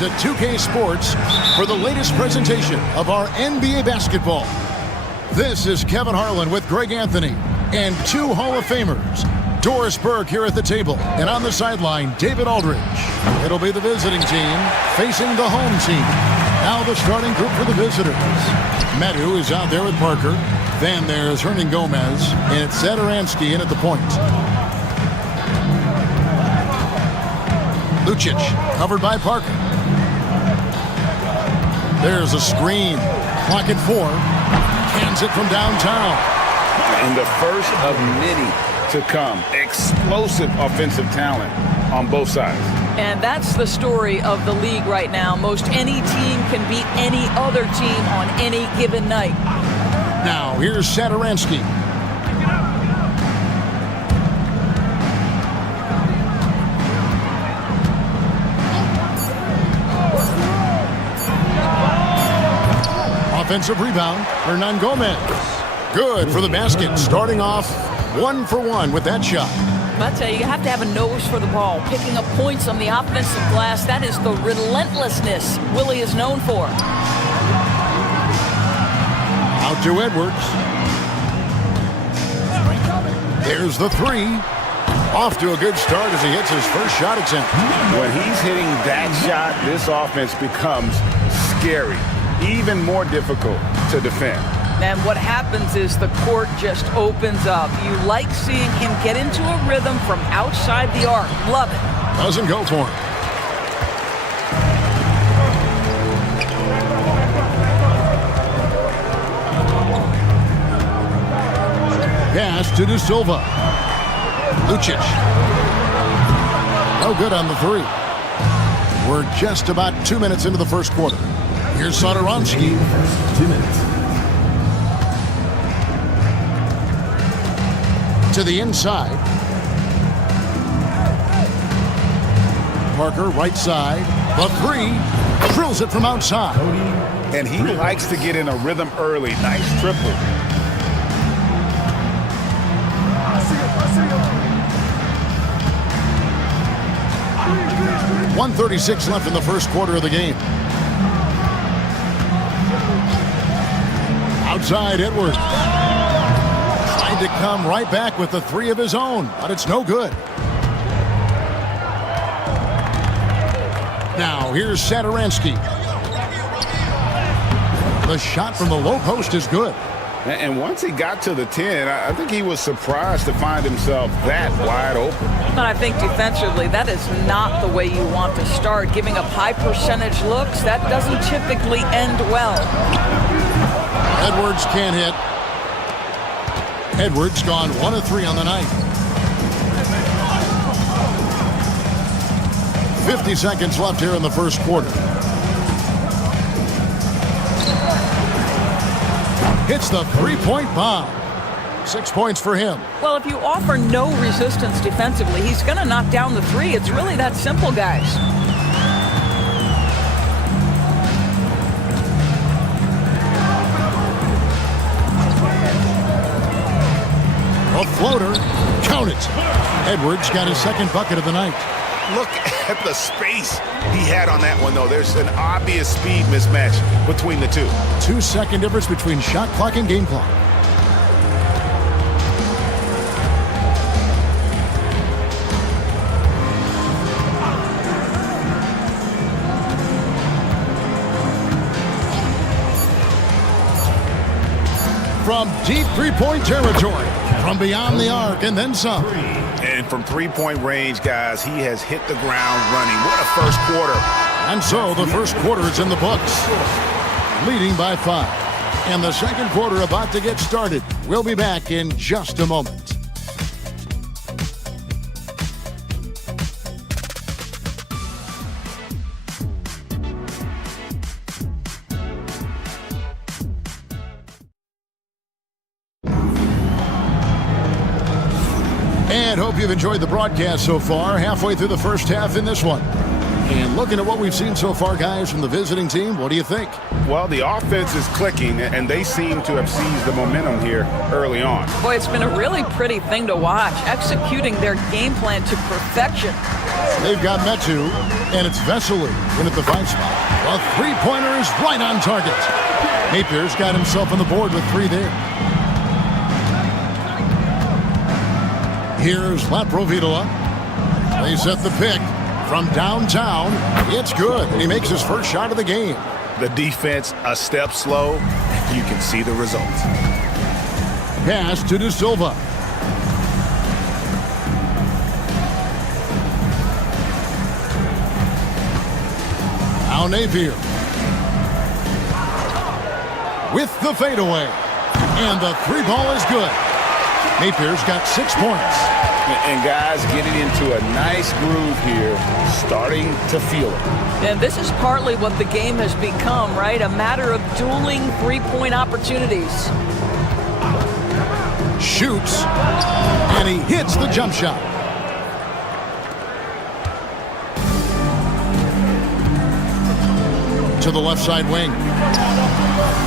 to 2K Sports for the latest presentation of our NBA basketball. This is Kevin Harlan with Greg Anthony and two Hall of Famers. Doris Burke here at the table, and on the sideline, David Aldridge. It'll be the visiting team facing the home team. Now the starting group for the visitors. Medu is out there with Parker. Then there's Hernan Gomez, and it's Sadaransky in at the point. Lucic, covered by Parker. There's a screen. Clock at 4. Cans it from downtown. And the first of many to come. Explosive offensive talent on both sides. And that's the story of the league right now. Most any team can beat any other team on any given night. Now, here's Sadaransky. Offensive rebound, Hernan Gomez. Good for the basket, starting off 1 for 1 with that shot. I tell you, you have to have a nose for the ball. Picking up points on the offensive glass, that is the relentlessness Willie is known for. Out to Edwards. There's the 3. Off to a good start as he hits his first shot attempt. When he's hitting that shot, this offense becomes scary, even more difficult to defend. And what happens is the court just opens up. You like seeing him get into a rhythm from outside the arc. Love it. Doesn't go for him. Pass to De Silva. Lucic. No good on the 3. We're just about 2 minutes into the first quarter. Here's Sadaransky. 2 minutes. To the inside. Parker, right side. The 3. Drills it from outside. And he likes to get in a rhythm early. Nice triple. 1:36 left in the first quarter of the game. Outside, Edwards. Trying to come right back with the 3 of his own, but it's no good. Now, here's Sadaransky. The shot from the low post is good. And once he got to the 10, I think he was surprised to find himself that wide open. And I think defensively, that is not the way you want to start. Giving up high percentage looks, that doesn't typically end well. Edwards can't hit. Edwards gone 1 of 3 on the night. 50 seconds left here in the first quarter. Hits the 3-point bomb. 6 points for him. Well, if you offer no resistance defensively, he's going to knock down the 3. It's really that simple, guys. A floater. Count it. Edwards got his second bucket of the night. Look at the space he had on that one, though. There's an obvious speed mismatch between the two. 2-second difference between shot clock and game clock. From deep three-point territory, from beyond the arc, and then some. And from three-point range, guys, he has hit the ground running. What a first quarter. And so the first quarter is in the books, leading by 5. And the second quarter about to get started. We'll be back in just a moment. And hope you've enjoyed the broadcast so far. Halfway through the first half in this one. And looking at what we've seen so far, guys, from the visiting team, what do you think? Well, the offense is clicking, and they seem to have seized the momentum here early on. Boy, it's been a really pretty thing to watch, executing their game plan to perfection. They've got Metu, and it's Vesely in at the 5 spot. A three-pointer is right on target. Napier's got himself on the board with 3 there. Here's Laprovitola. They set the pick from downtown. It's good, and he makes his first shot of the game. The defense a step slow. You can see the results. Pass to De Silva. Now Napier. With the fadeaway. And the 3 ball is good. Napier's got 6 points. And guys getting into a nice groove here, starting to feel it. And this is partly what the game has become, right? A matter of dueling three-point opportunities. Shoots, and he hits the jump shot. To the left side wing.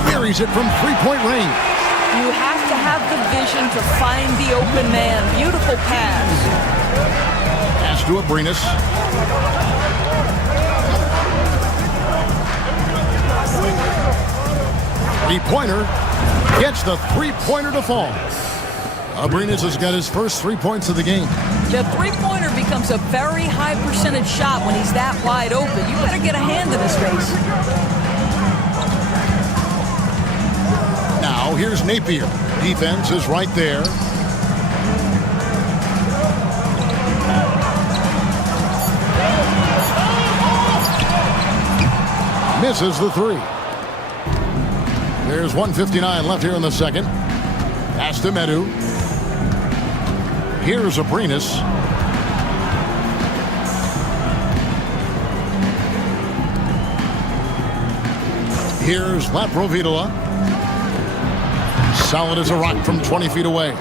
Buries it from 3-point range. You have to have the vision to find the open man. Beautiful pass. Pass to Abrinas. Three-pointer. Gets the three-pointer to fall. Abrinas has got his first 3 points of the game. The three-pointer becomes a very high percentage shot when he's that wide open. You better get a hand in his face. Now, here's Napier. Defense is right there. Misses the 3. There's 1:59 left here in the second. Pass to Metu. Here's Abrinas. Here's Laprovitola. Solid as a rock from 20 feet away.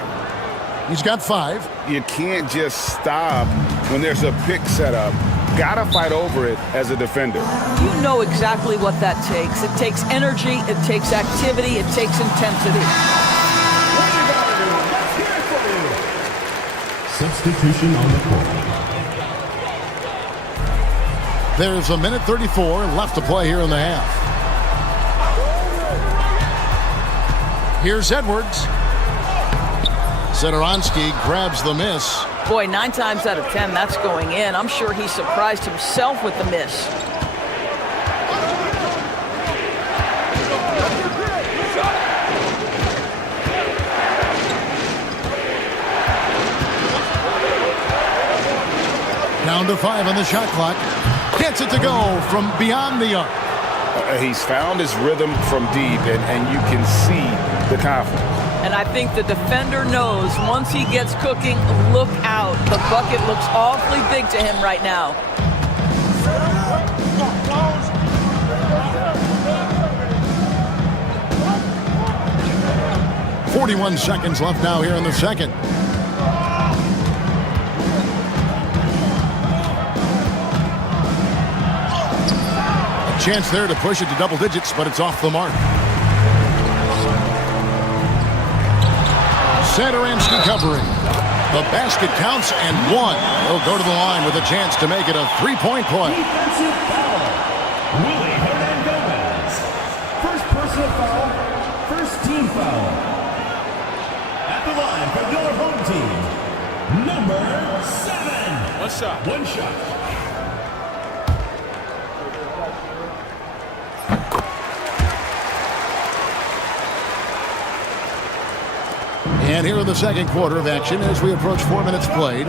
He's got 5. You can't just stop when there's a pick set up. Gotta fight over it as a defender. You know exactly what that takes. It takes energy, it takes activity, it takes intensity. Substitution on the court. There's a minute 34 left to play here in the half. Here's Edwards. Setoransky grabs the miss. Boy, 9 times out of 10, that's going in. I'm sure he surprised himself with the miss. Down to 5 on the shot clock. Gets it to go from beyond the arc. He's found his rhythm from deep, and you can see the confidence. And I think the defender knows once he gets cooking, look out. The bucket looks awfully big to him right now. .41 seconds left now here in the second. A chance there to push it to double digits, but it's off the mark. Satoransky covering. The basket counts and 1. He'll go to the line with a chance to make it a 3-point play. Defensive foul. Willie Hernandez. First personal foul. First team foul. At the line for your home team. Number 7. One shot. One shot. And here in the second quarter of action as we approach 4 minutes played.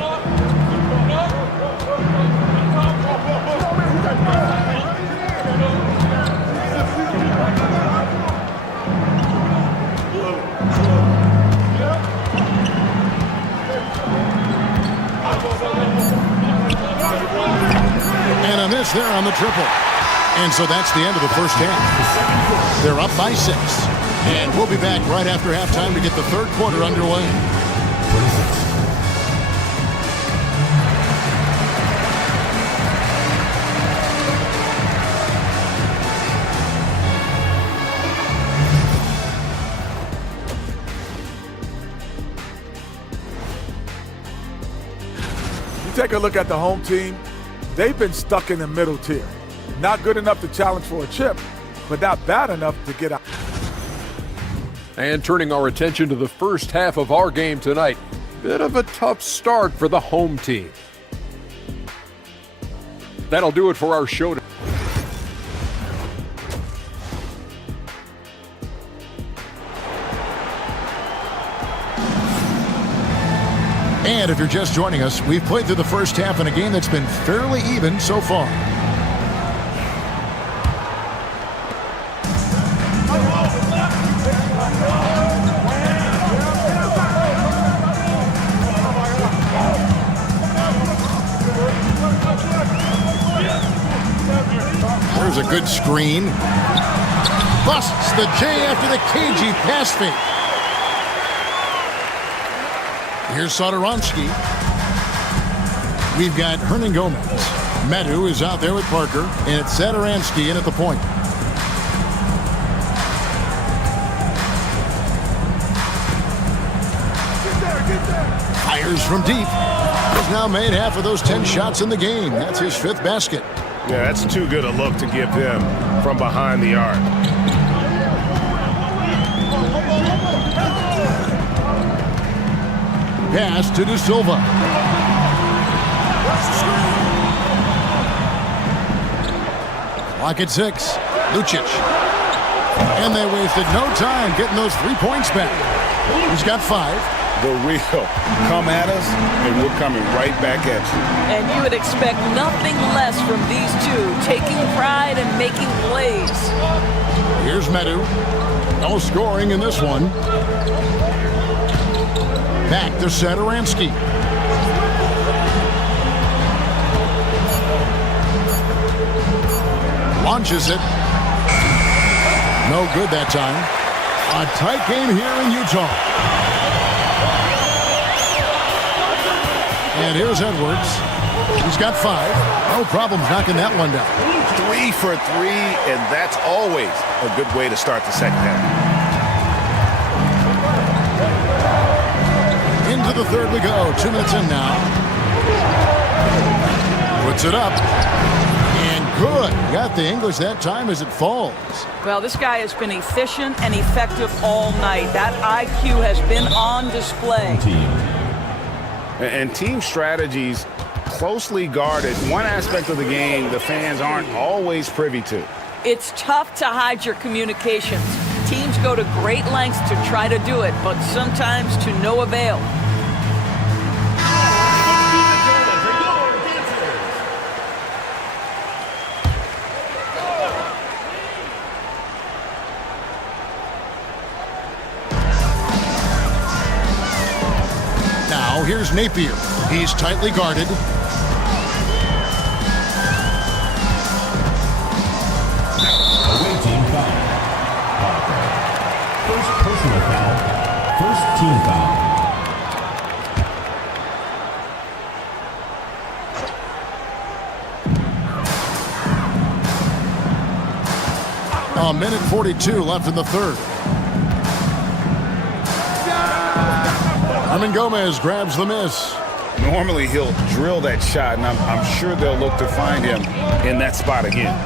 And a miss there on the triple. And so that's the end of the first half. They're up by 6. And we'll be back right after halftime to get the third quarter underway. take a look at the home team, they've been stuck in the middle tier. Not good enough to challenge for a chip, but not bad enough to get out. And turning our attention to the first half of our game tonight, bit of a tough start for the home team. That'll do it for our show. And if you're just joining us, we've played through the first half in a game that's been fairly even so far. There's a good screen. Busts the J after the cagey pass fake. Here's Sotoronsky. We've got Hernan Gomez. Medu is out there with Parker, and it's Satoransky in at the point. Fires from deep. He's now made half of those 10 shots in the game. That's his 5th basket. Yeah, that's too good a look to give them from behind the arc. Pass to De Silva. Clock at 6. Lucic. And they wasted no time getting those 3 points back. He's got 5. The real come at us, and we're coming right back at you. And you would expect nothing less from these two, taking pride and making plays. Here's Medu. No scoring in this one. Back to Satoransky. Launches it. No good that time. A tight game here in Utah. And here's Edwards. He's got 5. No problems knocking that one down. 3 for 3, and that's always a good way to start the second half. Into the third we go. 2 minutes in now. Puts it up. And good. Got the English that time as it falls. Well, this guy has been efficient and effective all night. That IQ has been on display. And team strategies closely guarded. One aspect of the game the fans aren't always privy to. It's tough to hide your communications. Teams go to great lengths to try to do it, but sometimes to no avail. Now here's Napier. He's tightly guarded. Away team foul. First personal foul. First team foul. A minute 42 left in the third. Hernan Gomez grabs the miss. Normally he'll drill that shot, and I'm sure they'll look to find him in that spot again.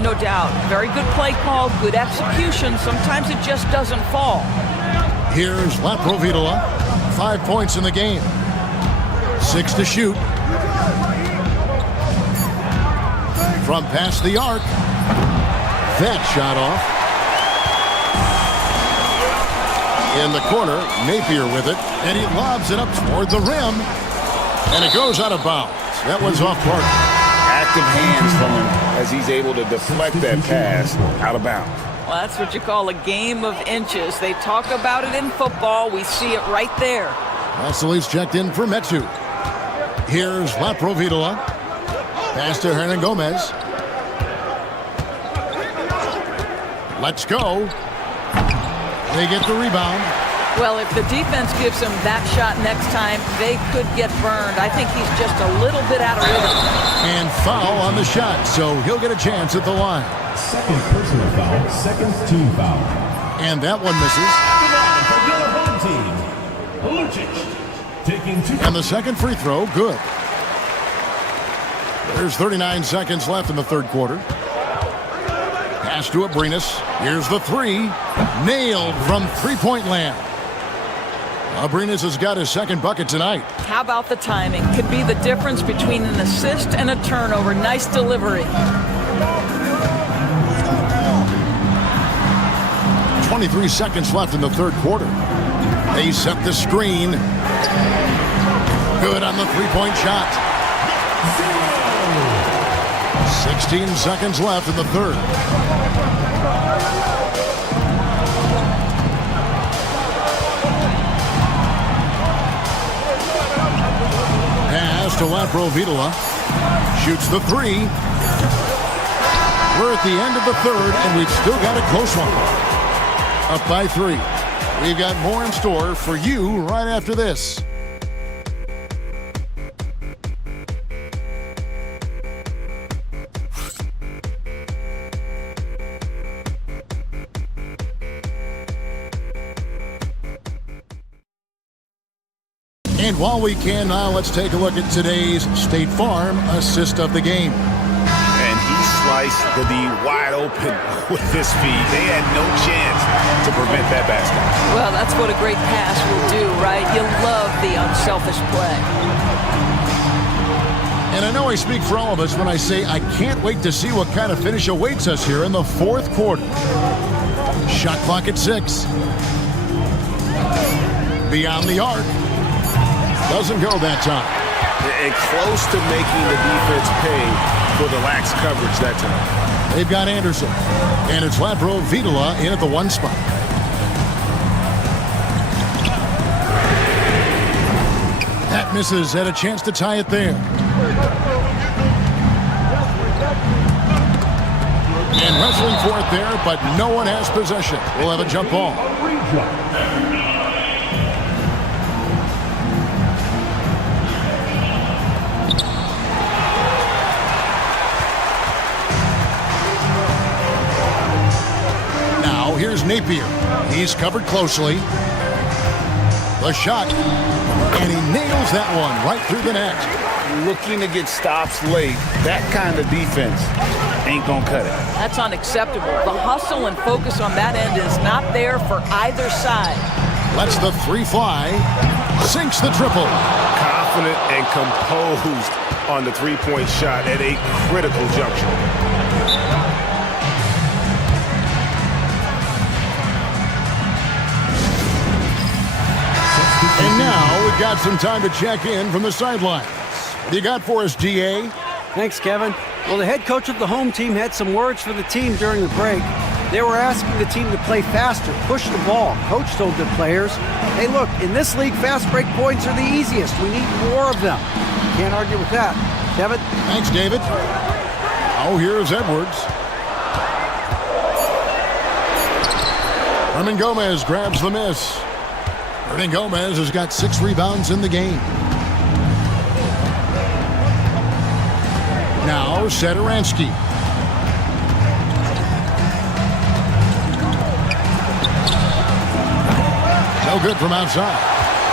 No doubt. Very good play call, good execution. Sometimes it just doesn't fall. Here's Laprovitola. 5 points in the game. 6 to shoot. From past the arc. That shot off. In the corner, Napier with it, and he lobs it up toward the rim. And it goes out of bounds. That one's off Parker. Active hands from him as he's able to deflect that pass out of bounds. Well, that's what you call a game of inches. They talk about it in football. We see it right there. Vassili's checked in for Metu. Here's Laprovitola. Pass to Hernan Gomez. Let's go. They get the rebound. Well, if the defense gives him that shot next time, they could get burned. I think he's just a little bit out of rhythm. And foul on the shot, so he'll get a chance at the line. Second personal foul, second team foul. And that one misses. For your home team, Lucic taking 2. And the second free throw, good. There's 39 seconds left in the third quarter. Pass to Abrinas. Here's the three. Nailed from three-point land. Abrinas has got his second bucket tonight. How about the timing? Could be the difference between an assist and a turnover. Nice delivery. 23 seconds left in the third quarter. They set the screen. Good on the three-point shot. 16 seconds left in the third. Pass to Laprovitola. Shoots the three. We're at the end of the third, and we've still got a close one. Up by 3. We've got more in store for you right after this. And while we can now, let's take a look at today's State Farm assist of the game. And he sliced the D wide open with his feet. They had no chance to prevent that basket. Well, that's what a great pass will do, right? You love the unselfish play. And I know I speak for all of us when I say I can't wait to see what kind of finish awaits us here in the fourth quarter. Shot clock at 6. Beyond the arc. Doesn't go that time. And close to making the defense pay for the lax coverage that time. They've got Anderson. And it's Laprovitola in at the 1 spot. That misses. Had a chance to tie it there. And wrestling for it there, but no one has possession. We'll have a jump ball. Here's Napier. He's covered closely. The shot. And he nails that one right through the net. Looking to get stops late. That kind of defense ain't going to cut it. That's unacceptable. The hustle and focus on that end is not there for either side. Lets the three fly. Sinks the triple. Confident and composed on the three-point shot at a critical juncture. And now we've got some time to check in from the sidelines. What do you got for us, GA? Thanks, Kevin. Well, the head coach of the home team had some words for the team during the break. They were asking the team to play faster, push the ball. Coach told the players, hey, look, in this league, fast break points are the easiest. We need more of them. Can't argue with that. Kevin? Thanks, David. Oh, here's Edwards. Hernan Gomez grabs the miss. Hernan Gomez has got 6 rebounds in the game. Now, Satoransky. No good from outside.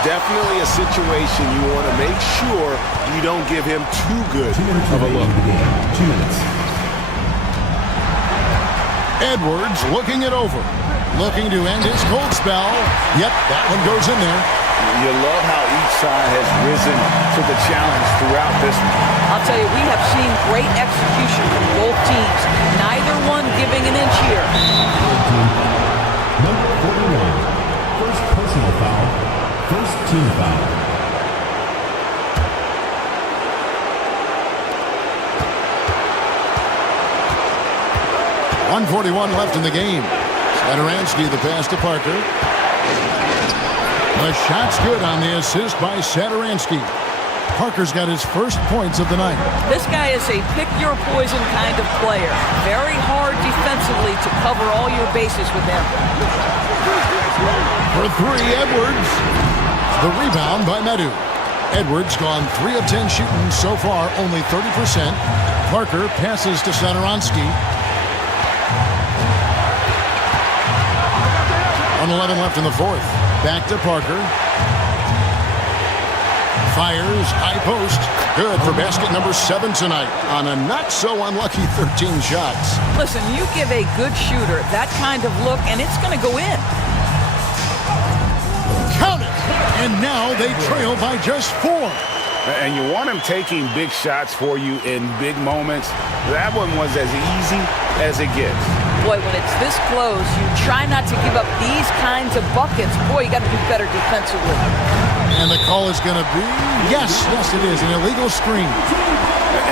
Definitely a situation you want to make sure you don't give him too good of a look. 2 minutes. Edwards looking it over. Looking to end his cold spell. Yep, that one goes in there. You love how each side has risen to the challenge throughout this one. I'll tell you, we have seen great execution from both teams. Neither one giving an inch here. Number 41. First personal foul. First team foul. .141 left in the game. Satoransky the pass to Parker. The shot's good on the assist by Satoransky. Parker's got his first points of the night. This guy is a pick-your-poison kind of player. Very hard defensively to cover all your bases with him. For 3, Edwards. The rebound by Medu. Edwards gone 3 of 10 shooting so far, only 30%. Parker passes to Satoransky. 1:11 left in the fourth. Back to Parker. Fires, high post. Good for basket number 7 tonight on a not-so-unlucky 13 shots. Listen, you give a good shooter that kind of look, and it's going to go in. Count it! And now they trail by just 4. And you want him taking big shots for you in big moments. That one was as easy as it gets. Boy, when it's this close, you try not to give up these kinds of buckets. Boy, you got to do better defensively. And the call is going to be, yes, it is, an illegal screen.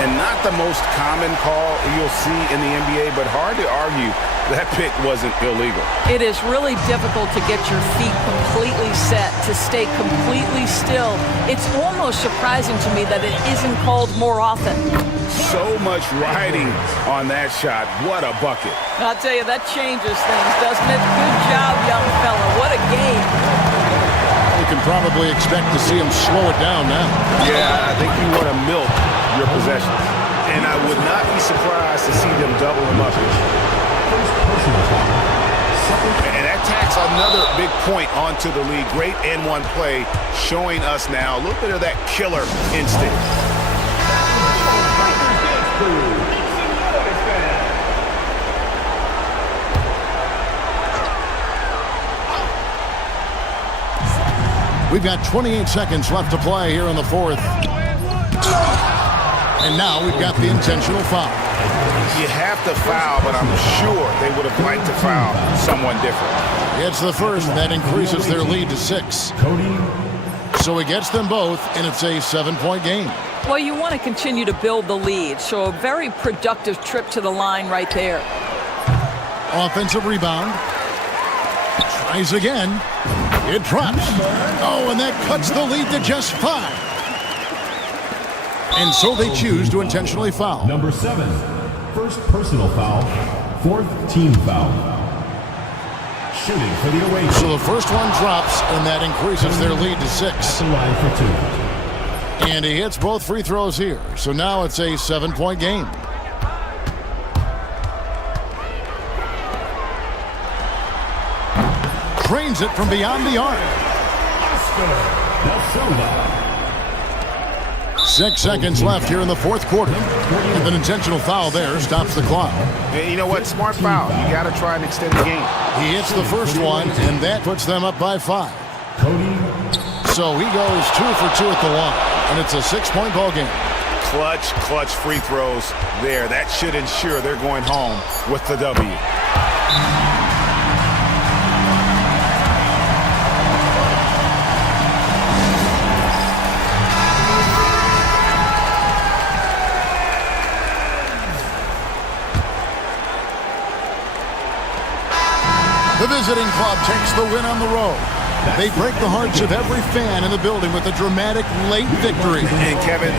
And not the most common call you'll see in the NBA, but hard to argue that pick wasn't illegal. It is really difficult to get your feet completely set, to stay completely still. It's almost surprising to me that it isn't called more often. So much riding on that shot. What a bucket. I'll tell you, that changes things, doesn't it? Good job, young fella. What a game. You can probably expect to see him slow it down now. Yeah, I think you want to milk your possessions. And I would not be surprised to see them double him up. And that tacks another big point onto the league. Great N1 play showing us now a little bit of that killer instinct. We've got 28 seconds left to play here in the 4th. And now we've got the intentional foul. You have to foul, but I'm sure they would have liked to foul someone different. It's the first, and that increases their lead to 6. So he gets them both, and it's a 7-point game. Well, you want to continue to build the lead, so a very productive trip to the line right there. Offensive rebound. Tries again. It drops. Oh, and that cuts the lead to just 5. And so they choose to intentionally foul. Number 7, first personal foul, 4th team foul. Shooting for the away team. So the first one drops, and that increases their lead to 6. At the line for 2. And he hits both free throws here. So now it's a 7-point game. Drains it from beyond the arc. 6 seconds left here in the 4th quarter. With an intentional foul there, stops the clock. And you know what? Smart foul. You got to try and extend the game. He hits the first one, and that puts them up by 5. So he goes 2 for 2 at the line, and it's a 6-point ball game. Clutch free throws there. That should ensure they're going home with the W. The visiting club takes the win on the road. They break the hearts of every fan in the building with a dramatic late victory. And Kevin,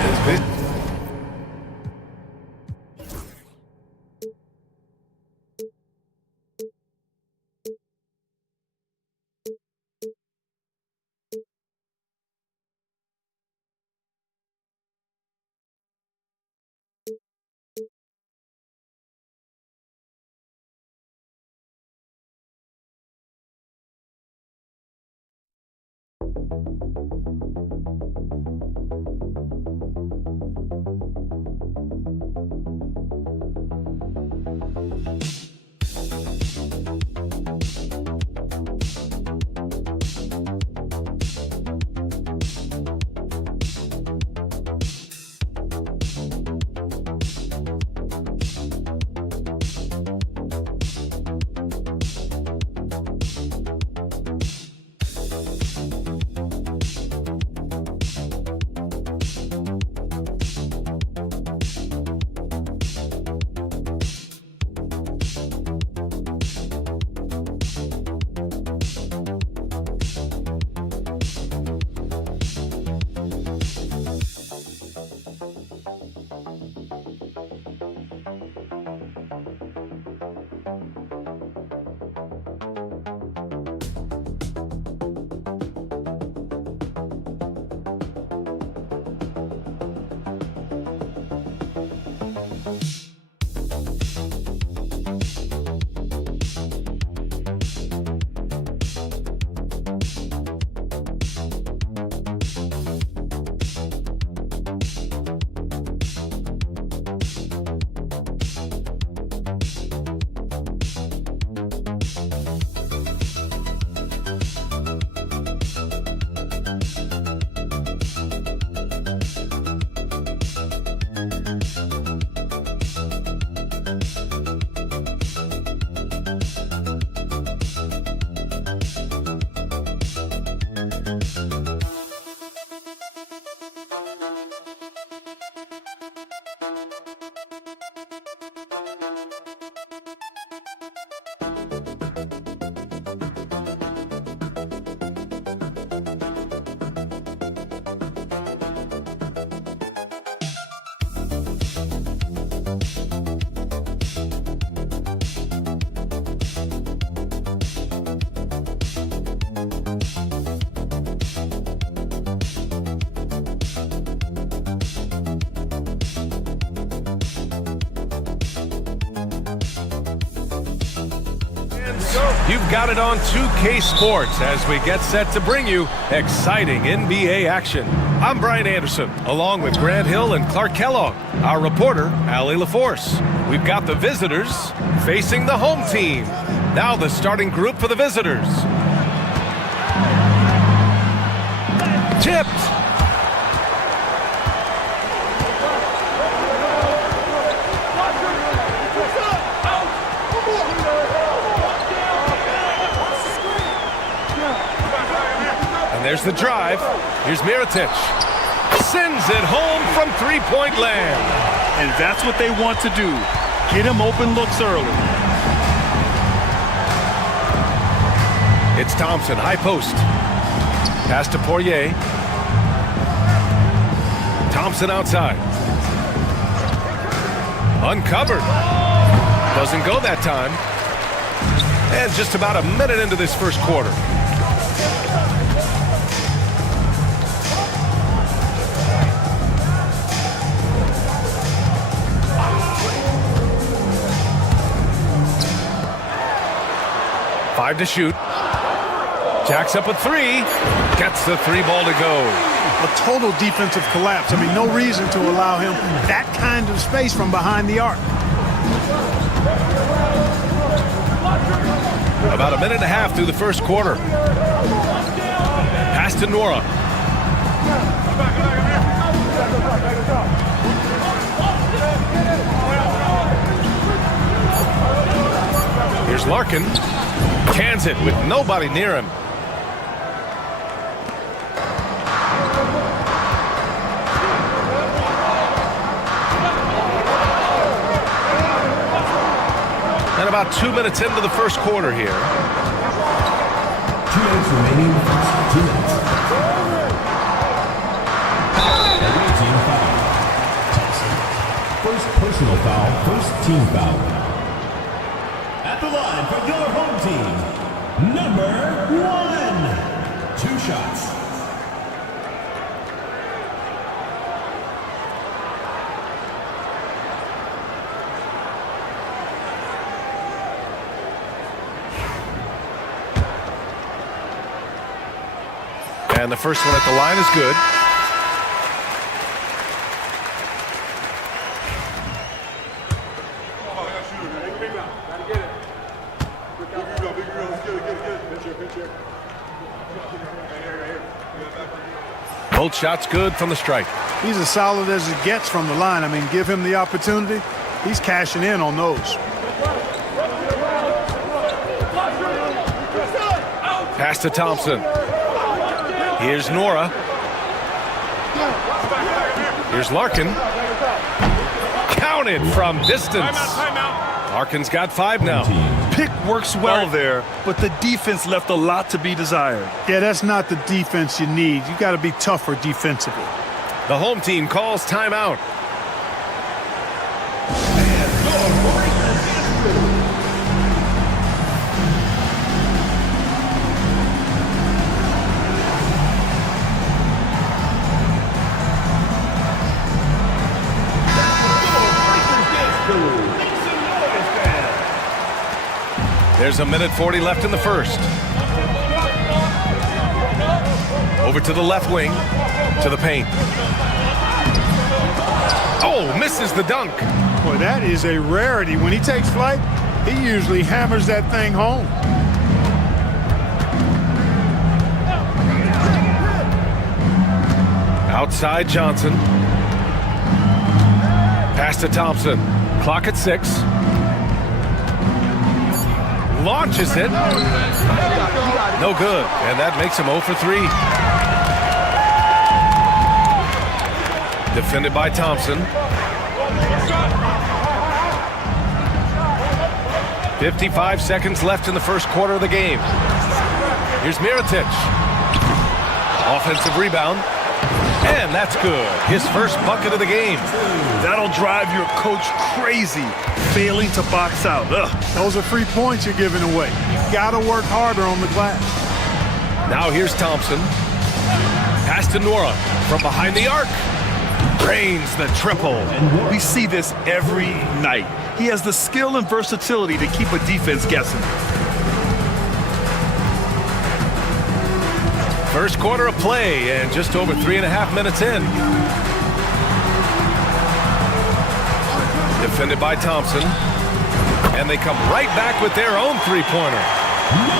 You've got it on 2K Sports as we get set to bring you exciting NBA action. I'm Brian Anderson, along with Grant Hill and Clark Kellogg, our reporter, Allie LaForce. We've got the visitors facing the home team. Now the starting group for the visitors. Tipped. There's the drive. Here's Mirotic. Sends it home from three-point land. And that's what they want to do. Get him open looks early. It's Thompson, high post. Pass to Poirier. Thompson outside. Uncovered. Doesn't go that time. And just about a minute into this first quarter. Five to shoot. Jacks up a three. Gets the three ball to go. A total defensive collapse. I mean, no reason to allow him that kind of space from behind the arc. About a minute and a half through the first quarter. Pass to Nora. Here's Larkin. Cans it with nobody near him. And about 2 minutes into the first quarter here. 2 minutes remaining. 2 minutes. Team foul. First personal foul. First team foul. At the line for your home team, number 1. 2 shots. And the first one at the line is good. Both shots good from the stripe. He's as solid as it gets from the line. I mean, give him the opportunity. He's cashing in on those. Pass to Thompson. Here's Nora. Here's Larkin. Counted from distance. Larkin's got 5 now. Pick works well there, but the defense left a lot to be desired. Yeah, that's not the defense you need. You got to be tougher defensively. The home team calls timeout. There's a minute 40 left in the first. Over to the left wing, to the paint. Oh, misses the dunk. Boy, that is a rarity. When he takes flight, he usually hammers that thing home. Outside Johnson. Pass to Thompson. Clock at 6. launches it. No good, and that makes him 0 for 3. Defended by Thompson. 55 seconds left in the first quarter of the game. Here's Mirotic. Offensive rebound. And that's good. His first bucket of the game. That'll drive your coach crazy, failing to box out. Ugh. Those are free points you're giving away. You gotta work harder on the glass. Now here's Thompson. Pass to Nora from behind the arc. Drains the triple. We see this every night. He has the skill and versatility to keep a defense guessing. First quarter of play and just over 3.5 minutes in. Defended by Thompson. And they come right back with their own three-pointer.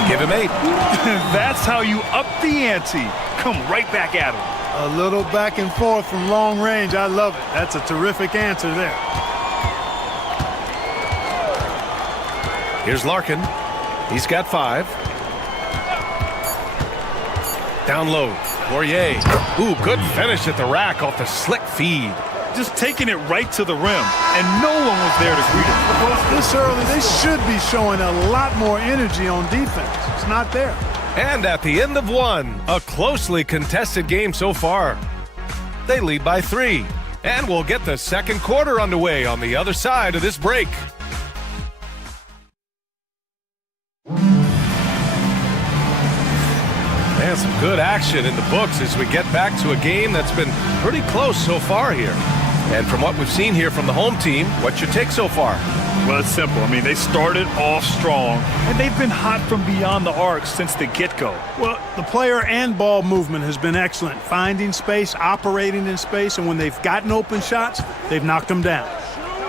Give him 8. That's how you up the ante. Come right back at him. A little back and forth from long range. I love it. That's a terrific answer there. Here's Larkin. He's got 5. Down low. Poirier. Ooh, good finish at the rack off the slick feed. Just taking it right to the rim, and no one was there to greet him. This early, they should be showing a lot more energy on defense. It's not there. And at the end of 1, a closely contested game so far. They lead by 3. And we'll get the second quarter underway on the other side of this break. And some good action in the books as we get back to a game that's been pretty close so far here. And from what we've seen here from the home team, what's your take so far? Well, it's simple. I mean, they started off strong, and they've been hot from beyond the arc since the get-go. Well, the player and ball movement has been excellent. Finding space, operating in space, and when they've gotten open shots, they've knocked them down.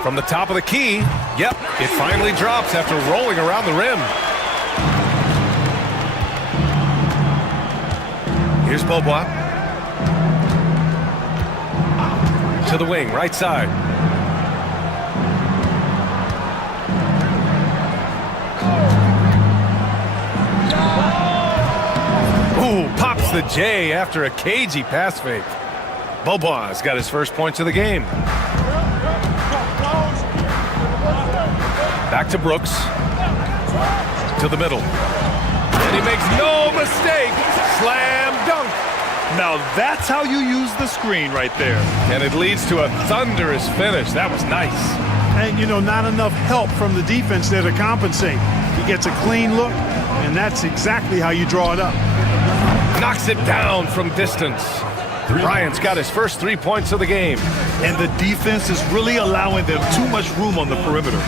From the top of the key, yep, it finally drops after rolling around the rim. Here's Beaubois. To the wing, right side. Ooh, pops the J after a cagey pass fake. Beaubois got his first points of the game. Back to Brooks. To the middle. And he makes no mistake. Slam dunk. Now that's how you use the screen right there. And it leads to a thunderous finish. That was nice. And, you know, not enough help from the defense there to compensate. He gets a clean look, and that's exactly how you draw it up. Knocks it down from distance. Bryant's got his first 3 points of the game. And the defense is really allowing them too much room on the perimeter.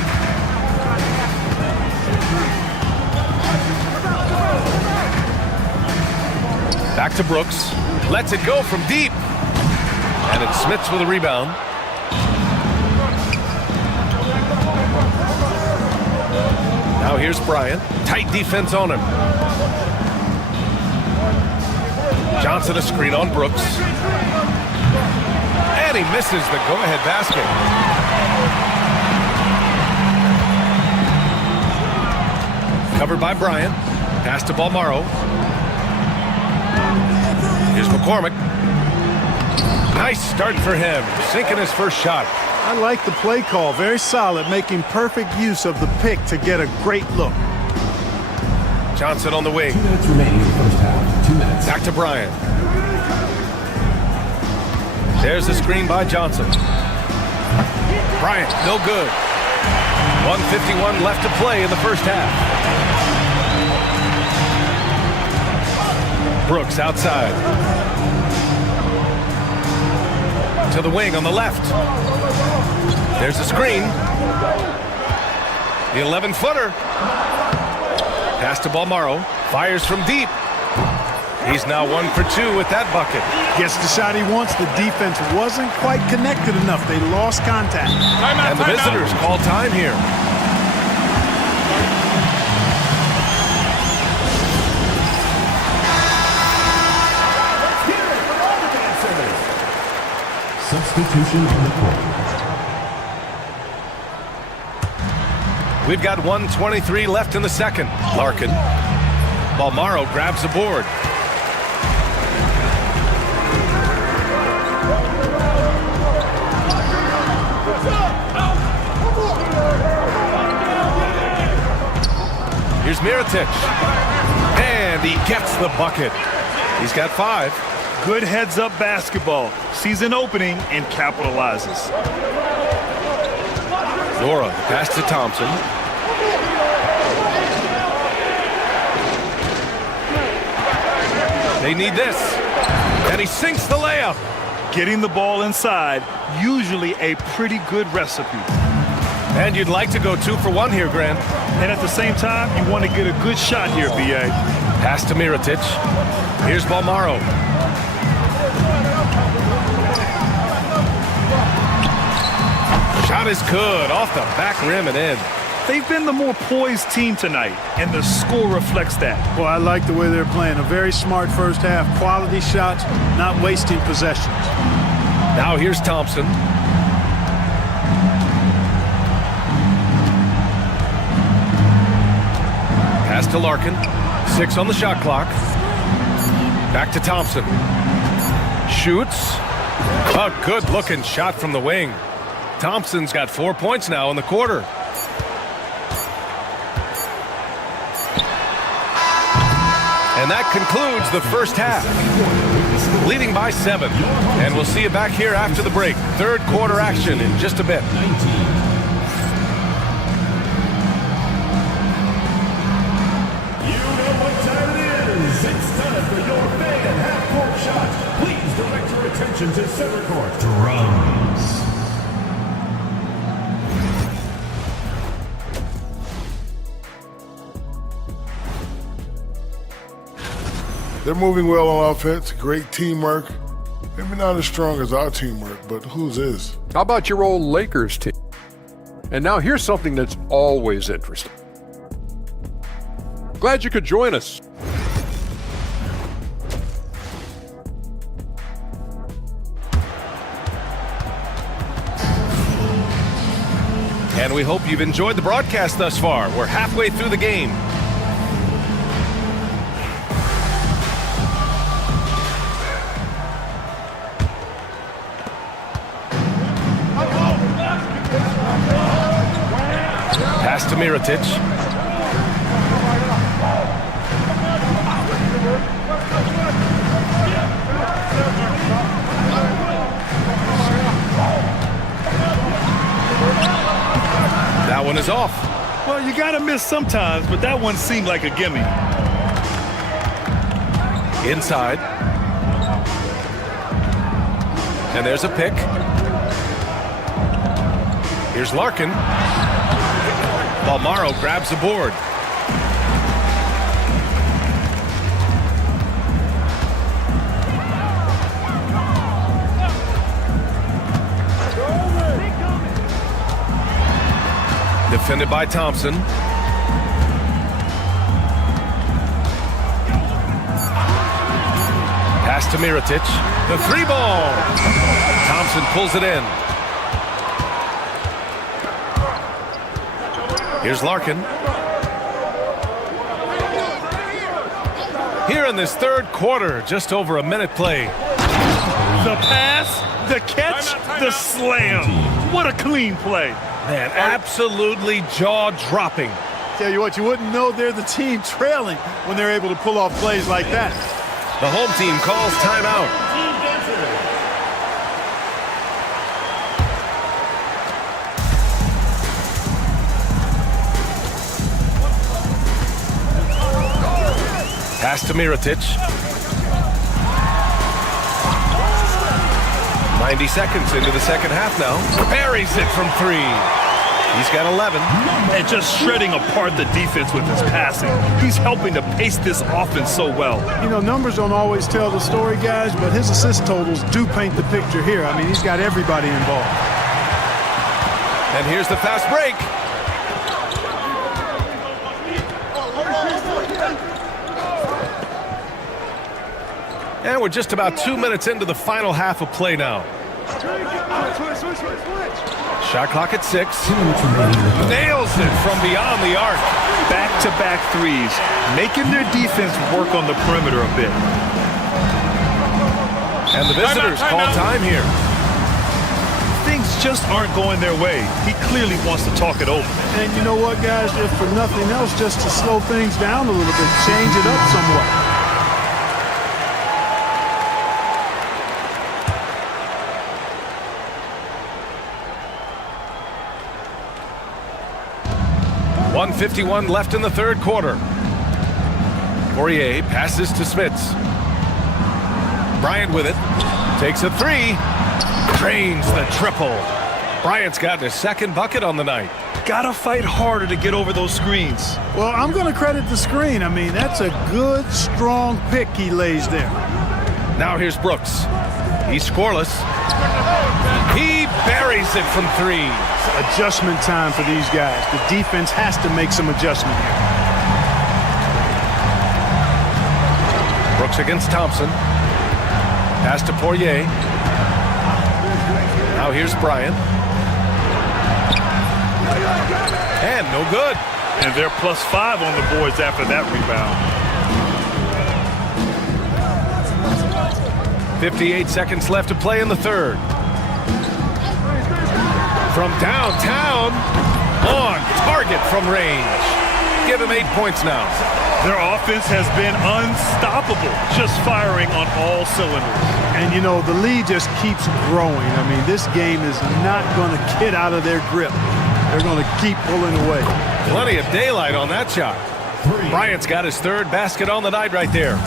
Back to Brooks. Lets it go from deep. And it's Smits with a rebound. Now here's Bryant. Tight defense on him. Johnson a screen on Brooks. And he misses the go-ahead basket. Covered by Bryant. Pass to Balmaro. Here's McCormick. Nice start for him. Sinking his first shot. I like the play call. Very solid, making perfect use of the pick to get a great look. Johnson on the wing. 2 minutes remaining in the first half. 2 minutes. Back to Bryant. There's the screen by Johnson. Bryant, no good. 1:51 left to play in the first half. Brooks outside. To the wing on the left. There's a screen. The 11-footer. Pass to Balmaro. Fires from deep. He's now 1 for 2 with that bucket. Gets the shot he wants. The defense wasn't quite connected enough. They lost contact. And the visitors call time here. Substitution on the court. We've got 1:23 left in the second. Larkin. Balmaro grabs the board. Here's Mirotic. And he gets the bucket. He's got 5. Good heads-up basketball. Sees an opening and capitalizes. Nora, pass to Thompson. They need this. And he sinks the layup. Getting the ball inside, usually a pretty good recipe. And you'd like to go 2 for 1 here, Grant. And at the same time, you want to get a good shot here, B.A. Pass to Mirotic. Here's Balmaro. Shot is good. Off the back rim and in. They've been the more poised team tonight, and the score reflects that. Well, I like the way they're playing. A very smart first half. Quality shots, not wasting possessions. Now here's Thompson. Pass to Larkin. 6 on the shot clock. Back to Thompson. Shoots. A good-looking shot from the wing. Thompson's got 4 points now in the quarter. And that concludes the first half. Leading by 7. And we'll see you back here after the break. Third quarter action in just a bit. Attention to center court. Drums. They're moving well on offense. Great teamwork. Maybe not as strong as our teamwork, but whose is? How about your old Lakers team? And now here's something that's always interesting. Glad you could join us. And we hope you've enjoyed the broadcast thus far. We're halfway through the game. Pass to Mirotic. That one is off. Well, you got to miss sometimes, but that one seemed like a gimme. Inside. And there's a pick. Here's Larkin. Balmaro grabs the board. Defended by Thompson. Pass to Mirotic. The 3-ball. Thompson pulls it in. Here's Larkin. Here in this third quarter, just over a minute play. The pass, the catch, the slam. What a clean play. Man, absolutely jaw-dropping. Tell you what, you wouldn't know they're the team trailing when they're able to pull off plays like that. The home team calls timeout. Pass to Mirotic. 90 seconds into the second half now. Buries it from 3. He's got 11. And just shredding apart the defense with his passing. He's helping to pace this offense so well. You know, numbers don't always tell the story, guys, but his assist totals do paint the picture here. I mean, he's got everybody involved. And here's the fast break. And we're just about 2 minutes into the final half of play now. Shot clock at 6. Nails it from beyond the arc. Back-to-back threes, making their defense work on the perimeter a bit. And the visitors call time here. Things just aren't going their way. He clearly wants to talk it over. And you know what, guys? If for nothing else, just to slow things down a little bit, change it up somewhat. .151 left in the third quarter. Poirier passes to Smits. Bryant with it. Takes a 3. Drains the triple. Bryant's got his second bucket on the night. Gotta fight harder to get over those screens. Well, I'm going to credit the screen. I mean, that's a good, strong pick he lays there. Now here's Brooks. He's scoreless. He buries it from 3. Adjustment time for these guys. The defense has to make some adjustment here. Brooks against Thompson. Pass to Poirier. Now here's Bryant. And no good. And they're +5 on the boards after that rebound. 58 seconds left to play in the third. From downtown, on target from range. Give him 8 points now. Their offense has been unstoppable, just firing on all cylinders. And, you know, the lead just keeps growing. I mean, this game is not going to get out of their grip. They're going to keep pulling away. Plenty of daylight on that shot. Bryant's got his third basket on the night right there.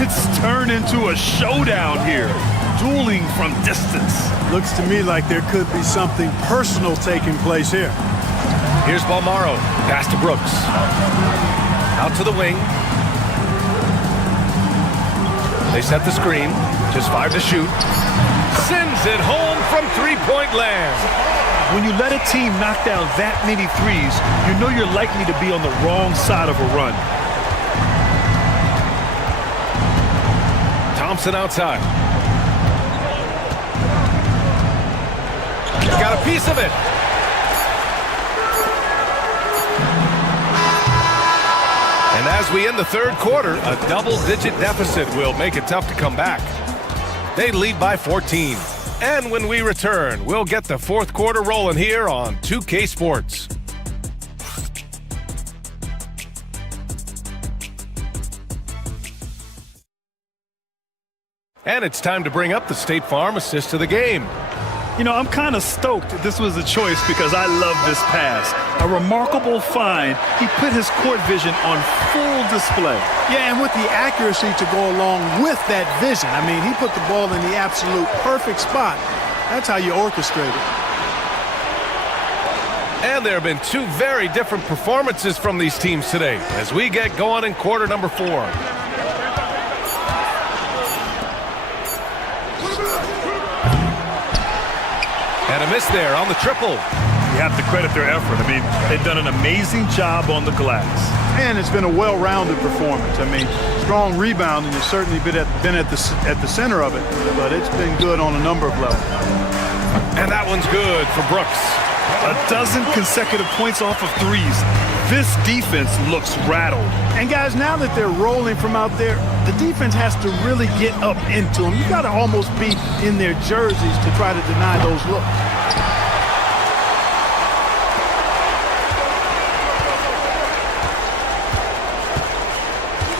It's turned into a showdown here. Dueling from distance. Looks to me like there could be something personal taking place here. Here's Balmaro. Pass to Brooks. Out to the wing. They set the screen. Just 5 to shoot. Sends it home from three-point land. When you let a team knock down that many threes, you know you're likely to be on the wrong side of a run. Thompson outside. Got a piece of it. And as we end the third quarter, a double-digit deficit will make it tough to come back. They lead by 14. And when we return, we'll get the fourth quarter rolling here on 2K Sports. And it's time to bring up the State Farm assist to the game. You know, I'm kind of stoked this was a choice because I love this pass. A remarkable find. He put his court vision on full display. Yeah, and with the accuracy to go along with that vision. I mean, he put the ball in the absolute perfect spot. That's how you orchestrate it. And there have been 2 very different performances from these teams today as we get going in quarter number 4. And a miss there on the triple. You have to credit their effort. I mean, they've done an amazing job on the glass. And it's been a well-rounded performance. I mean, strong rebounding has certainly been at the center of it, but it's been good on a number of levels. And that one's good for Brooks. 12 consecutive points off of threes. This defense looks rattled. And guys, now that they're rolling from out there, the defense has to really get up into them. You got to almost be in their jerseys to try to deny those looks.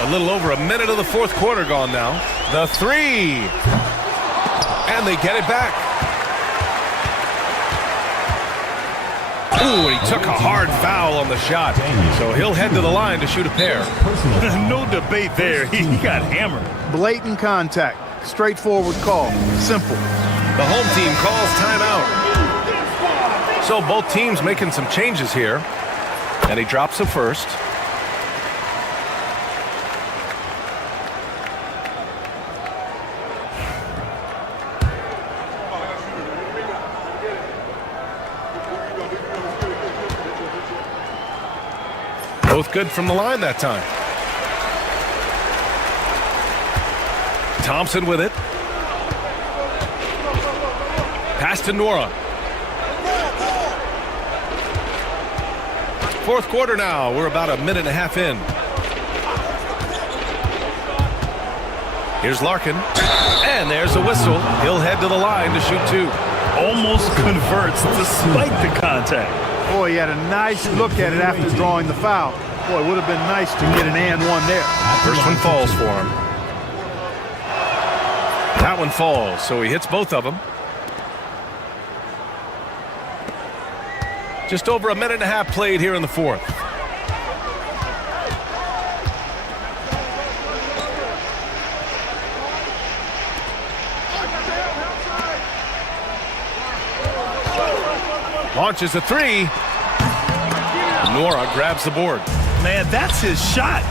A little over a minute of the fourth quarter gone now. The 3. And they get it back. Ooh, he took a hard foul on the shot. So he'll head to the line to shoot a pair. No debate there. He got hammered. Blatant contact. Straightforward call. Simple. The home team calls timeout. So both teams making some changes here. And he drops the first. Both good from the line that time. Thompson with it. Pass to Nora. Fourth quarter now. We're about a minute and a half in. Here's Larkin. And there's a whistle. He'll head to the line to shoot two. Almost converts despite the contact. Boy, he had a nice look at it after drawing the foul. Boy, it would have been nice to get an and one there. First one falls for him. That one falls, so he hits both of them. Just over a minute and a half played here in the fourth. Launches a three. Nora grabs the board. Man, that's his shot.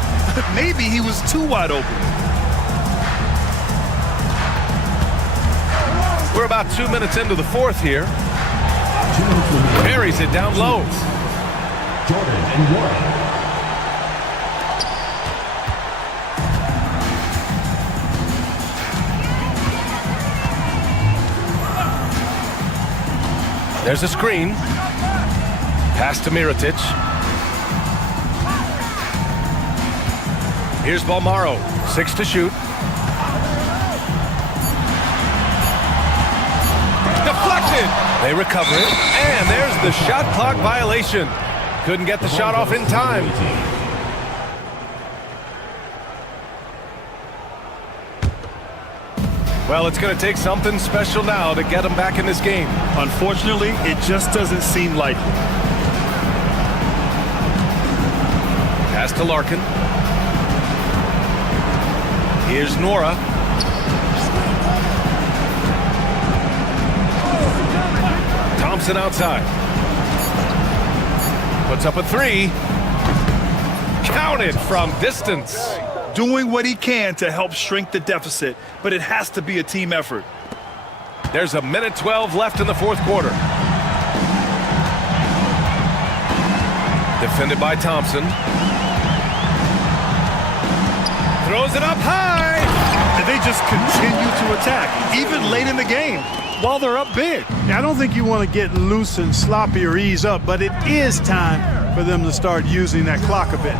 Maybe he was too wide open. We're about 2 minutes into the fourth here. Carries it down low. Jordan and Warren. There's a screen. Pass to Mirotic. Here's Balmaro. 6 to shoot. Deflected. They recover it. And there's the shot clock violation. Couldn't get the shot off in time. Well, it's going to take something special now to get them back in this game. Unfortunately, it just doesn't seem likely. Pass to Larkin. Here's Nora. Thompson outside. Puts up a three. Counted from distance. Doing what he can to help shrink the deficit, but it has to be a team effort. There's a minute 12 left in the fourth quarter. Defended by Thompson. Throws it up high. And they just continue to attack, even late in the game, while they're up big. I don't think you want to get loose and sloppy or ease up, but it is time for them to start using that clock a bit.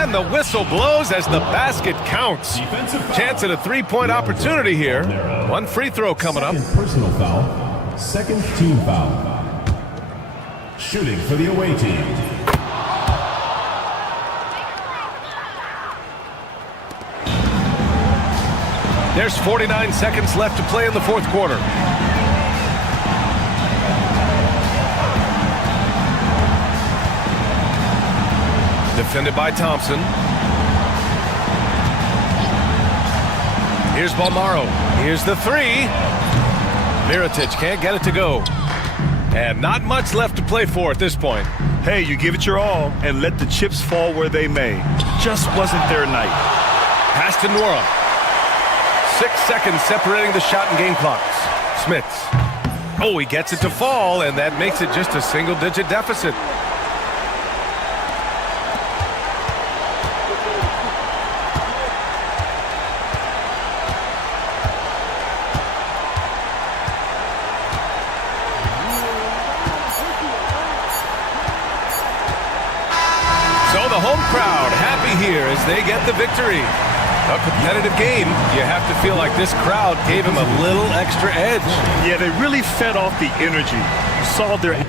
And the whistle blows as the basket counts. Chance at a three-point opportunity here. One free throw coming up. Personal foul. Second team foul. Shooting for the away team. There's 49 seconds left to play in the fourth quarter. Defended by Thompson. Here's Balmaro. Here's the three. Mirotic can't get it to go. And not much left to play for at this point. Hey, you give it your all and let the chips fall where they may. Just wasn't their night. Pass to Nora. 6 seconds separating the shot and game clocks. Smits. Oh, he gets it to fall, and that makes it just a single-digit deficit. So the home crowd happy here as they get the victory. A competitive game. You have to feel like this crowd gave him a little extra edge. Yeah, they really fed off the energy. You saw their...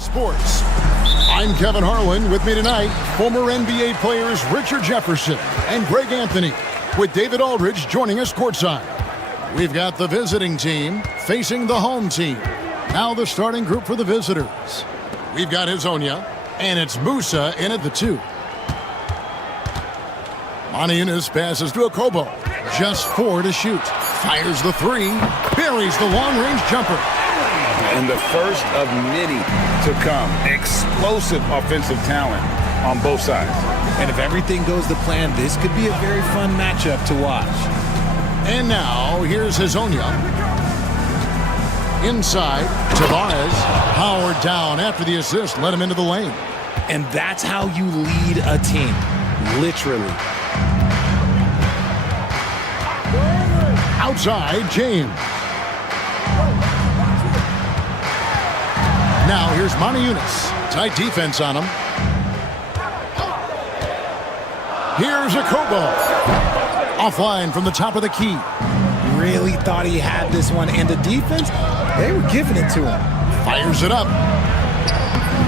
Sports. I'm Kevin Harlan. With me tonight, former NBA players Richard Jefferson and Greg Anthony, with David Aldridge joining us courtside. We've got the visiting team facing the home team. Now the starting group for the visitors. We've got Hezonja, and it's Musa in at the 2. Maniunas passes to Okobo. Just 4 to shoot. Fires the 3. Buries the long-range jumper. And the first of many to come. Explosive offensive talent on both sides. And if everything goes to plan, this could be a very fun matchup to watch. And now, here's Hezonja. Inside, Tavares. Howard down after the assist. Let him into the lane. And that's how you lead a team. Literally. Outside, James. Now here's Maniunas. Tight defense on him. Here's Okobo. Offline from the top of the key. Really thought he had this one. And the defense, they were giving it to him. Fires it up.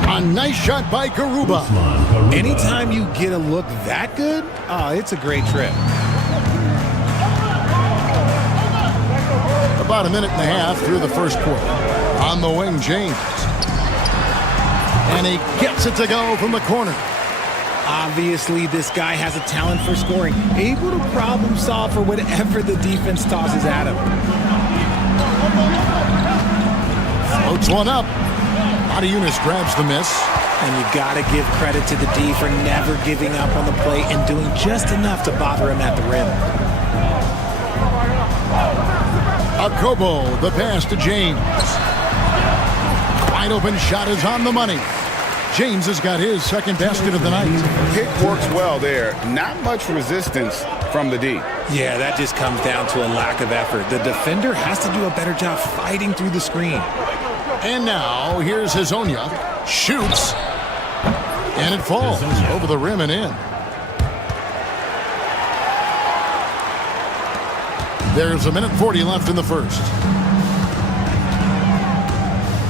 A nice shot by Garuba. Anytime you get a look that good, it's a great trip. About a minute and a half through the first quarter. On the wing, James. And he gets it to go from the corner. Obviously, this guy has a talent for scoring, able to problem solve for whatever the defense tosses at him. Floats one up. Eunice grabs the miss. And you got to give credit to the D for never giving up on the play and doing just enough to bother him at the rim. Akobo, the pass to James. Wide open shot is on the money. James has got his second basket of the night. Pick works well there. Not much resistance from the D. Yeah, that just comes down to a lack of effort. The defender has to do a better job fighting through the screen. And now, here's Hazonia. Shoots. And it falls over the rim and in. There's a minute 40 left in the first.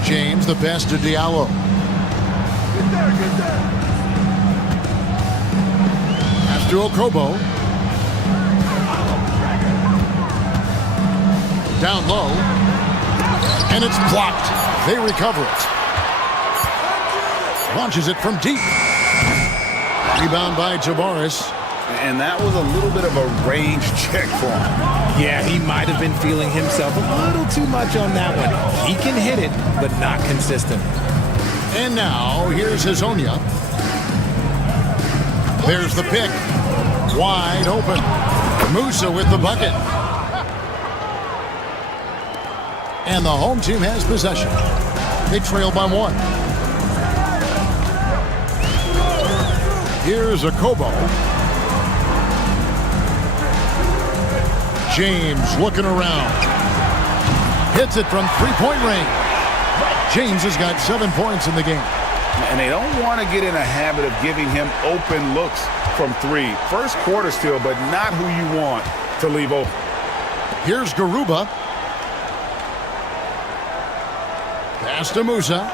James, the pass to Diallo. Pass to Okobo. Down low. And it's blocked. They recover it. Launches it from deep. Rebound by Tavares. And that was a little bit of a range check for him. Yeah, he might have been feeling himself a little too much on that one. He can hit it, but not consistent. And now, here's Hazonia. There's the pick. Wide open. Musa with the bucket. And the home team has possession. They trail by one. Here's Akobo. James looking around. Hits it from three-point range. James has got 7 points in the game. And they don't want to get in a habit of giving him open looks from three. First quarter still, but not who you want to leave open. Here's Garuba. Pass to Musa.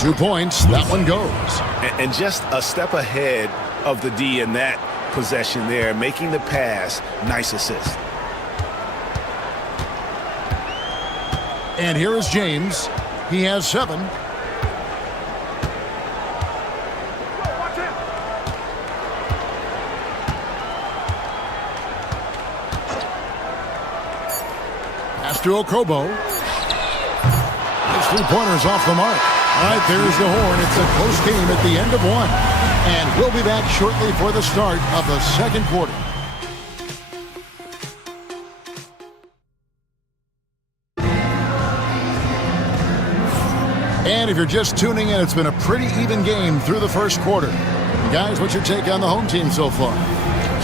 2 points. That one goes. And just a step ahead of the D in that possession there, making the pass. Nice assist. And here is James. He has 7. Pass to Okobo. His three-pointers off the mark. All right, there's the horn. It's a close game at the end of one. And we'll be back shortly for the start of the second quarter. And if you're just tuning in, it's been a pretty even game through the first quarter. Guys, what's your take on the home team so far?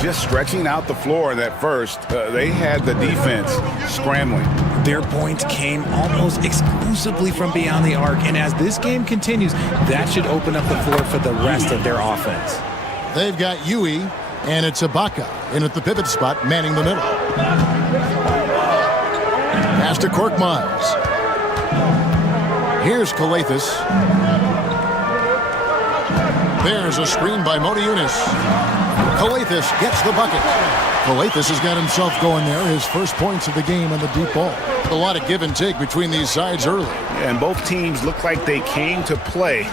Just stretching out the floor in that first. They had the defense scrambling. Their points came almost exclusively from beyond the arc, and as this game continues, that should open up the floor for the rest of their offense. They've got Yui, and it's Ibaka in at the pivot spot, manning the middle. Pass to Korkmaz. Here's Kalathis. There's a screen by Eunice. Kalathis gets the bucket. Kalathis has got himself going there. His first points of the game on the deep ball. A lot of give and take between these sides early. Yeah, and both teams look like they came to play.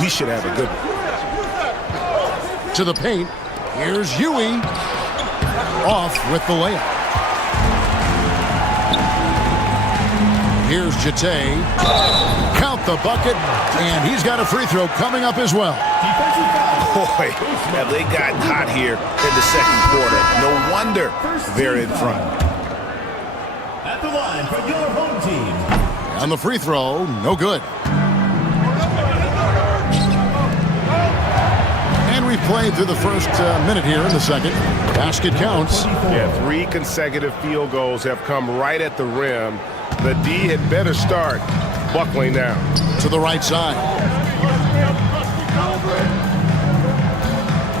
We should have a good one. To the paint. Here's Yui. Off with the layup. Here's Jete. Count the bucket. And he's got a free throw coming up as well. Boy, have they gotten hot here in the second quarter. No wonder they're in front. At the line for your home team. On the free throw, no good. And we've played through the first minute here in the second. Basket counts. Yeah, 3 consecutive field goals have come right at the rim. The D had better start buckling down. To the right side.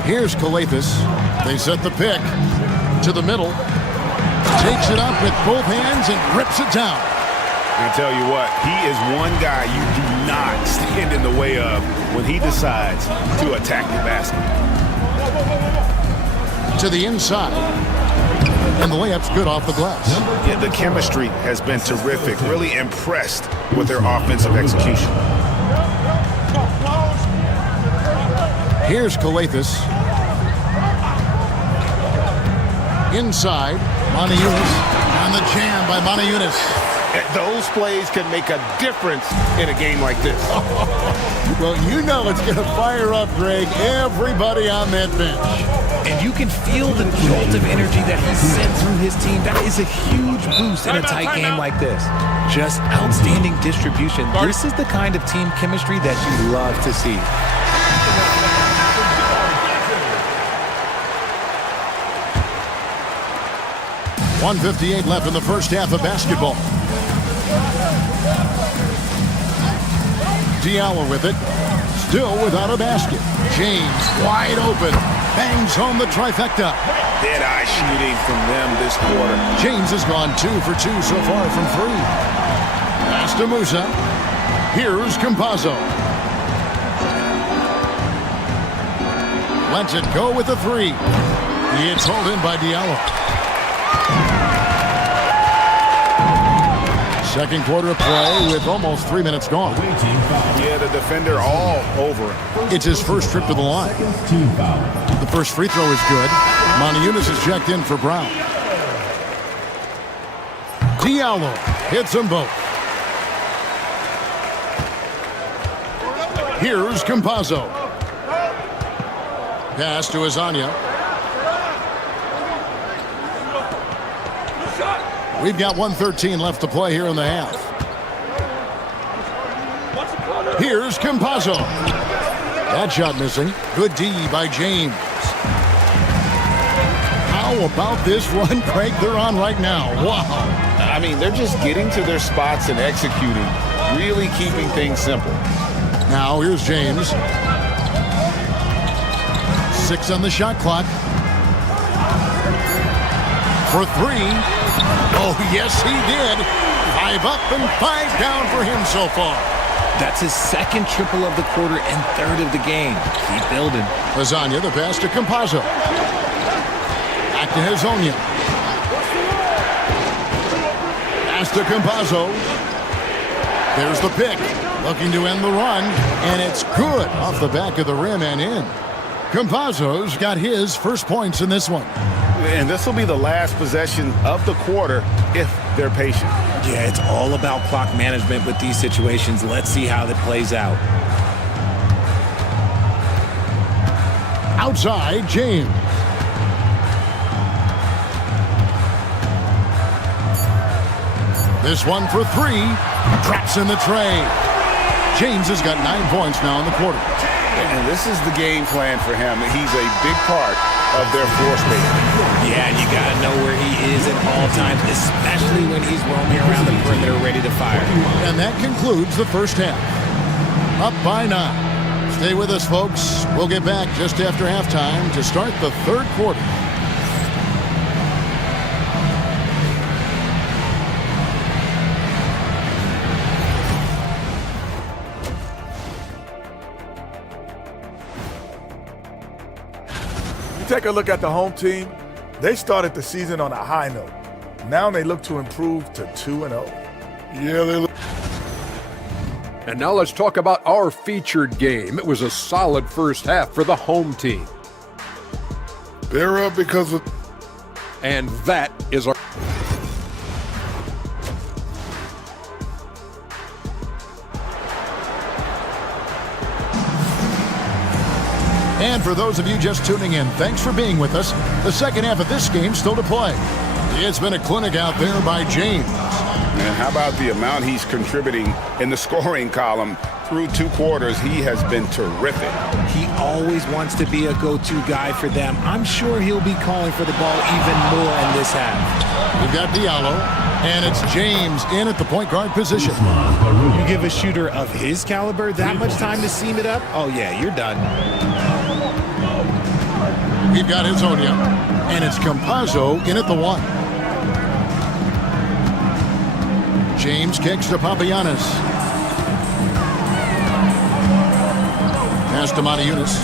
Here's Kalathis. They set the pick. To the middle. Takes it up with both hands and rips it down. I tell you what, he is one guy you do not stand in the way of when he decides to attack the basket. To the inside. And the layup's good off the glass. Yeah, the chemistry has been terrific. Really impressed with their offensive execution. Here's Calathis. Inside, Moniunas. On the jam by Moniunas. Those plays can make a difference in a game like this. Well, you know it's going to fire up, Greg, everybody on that bench. And you can feel the jolt of energy that he sent through his team. That is a huge boost in a tight game like this. Just outstanding distribution. This is the kind of team chemistry that you love to see. .158 left in the first half of basketball. Diallo with it. Still without a basket. James wide open. Bangs home the trifecta. Dead-eye shooting from them this quarter. James has gone 2 for 2 so far from 3. Pass to Musa. Here's Campazzo. Lets it go with the 3. It's hauled in by Diallo. Second quarter of play with almost 3 minutes gone. Yeah, the defender all over it. It's his first trip to the line. The first free throw is good. Moniunas is checked in for Brown. Diallo hits them both. Here's Campazzo. Pass to Azania. We've got 1:13 left to play here in the half. Here's Campazzo. That shot missing. Good D by James. How about this run, Craig, they're on right now? Wow. I mean, they're just getting to their spots and executing, really keeping things simple. Now here's James. 6 on the shot clock. For 3. Oh, yes, he did. 5 up and 5 down for him so far. That's his second triple of the quarter and third of the game. Keep building. Lasagna, the pass to Campazzo. Back to Hazonia. Pass to Campazzo. There's the pick. Looking to end the run. And it's good off the back of the rim and in. Campazzo's got his first points in this one. And this will be the last possession of the quarter if they're patient. Yeah, it's all about clock management with these situations. Let's see how that plays out. Outside, James. This one for 3. Traps in the tray. James has got 9 points now in the quarter. And this is the game plan for him. He's a big part of their floor space. Yeah, you got to know where he is at all times, especially when he's roaming around the perimeter ready to fire. And that concludes the first half. Up by 9. Stay with us, folks. We'll get back just after halftime to start the third quarter. Take a look at the home team. They started the season on a high note. Now they look to improve to 2-0. Yeah, they look. And now let's talk about our featured game. It was a solid first half for the home team. They're up because of. And that is our. And for those of you just tuning in, thanks for being with us. The second half of this game still to play. It's been a clinic out there by James. And how about the amount he's contributing in the scoring column through 2 quarters? He has been terrific. He always wants to be a go-to guy for them. I'm sure he'll be calling for the ball even more in this half. We've got Diallo, and it's James in at the point guard position. You give a shooter of his caliber that much time to seam it up? Oh, yeah, you're done. We've got Hazonia, and it's Campazzo in at the 1. James kicks to Papagiannis. Pass to Matajunas.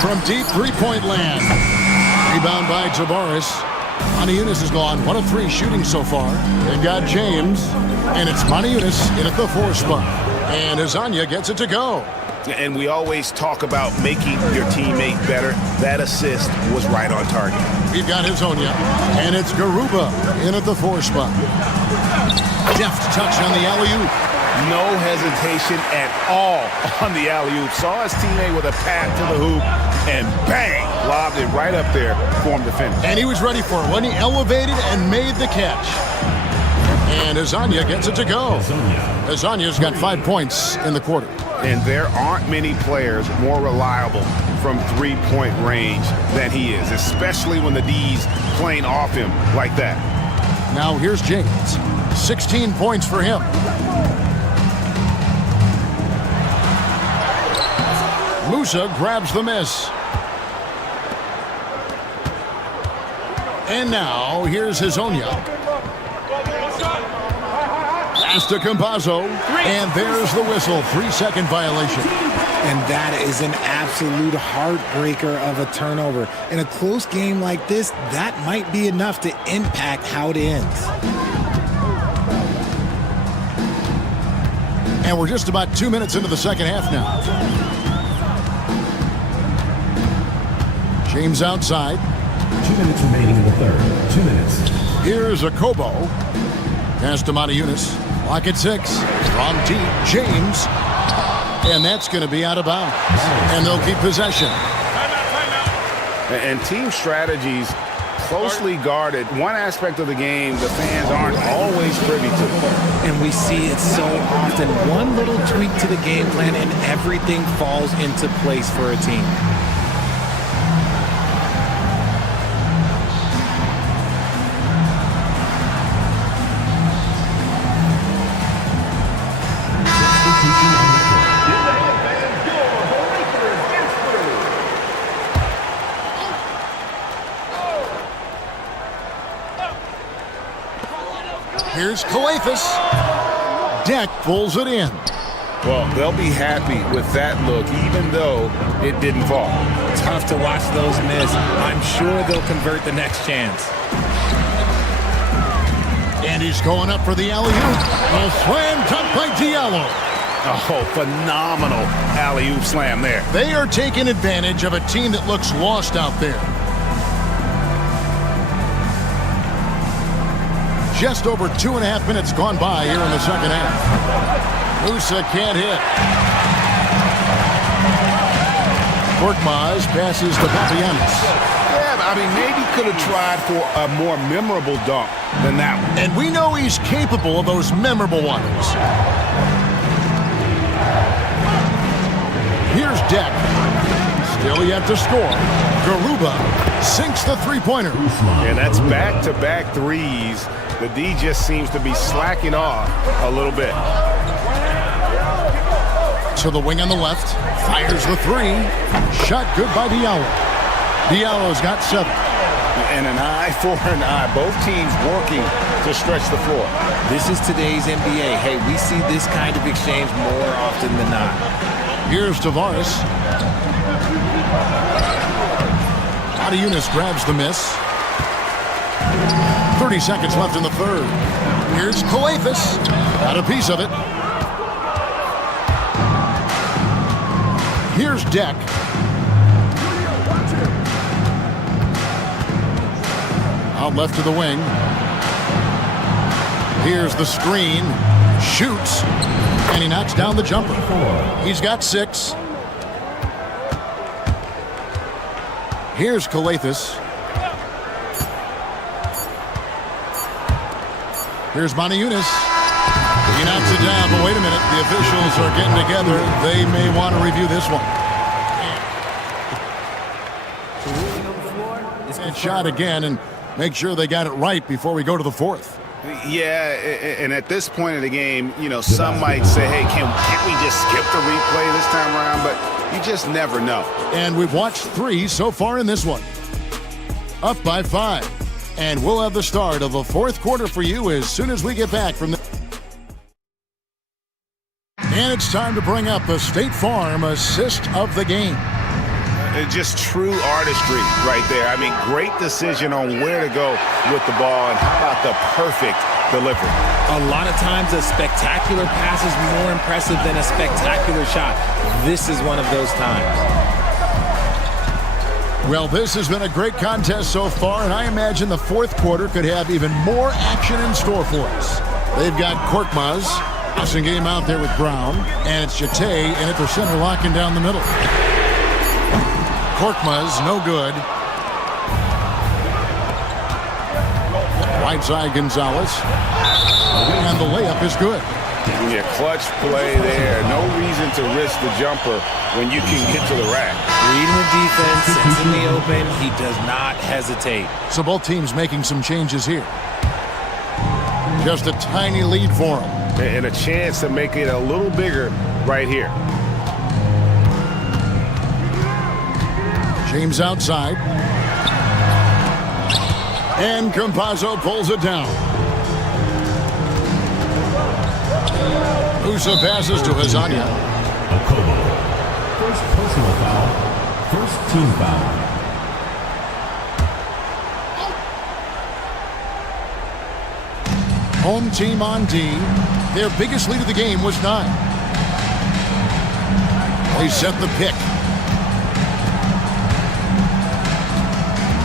From deep three-point land. Rebound by Tavares. Matajunas has gone 1 of 3 shooting so far. They've got James, and it's Matajunas in at the 4 spot. And Hezonja gets it to go. And we always talk about making your teammate better. That assist was right on target. We've got Hezonja, and it's Garuba in at the 4 spot. Deft touch on the alley-oop. No hesitation at all on the alley-oop. Saw his teammate with a path to the hoop, and bang, lobbed it right up there for him to finish. And he was ready for it when he elevated and made the catch. And Hezonja gets it to go. Hezonja's got 5 points in the quarter. And there aren't many players more reliable from three-point range than he is, especially when the D's playing off him like that. Now here's James. 16 points for him. Musa grabs the miss. And now here's Hezonja. Pass to Campazzo, and there's the whistle. 3-second violation. And that is an absolute heartbreaker of a turnover. In a close game like this, that might be enough to impact how it ends. And we're just about 2 minutes into the second half now. James outside. 2 minutes remaining in the third. 2 minutes. Here's a Kobo. Pass to Matajunas. Lock at 6. From deep, James. And that's going to be out of bounds. And they'll keep possession. And team strategies closely guarded. One aspect of the game the fans aren't always privy to. And we see it so often. One little tweak to the game plan and everything falls into place for a team. Here's Calathis. Deck pulls it in. Well, they'll be happy with that look, even though it didn't fall. Tough to watch those miss. I'm sure they'll convert the next chance. And he's going up for the alley-oop. A slam dunk by Diallo. Oh, phenomenal alley-oop slam there. They are taking advantage of a team that looks lost out there. Just over 2.5 minutes gone by here in the second half. Musa can't hit. Korkmaz passes to Papagiannis. Yeah, I mean, maybe could have tried for a more memorable dunk than that one. And we know he's capable of those memorable ones. Here's Deck. Still yet to score. Garuba sinks the three-pointer. And that's back-to-back threes. The D just seems to be slacking off a little bit. To the wing on the left. Fires the 3. Shot good by Diallo. Diallo's got 7. And an eye for an eye. Both teams working to stretch the floor. This is today's NBA. Hey, we see this kind of exchange more often than not. Here's Tavares. Matajunas grabs the miss. 30 seconds left in the third. Here's Calathis. Got a piece of it. Here's Deck. Out left to the wing. Here's the screen. Shoots. And he knocks down the jumper. He's got 6. Here's Calathis. Here's Matajunas. He knocks it down, but wait a minute. The officials are getting together. They may want to review this one. And shot again and make sure they got it right before we go to the fourth. Yeah, and at this point of the game, you know, some might say, hey, can't we just skip the replay this time around? But you just never know. And we've watched 3 so far in this one. up by 5. And we'll have the start of the fourth quarter for you as soon as we get back from the... And it's time to bring up the State Farm assist of the game. Just true artistry right there. I mean, great decision on where to go with the ball, and how about the perfect delivery. A lot of times a spectacular pass is more impressive than a spectacular shot. This is one of those times. Well, this has been a great contest so far, and I imagine the fourth quarter could have even more action in store for us. They've got Korkmaz, passing game out there with Brown, and it's Jate in at the center, locking down the middle. Korkmaz, no good. Right side, Gonzalez. And the layup is good. Yeah, clutch play there. No reason to risk the jumper when you can get to the rack. Reading the defense, it's in the open. He does not hesitate. So both teams making some changes here. Just a tiny lead for them. And a chance to make it a little bigger right here. James outside. And Campazzo pulls it down. Usa passes to Hazania. Okobo. First personal foul. First team foul. Home team on D. Their biggest lead of the game was 9. They set the pick.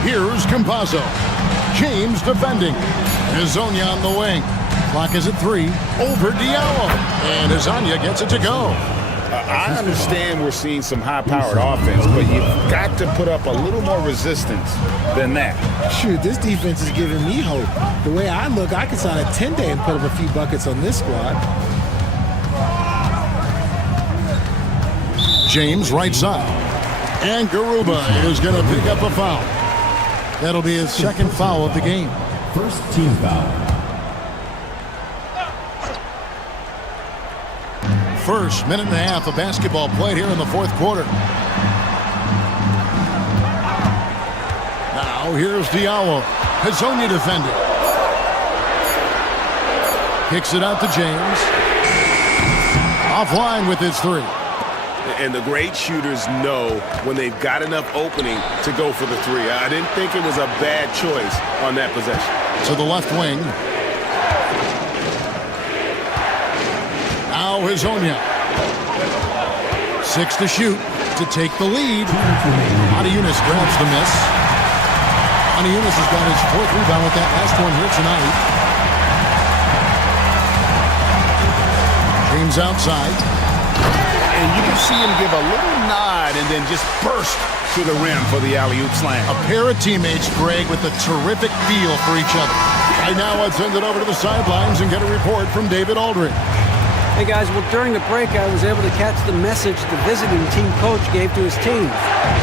Here's Campazzo. James defending. Hazonia on the wing. Clock is at 3. Over Diallo. And Hazonia gets it to go. I understand we're seeing some high-powered offense, but you've got to put up a little more resistance than that. Shoot, this defense is giving me hope. The way I look, I could sign a 10-day and put up a few buckets on this squad. James right side. And Garuba is going to pick up a foul. That'll be his second foul of the game. First team foul. First minute and a half of basketball played here in the fourth quarter. Now here's Diallo. Hazonia defending. Kicks it out to James. Offline with his 3. And the great shooters know when they've got enough opening to go for the 3. I didn't think it was a bad choice on that possession. To the left wing. Now Hazonia. 6 to shoot to take the lead. Adiunas grabs the miss. Adiunas has got his 4th rebound with that last one here tonight. James outside. And you can see him give a little nod and then just burst to the rim for the alley-oop slam. A pair of teammates, Greg, with a terrific feel for each other. Right now, let's send it over to the sidelines and get a report from David Aldridge. Hey guys, well during the break I was able to catch the message the visiting team coach gave to his team.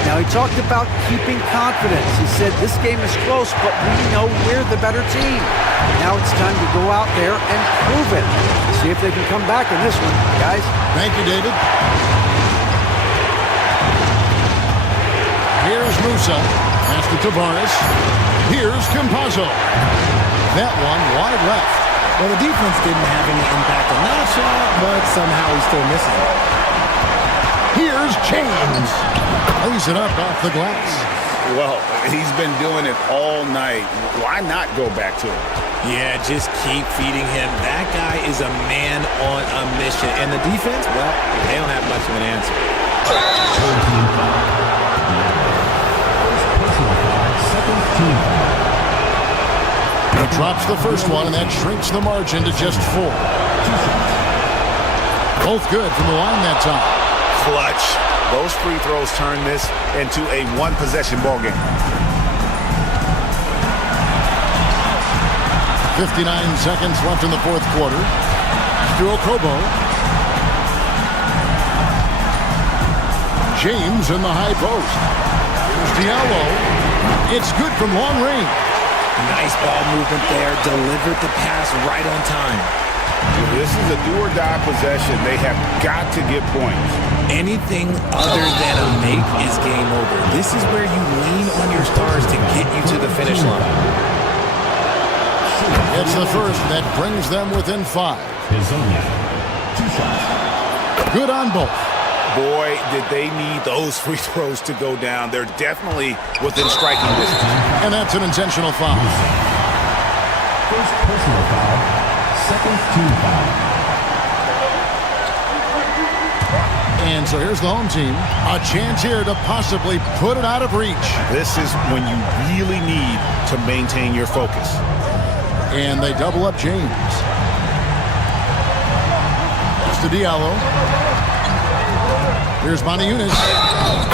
Now he talked about keeping confidence. He said this game is close, but we know we're the better team. Now it's time to go out there and prove it. See if they can come back in this one, guys. Thank you, David. Here's Musa. Pass to Tavares. Here's Campazzo. That one wide left. Well, the defense didn't have any impact on that shot, but somehow he still misses it. Here's James. Lays it up off the glass. Well, he's been doing it all night. Why not go back to him? Yeah, just keep feeding him. That guy is a man on a mission. And the defense, well, they don't have much of an answer. Second team foul. He drops the first one, and that shrinks the margin to just 4. Both good from the line that time. Clutch. Those free throws turn this into a one-possession ball game. 59 seconds left in the fourth quarter. To Okobo. James in the high post. Here's Diallo. It's good from long range. Nice ball movement there. Delivered the pass right on time. This is a do-or-die possession. They have got to get points. Anything other than a make is game over. This is where you lean on your stars to get you to the finish line. It's the first that brings them within 5. Good on both. Boy, did they need those free throws to go down. They're definitely within striking distance. And that's an intentional foul. First personal foul, second team foul. And so here's the home team. A chance here to possibly put it out of reach. This is when you really need to maintain your focus. And they double up James. It's to Diallo. Here's Yunus.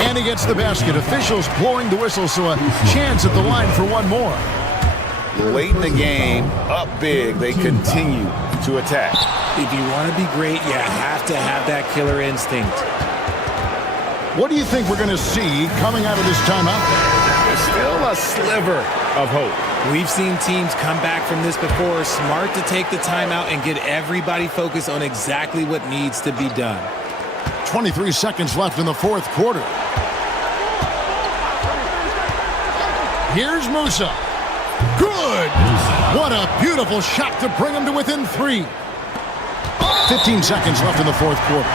And he gets the basket. Officials blowing the whistle, so a chance at the line for one more. Late in the game, up big, they continue to attack. If you want to be great, you have to have that killer instinct. What do you think we're going to see coming out of this timeout? There's still a sliver of hope. We've seen teams come back from this before. Smart to take the timeout and get everybody focused on exactly what needs to be done. 23 seconds left in the fourth quarter. Here's Musa. Good! What a beautiful shot to bring him to within 3. 15 seconds left in the fourth quarter.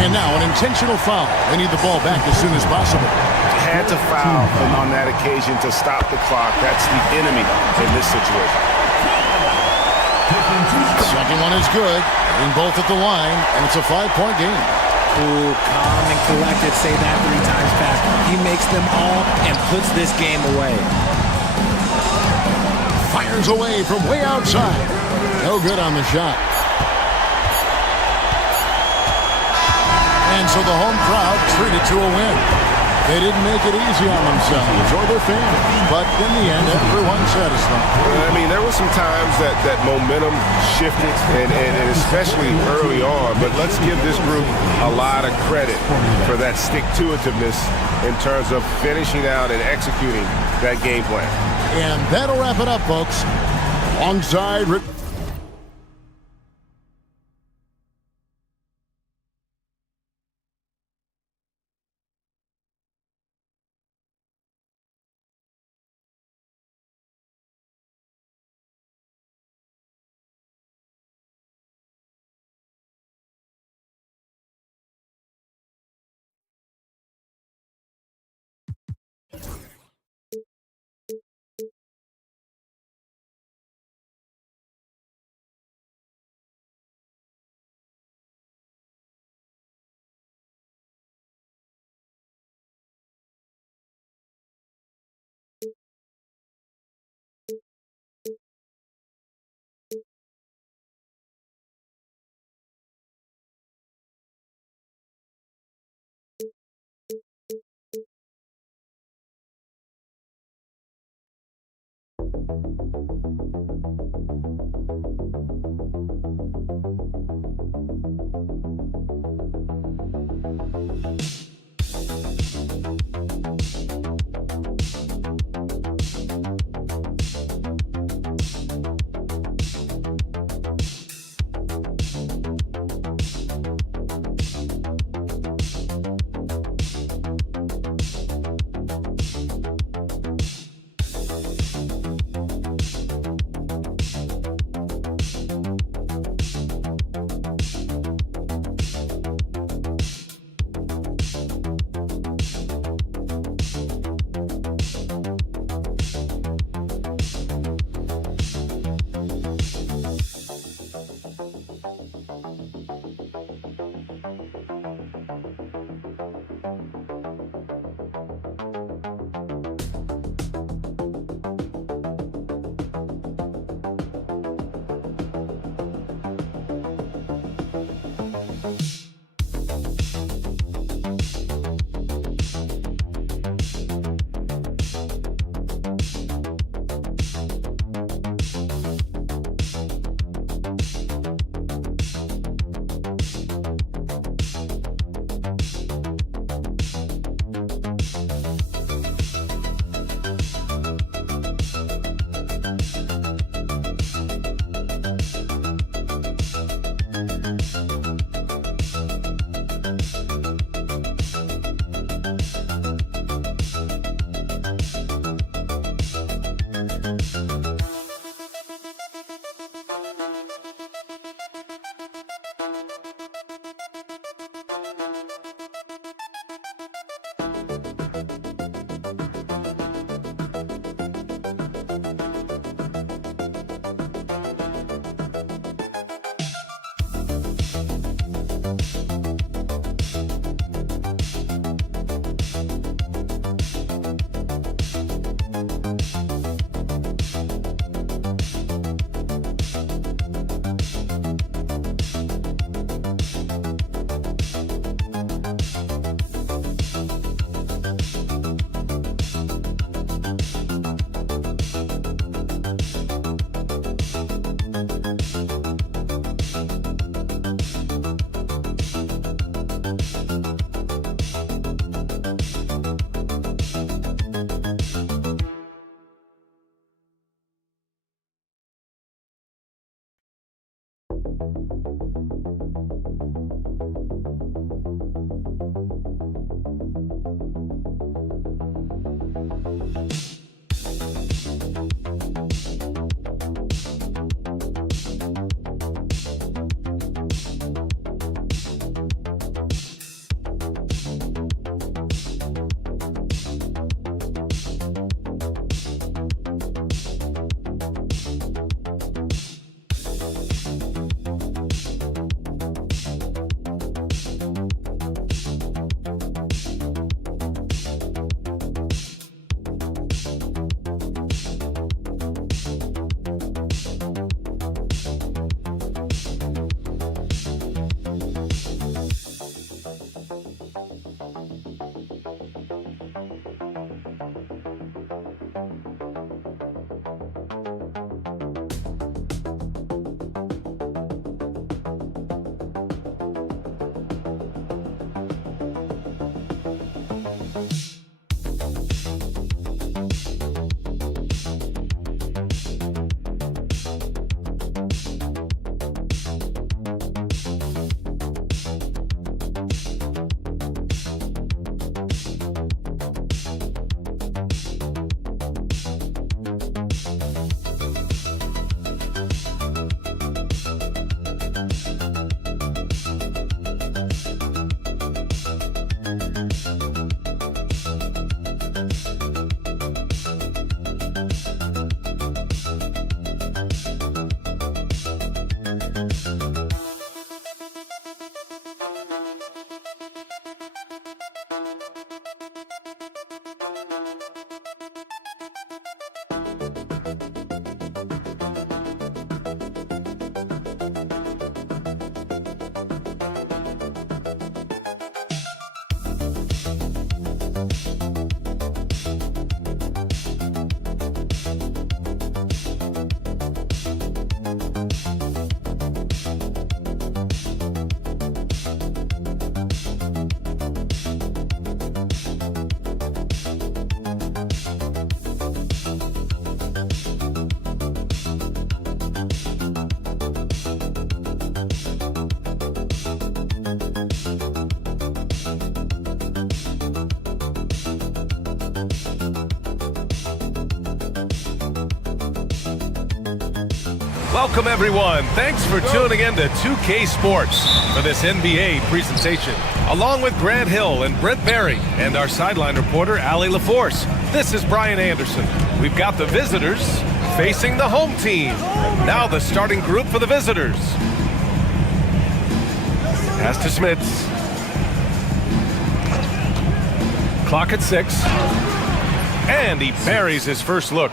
And now an intentional foul. They need the ball back as soon as possible. Had to foul on that occasion to stop the clock. That's the enemy in this situation. Second one is good. In both at the line, and it's a 5-point game. Ooh, calm and collected. Say that 3 times fast. He makes them all and puts this game away. Fires away from way outside. No good on the shot. And so the home crowd treated to a win. They didn't make it easy on themselves or their fans, but in the end, everyone's satisfied. I mean, there were some times that momentum shifted, and especially early on, but let's give this group a lot of credit for that stick-to-itiveness in terms of finishing out and executing that game plan. And that'll wrap it up, folks. Alongside Rick. Welcome, everyone. Thanks for tuning in to 2K Sports for this NBA presentation. Along with Grant Hill and Brent Barry and our sideline reporter, Allie LaForce, this is Brian Anderson. We've got the visitors facing the home team. Now the starting group for the visitors. Pass to Smits. Clock at 6. And he buries his first look.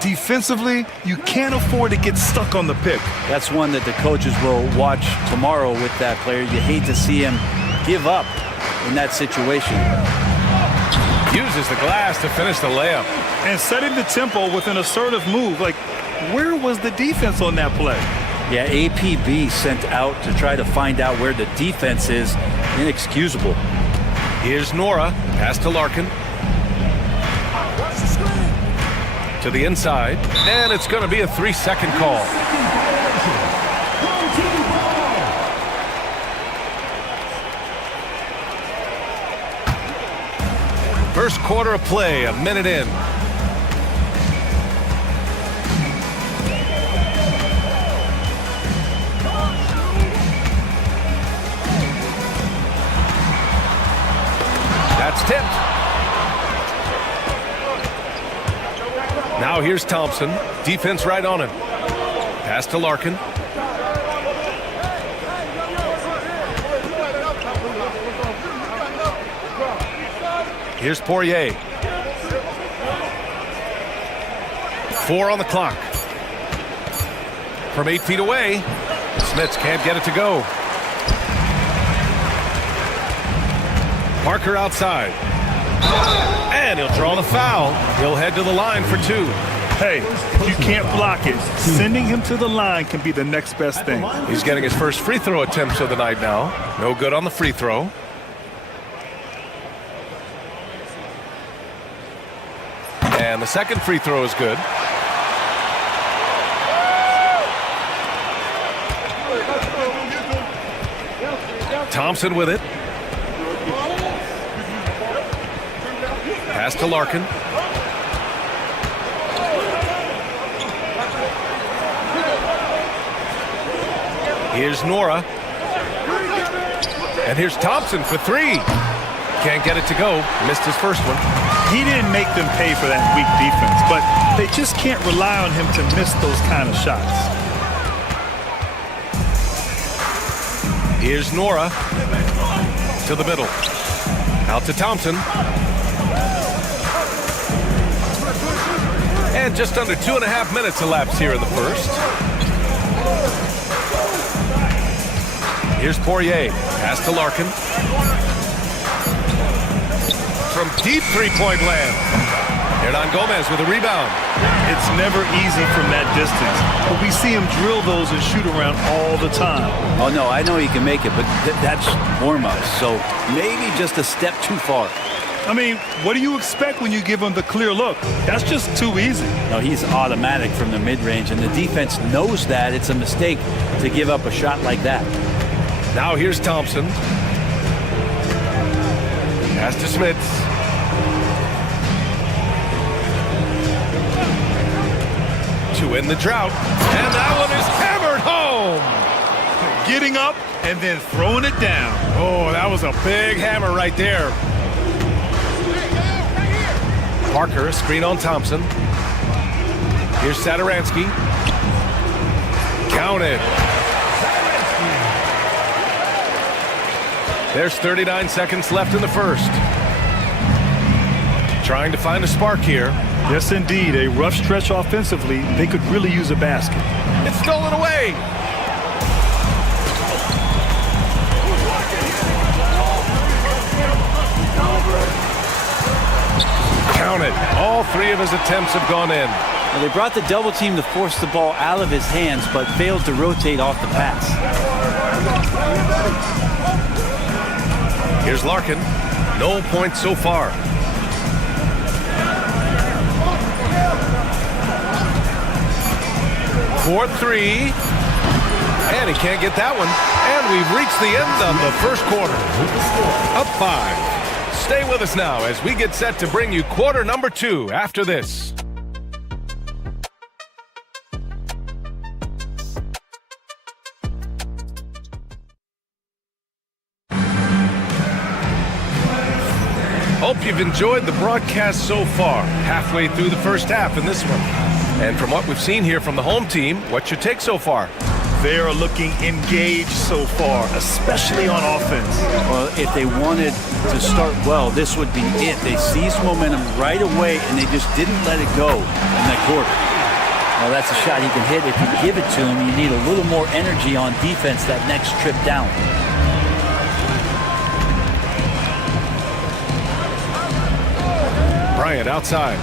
Defensively, you can't afford to get stuck on the pick. That's one that the coaches will watch tomorrow with that player. You hate to see him give up in that situation. Uses the glass to finish the layup. And setting the tempo with an assertive move. Like, where was the defense on that play? Yeah, APB sent out to try to find out where the defense is. Inexcusable. Here's Nora. Pass to Larkin. To the inside, and it's going to be a 3-second call. First quarter of play, a minute in. Shot's tipped. Now here's Thompson. Defense right on him. Pass to Larkin. Here's Poirier. 4 on the clock. From 8 feet away, Smits can't get it to go. Parker outside. And he'll draw the foul. He'll head to the line for 2. Hey, if you can't block it, sending him to the line can be the next best thing. He's getting his first free throw attempts of the night now. No good on the free throw. And the second free throw is good. Thompson with it. Pass to Larkin. Here's Nora. And here's Thompson for 3. Can't get it to go. Missed his first one. He didn't make them pay for that weak defense, but they just can't rely on him to miss those kind of shots. Here's Nora. To the middle. Out to Thompson. And just under 2.5 minutes elapsed here in the first. Here's Poirier. Pass to Larkin. From deep three-point land. Hernan Gomez with a rebound. It's never easy from that distance, but we see him drill those and shoot around all the time. Oh, no, I know he can make it, but that's warm-up, so maybe just a step too far. I mean, what do you expect when you give him the clear look? That's just too easy. No, he's automatic from the mid-range, and the defense knows that. It's a mistake to give up a shot like that. Now here's Thompson. Pass to Smits. To end the drought. And that one is hammered home. Getting up and then throwing it down. Oh, that was a big hammer right there. Parker, a screen on Thompson. Here's Satoransky. Counted. There's 39 seconds left in the first. Trying to find a spark here. Yes, indeed. A rough stretch offensively. They could really use a basket. It's stolen away. Counted. All 3 of his attempts have gone in. Well, they brought the double team to force the ball out of his hands, but failed to rotate off the pass. Here's Larkin. No points so far. For 3. And he can't get that one. And we've reached the end of the first quarter. Up 5. Stay with us now as we get set to bring you quarter number 2 after this. Hope you've enjoyed the broadcast so far, halfway through the first half in this one. And from what we've seen here from the home team, what's your take so far? They are looking engaged so far, especially on offense. Well, if they wanted to start well, this would be it. They seized momentum right away, and they just didn't let it go in that quarter. Well, that's a shot he can hit. If you give it to him, you need a little more energy on defense that next trip down. Bryant outside.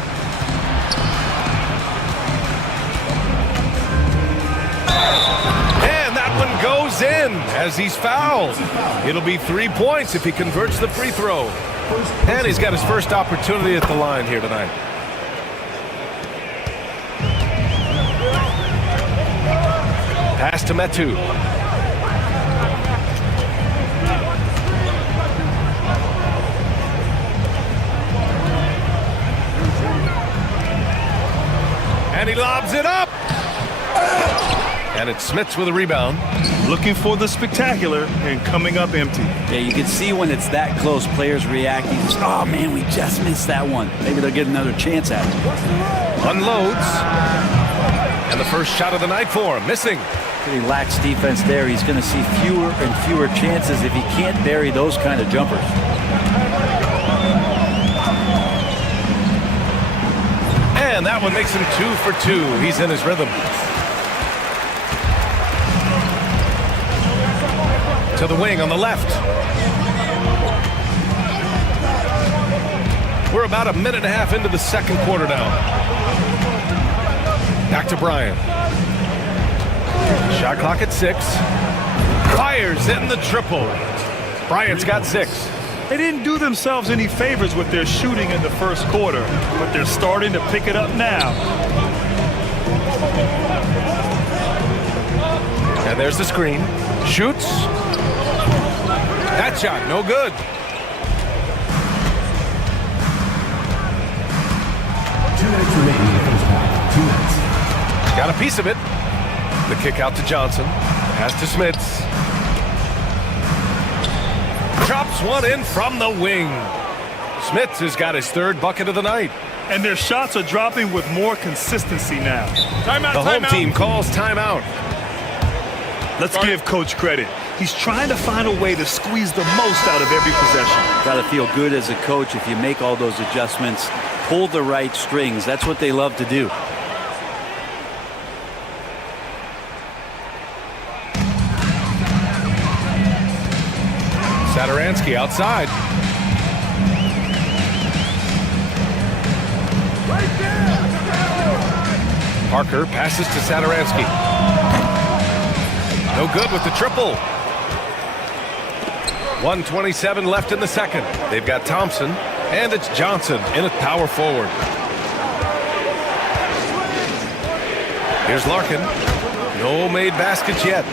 And that one goes in as he's fouled. It'll be 3 points if he converts the free throw. And he's got his first opportunity at the line here tonight. Pass to Metu. And he lobs it up. And it's Smits with a rebound. Looking for the spectacular and coming up empty. Yeah, you can see when it's that close, players reacting. Oh, man, we just missed that one. Maybe they'll get another chance at it. Unloads. And the first shot of the night for him. Missing. He lacks defense there. He's going to see fewer and fewer chances if he can't bury those kind of jumpers. And that one makes him 2 for 2. He's in his rhythm. To the wing on the left. We're about a minute and a half into the second quarter now. Back to Bryant. Shot clock at 6. Fires in the triple. Bryant's got 6. They didn't do themselves any favors with their shooting in the first quarter, but they're starting to pick it up now. And there's the screen. Shoots. That shot, no good. 2 minutes remaining in the first half. 2 minutes. Got a piece of it. The kick out to Johnson. Pass to Smits. Drops one in from the wing. Smits has got his 3rd bucket of the night. And their shots are dropping with more consistency now. Timeout, the home team calls timeout. Let's give Coach credit. He's trying to find a way to squeeze the most out of every possession. Got to feel good as a coach if you make all those adjustments, pull the right strings. That's what they love to do. Satoransky outside. Parker passes to Satoransky. No good with the triple. 1:27 left in the second. They've got Thompson, and it's Johnson in at power forward. Here's Larkin. No made baskets yet.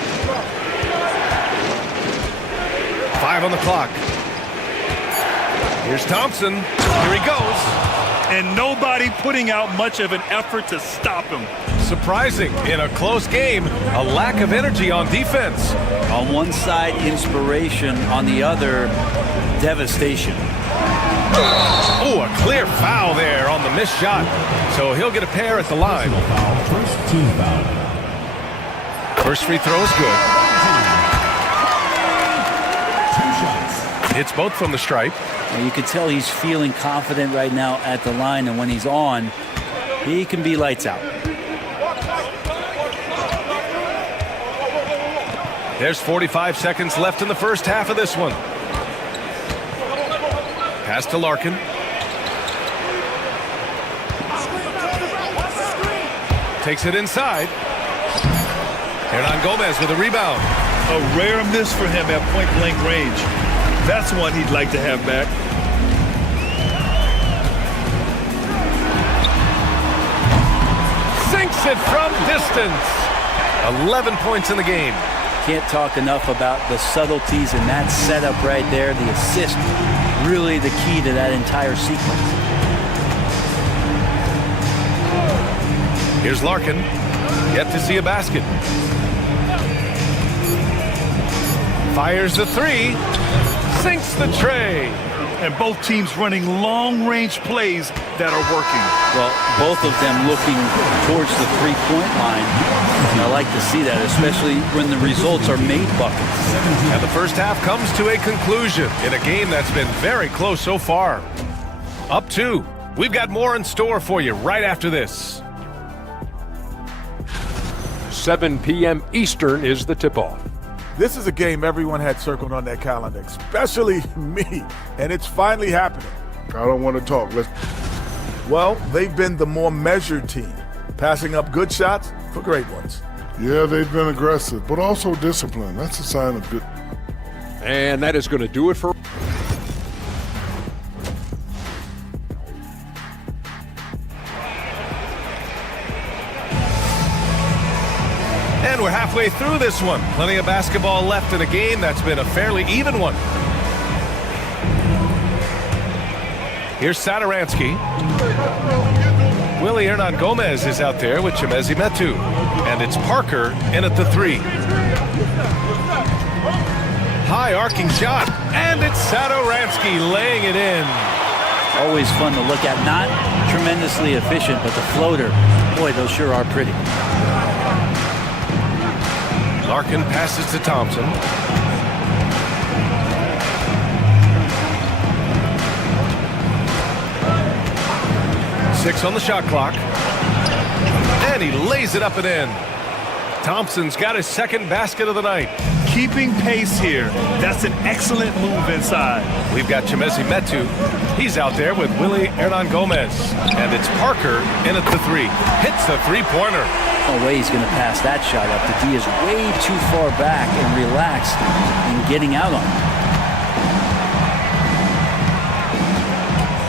5 on the clock. Here's Thompson. Here he goes. And nobody putting out much of an effort to stop him. Surprising in a close game, a lack of energy on defense. On one side, inspiration. On the other, devastation. Oh, a clear foul there on the missed shot. So he'll get a pair at the line. First team foul. First free throw is good. 2 shots. Hits both from the stripe. And you can tell he's feeling confident right now at the line, and when he's on, he can be lights out. There's 45 seconds left in the first half of this one. Pass to Larkin. Takes it inside. Hernan Gomez with a rebound. A rare miss for him at point-blank range. That's one he'd like to have back. Sinks it from distance. 11 points in the game. Can't talk enough about the subtleties in that setup right there. The assist, really the key to that entire sequence. Here's Larkin. Yet to see a basket. Fires the 3. Sinks the tray. And both teams running long-range plays that are working. Well, both of them looking towards the three-point line. And I like to see that, especially when the results are made buckets. And the first half comes to a conclusion in a game that's been very close so far. Up 2. We've got more in store for you right after this. 7 p.m. Eastern is the tip-off. This is a game everyone had circled on their calendar, especially me, and it's finally happening. I don't want to talk. Well, they've been the more measured team, passing up good shots for great ones. Yeah, they've been aggressive, but also disciplined. That's a sign of good. And that is going to do it for... And we're halfway through this one. Plenty of basketball left in a game that's been a fairly even one. Here's Satoransky. Willie Hernan-Gomez is out there with Chimezie Metu. And it's Parker in at the 3. High arcing shot. And it's Satoransky laying it in. Always fun to look at. Not tremendously efficient, but the floater, boy, those sure are pretty. Larkin passes to Thompson. Six on the shot clock. And he lays it up and in. Thompson's got his second basket of the night. Keeping pace here. That's an excellent move inside. We've got Chimezie Metu. He's out there with Willie Hernan-Gomez. And it's Parker in at the 3. Hits the three-pointer. No way he's going to pass that shot up. The D is way too far back and relaxed in getting out on it.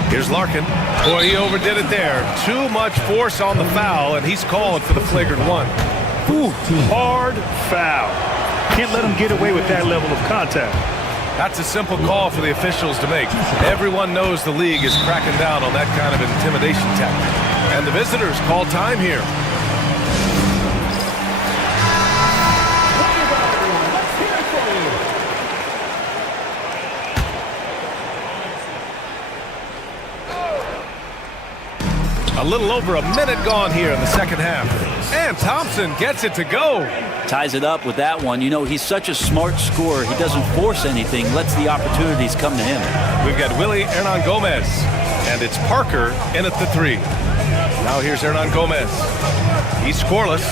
Here's Larkin. Boy, he overdid it there. Too much force on the foul, and he's called for the flagrant 1. Ooh, hard foul. Can't let him get away with that level of contact. That's a simple call for the officials to make. Everyone knows the league is cracking down on that kind of intimidation tactic. And the visitors call time here. A little over a minute gone here in the second half. And Thompson gets it to go. Ties it up with that one. You know, he's such a smart scorer. He doesn't force anything, lets the opportunities come to him. We've got Willie Hernan-Gomez. And it's Parker in at the 3. Now here's Hernan-Gomez. He's scoreless.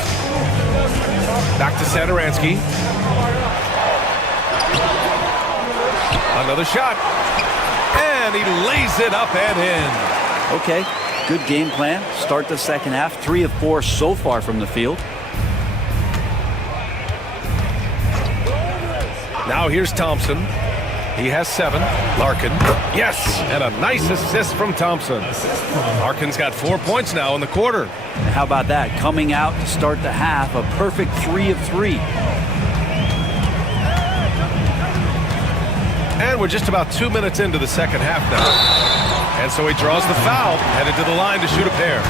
Back to Satoransky. Another shot. And he lays it up and in. Okay. Good game plan. Start the second half. 3 of 4 so far from the field. Now here's Thompson. He has 7. Larkin. Yes! And a nice assist from Thompson. Larkin's got 4 points now in the quarter. How about that? Coming out to start the half, a perfect 3 of 3. And we're just about 2 minutes into the second half now. And so he draws the foul, headed to the line to shoot a pair.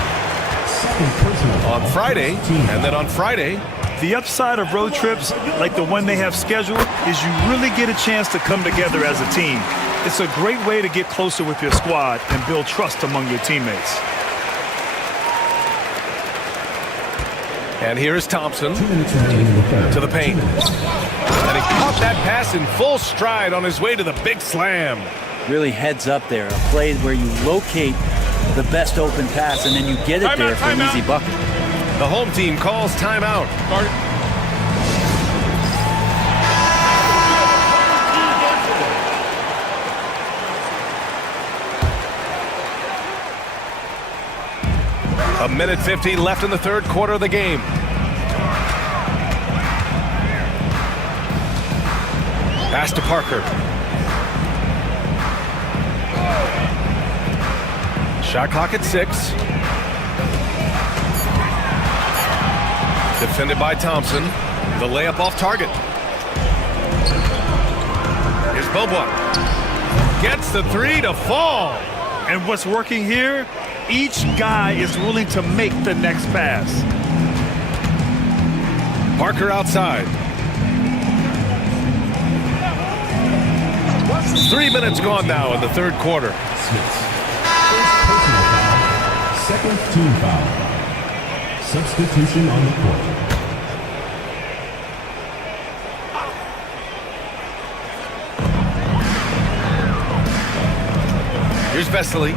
On Friday, and then on Friday. The upside of road trips, like the one they have scheduled, is you really get a chance to come together as a team. It's a great way to get closer with your squad and build trust among your teammates. And here is Thompson to the paint. And he caught that pass in full stride on his way to the big slam. Really heads up there. A play where you locate the best open pass and then you get it there for an easy bucket. The home team calls timeout. A minute 50 left in the third quarter of the game. Pass to Parker. Shot clock at 6. Defended by Thompson. The layup off target. Here's Bobois. Gets the 3 to fall. And what's working here? Each guy is willing to make the next pass. Parker outside. 3 minutes gone now in the third quarter. Second team foul. Substitution on the court. Here's Vesely.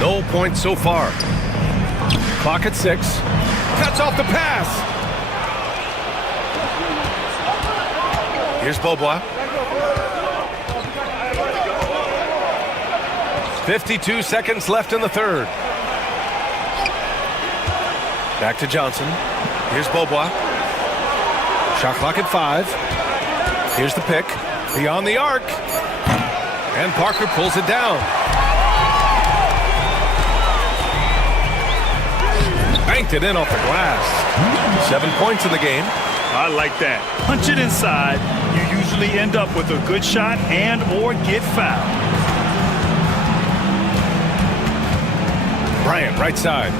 No points so far. Clock at 6. Cuts off the pass. Here's Bobois. 52 seconds left in the third. Back to Johnson. Here's Bobois. Shot clock at 5. Here's the pick. Beyond the arc. And Parker pulls it down. Banked it in off the glass. 7 points in the game. I like that. Punch it inside. You usually end up with a good shot and or get fouled. Bryant, right side.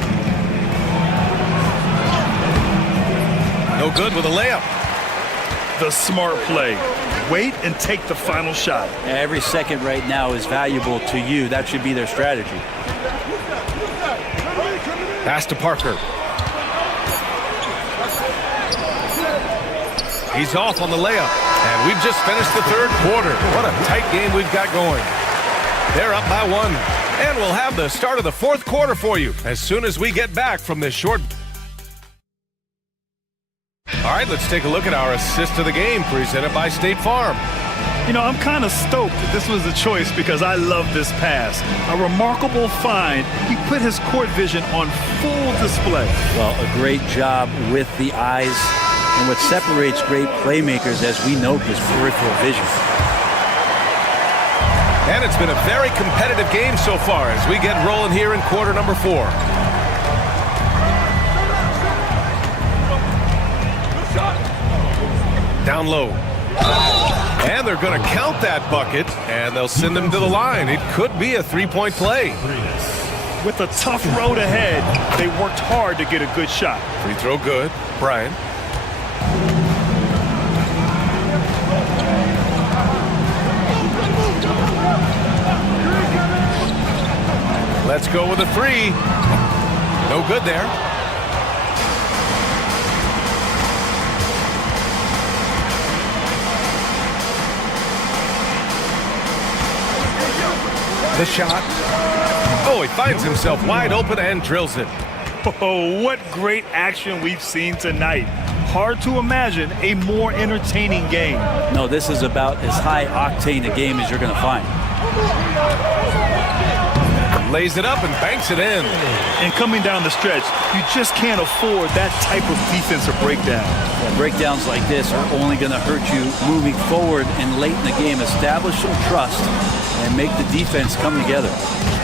No good with a layup. The smart play. Wait and take the final shot. Every second right now is valuable to you. That should be their strategy. Pass to Parker. He's off on the layup. And we've just finished the third quarter. What a tight game we've got going. They're up by 1. And we'll have the start of the fourth quarter for you as soon as we get back from this short. All right, let's take a look at our assist of the game presented by State Farm. You know, I'm kind of stoked that this was a choice because I love this pass. A remarkable find. He put his court vision on full display. Well, a great job with the eyes. And what separates great playmakers, as we know, is peripheral vision. And it's been a very competitive game so far as we get rolling here in quarter number 4. Down low. And they're going to count that bucket, and they'll send him to the line. It could be a three-point play. With a tough road ahead, they worked hard to get a good shot. Free throw good. Brian. Let's go with a 3. No good there. The shot. Oh, he finds himself wide open and drills it. Oh, what great action we've seen tonight. Hard to imagine a more entertaining game. No, this is about as high-octane a game as you're going to find. Lays it up and banks it in. And coming down the stretch, you just can't afford that type of defensive breakdown. Yeah, breakdowns like this are only going to hurt you moving forward and late in the game. Establish some trust and make the defense come together.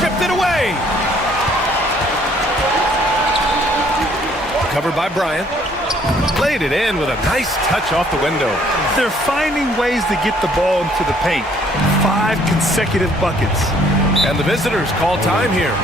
Stripped it away. Covered by Bryant. Laid it in with a nice touch off the window. They're finding ways to get the ball into the paint. 5 consecutive buckets. And the visitors call time here.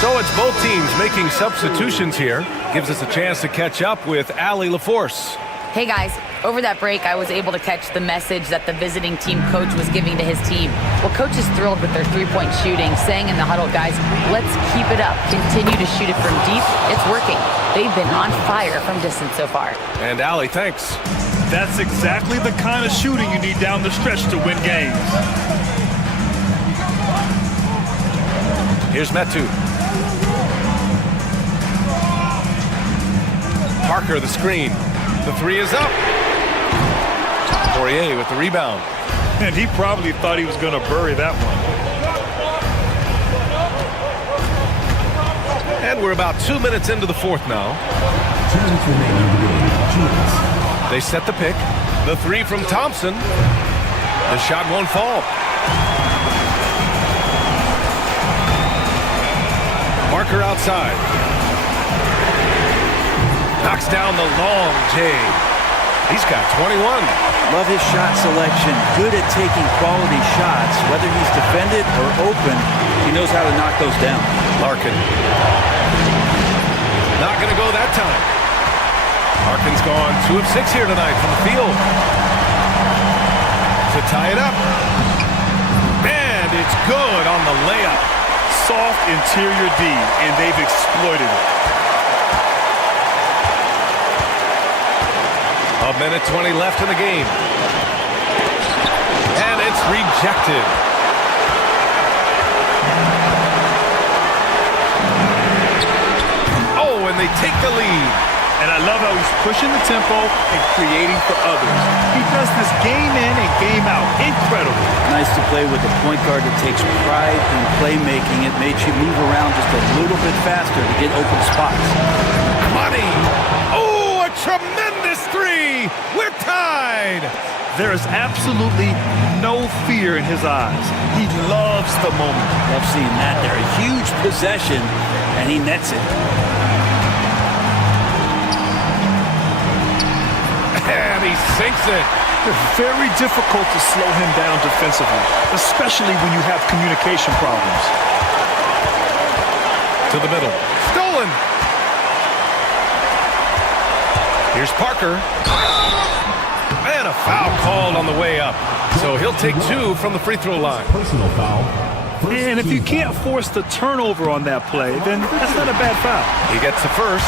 So it's both teams making substitutions here. Gives us a chance to catch up with Allie LaForce. Hey guys, over that break I was able to catch the message that the visiting team coach was giving to his team. Well, coach is thrilled with their three-point shooting, saying in the huddle, guys, let's keep it up. Continue to shoot it from deep. It's working. They've been on fire from distance so far. And Allie, thanks. That's exactly the kind of shooting you need down the stretch to win games. Here's Metu. Parker the screen. The 3 is up. Poirier with the rebound. And he probably thought he was going to bury that one. And we're about 2 minutes into the fourth now. They set the pick. The 3 from Thompson. The shot won't fall. Parker outside. Knocks down the long J. He's got 21. Love his shot selection. Good at taking quality shots. Whether he's defended or open, he knows how to knock those down. Larkin. Not going to go that time. Larkin's gone 2 of 6 here tonight from the field. To tie it up. And it's good on the layup. Soft interior D, and they've exploited it. A minute 20 left in the game. And it's rejected. Oh, and they take the lead. And I love how he's pushing the tempo and creating for others. He does this game in and game out. Incredible. Nice to play with a point guard that takes pride in playmaking. It makes you move around just a little bit faster to get open spots. Money. Oh, a tremendous 3. We're tied. There is absolutely no fear in his eyes. He loves the moment. Love seeing that there. A huge possession, and he nets it. And he sinks it. It's very difficult to slow him down defensively, especially when you have communication problems. to the middle. Stolen. Here's Parker. And a foul called on the way up. So he'll take 2 from the free throw line. Personal foul. And if you can't force the turnover on that play, then that's not a bad foul. He gets the first,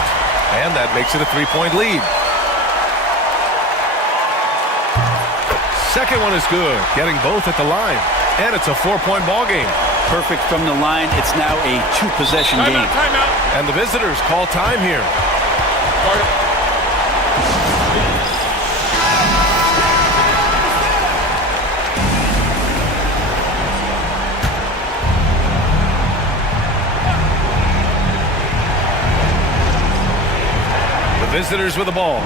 and that makes it a 3-point lead. Second one is good, getting both at the line. And it's a 4-point ball game. Perfect from the line. It's now a 2-possession game. Timeout. And the visitors call time here. The visitors with the ball.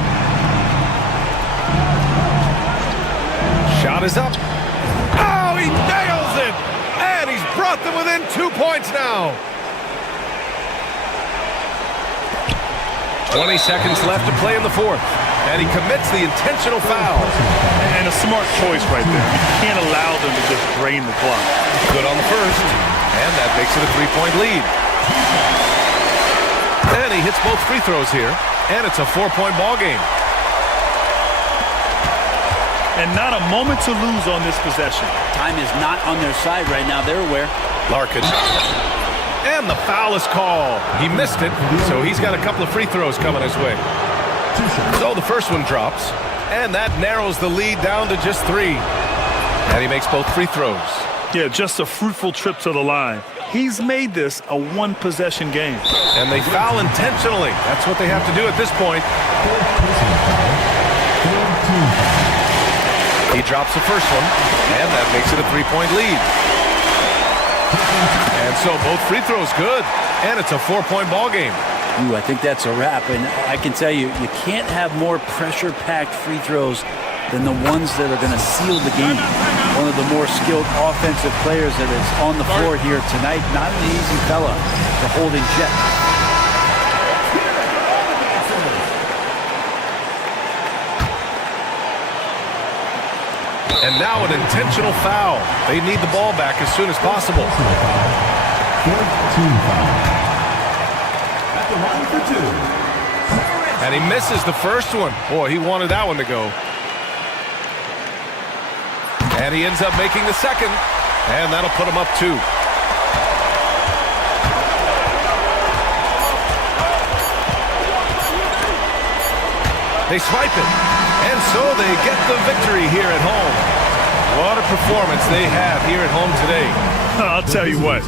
Shot is up. Oh, he nails it! And he's brought them within 2 points now. 20 seconds left to play in the fourth. And he commits the intentional foul. And a smart choice right there. You can't allow them to just drain the clock. Good on the first. And that makes it a 3-point lead. And he hits both free throws here. And it's a 4-point ball game. And not a moment to lose on this possession. Time is not on their side right now. They're aware. Larkin. And the foul is called. He missed it, so he's got a couple of free throws coming his way. So the first one drops, and that narrows the lead down to just 3. And he makes both free throws. Yeah, just a fruitful trip to the line. He's made this a 1-possession game. And they foul intentionally. That's what they have to do at this point. He drops the first one, and that makes it a 3-point lead. And so both free throws good, and it's a 4-point ball game. Ooh, I think that's a wrap, and I can tell you, you can't have more pressure-packed free throws than the ones that are going to seal the game. One of the more skilled offensive players that is on the floor here tonight. Not an easy fella to hold in check. And now an intentional foul. They need the ball back as soon as possible. And he misses the first one. Boy, he wanted that one to go. And he ends up making the second. And that'll put him up 2. They swipe it. And so they get the victory here at home. What a performance they have here at home today. I'll tell you what.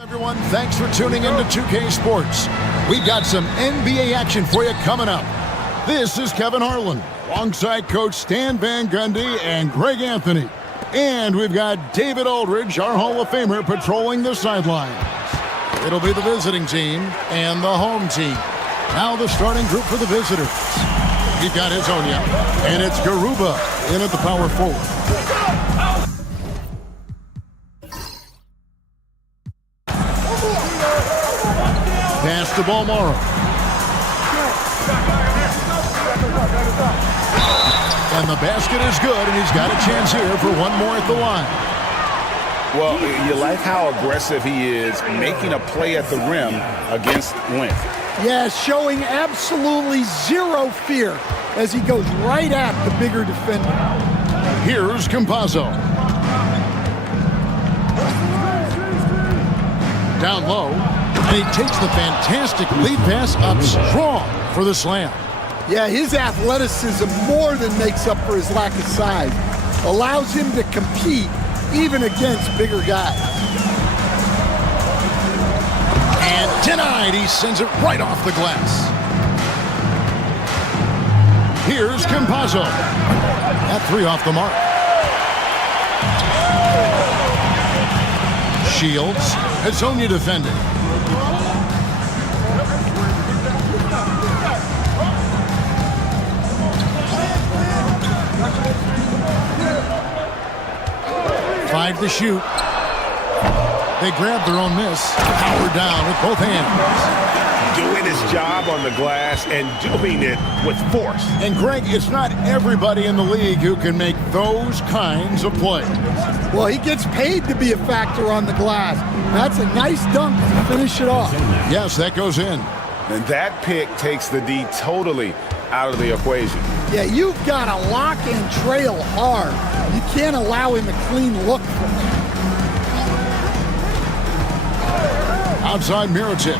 Everyone, thanks for tuning in to 2K Sports. We've got some NBA action for you coming up. This is Kevin Harlan, alongside Coach Stan Van Gundy and Greg Anthony. And we've got David Aldridge, our Hall of Famer, patrolling the sidelines. It'll be the visiting team and the home team. Now the starting group for the visitors. We've got Hazonia, and it's Garuba in at the power forward. Pass to ball Morrow. And the basket is good, and he's got a chance here for one more at the line. Well, you like how aggressive he is, making a play at the rim against length. Yeah, showing absolutely zero fear as he goes right at the bigger defender. Here's Campazzo. Down low, and he takes the fantastic lead pass up strong for the slam. Yeah, his athleticism more than makes up for his lack of size. Allows him to compete even against bigger guys. And denied, he sends it right off the glass. Here's Campazzo. That three off the mark. Shields, Hazonia defending. Five to shoot. They grab their own miss. Power down with both hands. Doing his job on the glass and doing it with force. And Greg, it's not everybody in the league who can make those kinds of plays. Well, he gets paid to be a factor on the glass. That's a nice dunk to finish it off. Yes, that goes in. And that pick takes the D totally out of the equation. Yeah, you've got to lock and trail hard. You can't allow him a clean look from that. Outside Mirotic.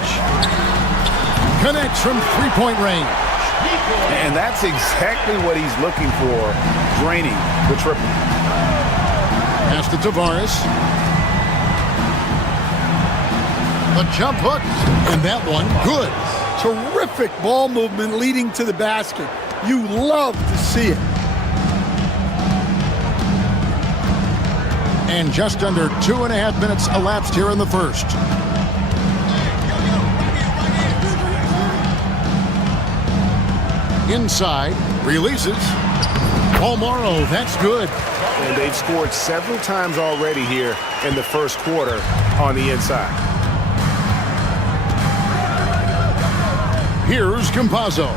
Connects from three-point range. And that's exactly what he's looking for, draining the triple. Pass to Tavares. The jump hook, and that one good. Terrific ball movement leading to the basket. You love to see it. And just under 2.5 minutes elapsed here in the first. Inside, releases. Palmaro, that's good. And they've scored several times already here in the first quarter on the inside. Here's Campazzo.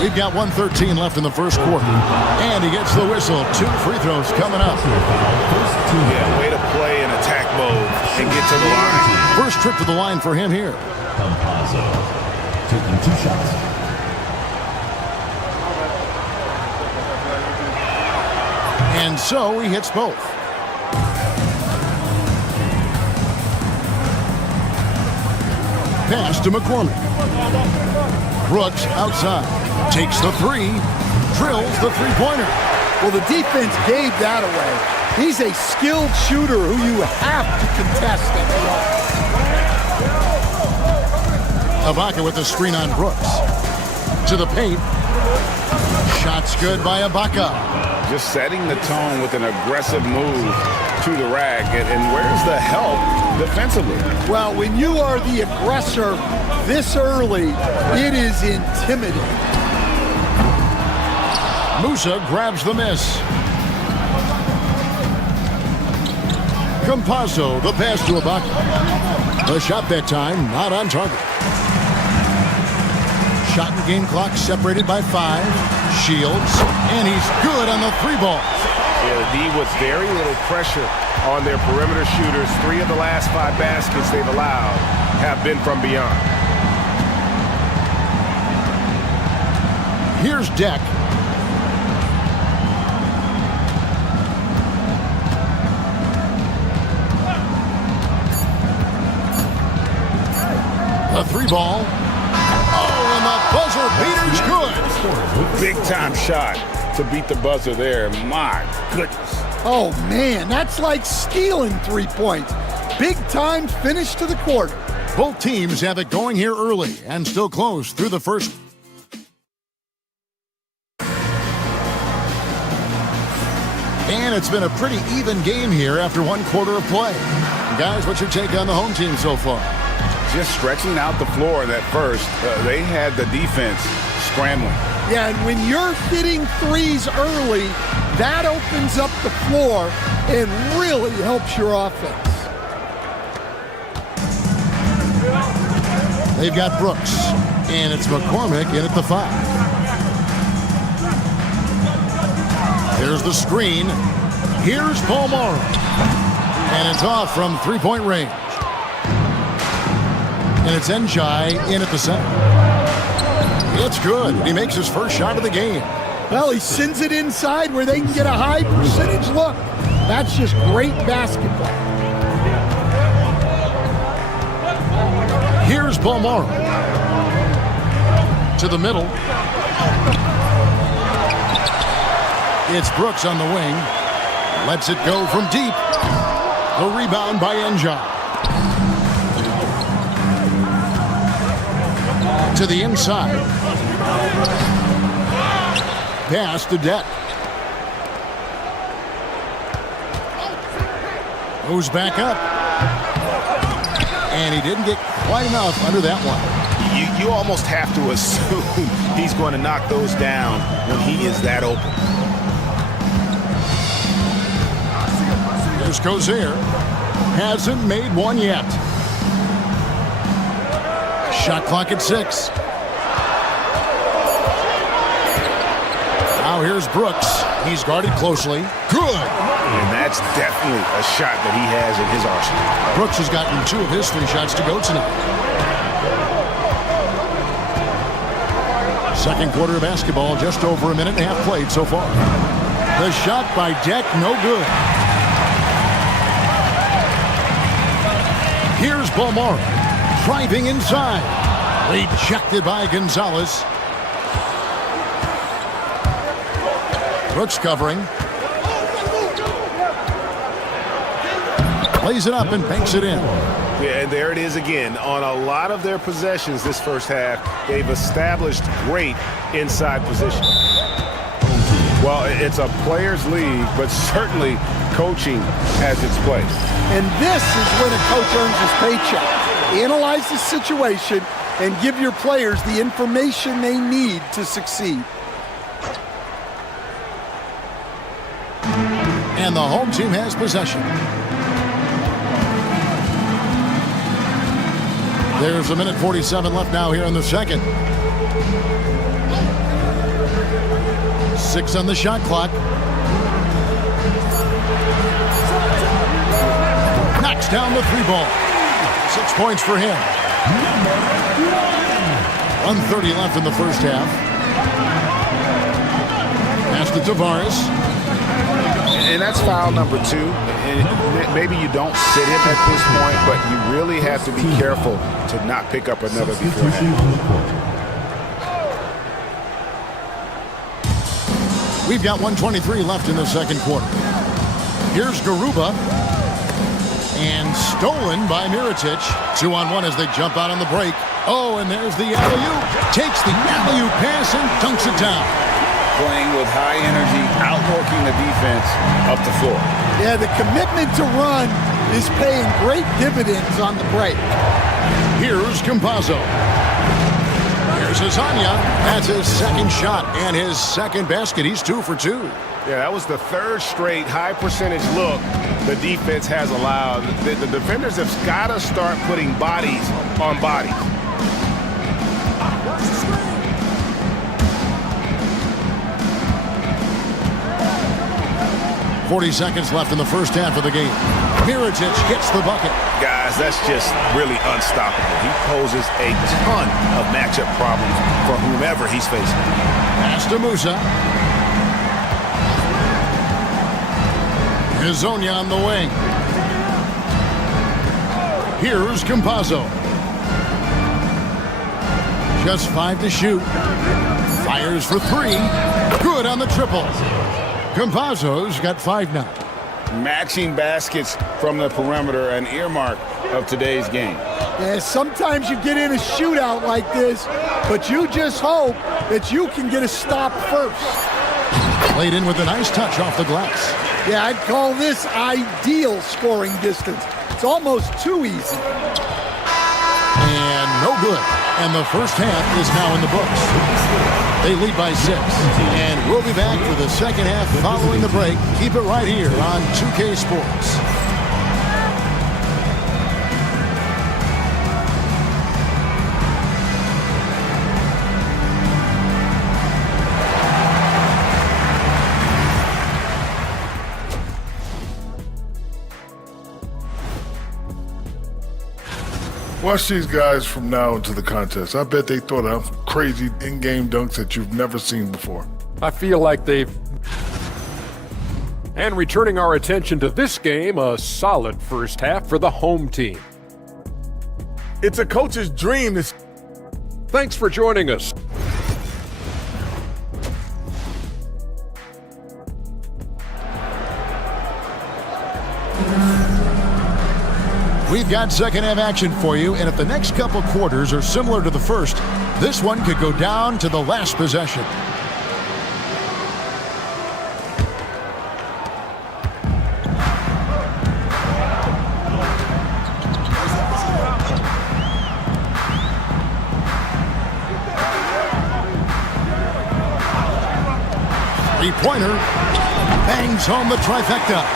We've got 1:13 left in the first quarter. And he gets the whistle. 2 free throws coming up. Yeah, way to play in attack mode and get to the line. First trip to the line for him here. Campazzo taking 2 shots. And so he hits both. Pass to McCormick. Brooks outside. Takes the 3. Drills the three-pointer. Well, the defense gave that away. He's a skilled shooter who you have to contest it. Ibaka with the screen on Brooks. To the paint. Shots good by Ibaka. Just setting the tone with an aggressive move to the rack. And where's the help defensively? Well, when you are the aggressor this early, it is intimidating. Musa grabs the miss. Campazzo, the pass to Ibaka. The shot that time, not on target. Shot and game clock separated by 5. Shields, and he's good on the 3 ball. Yeah, the D with very little pressure on their perimeter shooters. 3 of the last 5 baskets they've allowed have been from beyond. Here's Deck. The 3 ball. Oh, and the buzzer beater's good. Big time shot to beat the buzzer there. My goodness. Oh, man, that's like stealing 3 points. Big time finish to the quarter. Both teams have it going here early and still close through the first. And it's been a pretty even game here after 1 quarter of play. Guys, what's your take on the home team so far? Just stretching out the floor in that first. They had the defense scrambling. Yeah, and when you're hitting 3s early, that opens up the floor and really helps your offense. They've got Brooks, and it's McCormick in at the 5. There's the screen. Here's Palmaro. And it's off from 3-point range. And it's Njai in at the center. It's good. He makes his first shot of the game. Well, he sends it inside where they can get a high percentage look. That's just great basketball. Here's Palmaro. To the middle. It's Brooks on the wing. Lets it go from deep. The rebound by Njai. To the inside. Pass to Deck. Moves back up. And he didn't get quite enough under that one. You almost have to assume he's going to knock those down when he is that open. Here's Cozier. Hasn't made one yet. Shot clock at 6. Now here's Brooks. He's guarded closely. Good. And that's definitely a shot that he has in his arsenal. Brooks has gotten 2 of his 3 shots to go tonight. Second quarter of basketball, just over a minute and a half played so far. The shot by Deck, no good. Here's Balmora, driving inside. Rejected by Gonzalez. Brooks covering. Plays it up and banks it in. Yeah, and there it is again. On a lot of their possessions this first half, they've established great inside position. Well, it's a players' league, but certainly coaching has its place. And this is when a coach earns his paycheck. Analyze the situation and give your players the information they need to succeed. And the home team has possession. There's a minute 47 left now here in the second. 6 on the shot clock. Knocks down the 3-ball. 6 points for him. 1:30 left in the first half. Pass to Tavares. And that's foul number 2. And maybe you don't sit him at this point, but you really have to be careful to not pick up another beforehand. We've got 1:23 left in the second quarter. Here's Garuba. And stolen by Mirotic. 2-on-1 as they jump out on the break. Oh, and there's the alley-oop. Takes the alley-oop pass and dunks it down. Playing with high energy, outworking the defense up the floor. Yeah, the commitment to run is paying great dividends on the break. Here's Campazzo. Here's Azania. That's his second shot and his second basket. He's 2 for 2. Yeah, that was the third straight high percentage look the defense has allowed. The defenders have got to start putting bodies on bodies. 40 seconds left in the first half of the game. Mirotic gets the bucket. Guys, that's just really unstoppable. He poses a ton of matchup problems for whomever he's facing. Pass to Musa. Hezonja on the wing. Here's Campazzo. Just 5 to shoot. Fires for 3. Good on the triple. Campazzo's got 5 now. Matching baskets from the perimeter, an earmark of today's game. Yeah, sometimes you get in a shootout like this, but you just hope that you can get a stop first. Played in with a nice touch off the glass. Yeah, I'd call this ideal scoring distance. It's almost too easy. And no good. And the first half is now in the books. They lead by 6. And we'll be back for the second half following the break. Keep it right here on 2K Sports. Watch these guys from now into the contest. I bet they thought of crazy in-game dunks that you've never seen before. I feel like they've... And returning our attention to this game, a solid first half for the home team. It's a coach's dream. Thanks for joining us. We've got second half action for you, and if the next couple quarters are similar to the first, this one could go down to the last possession. Three-pointer bangs home the trifecta.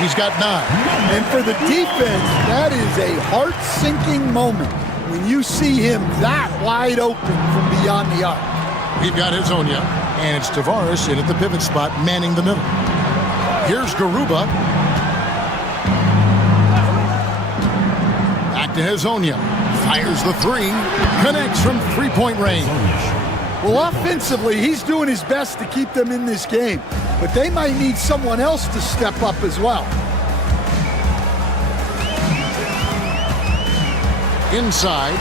He's got 9. And for the defense, that is a heart-sinking moment when you see him that wide open from beyond the arc. We've got Hezonja, and it's Tavares in at the pivot spot, manning the middle. Here's Garuba. Back to Hezonja. Fires the 3. Connects from three-point range. Well, offensively, he's doing his best to keep them in this game, but they might need someone else to step up as well. inside.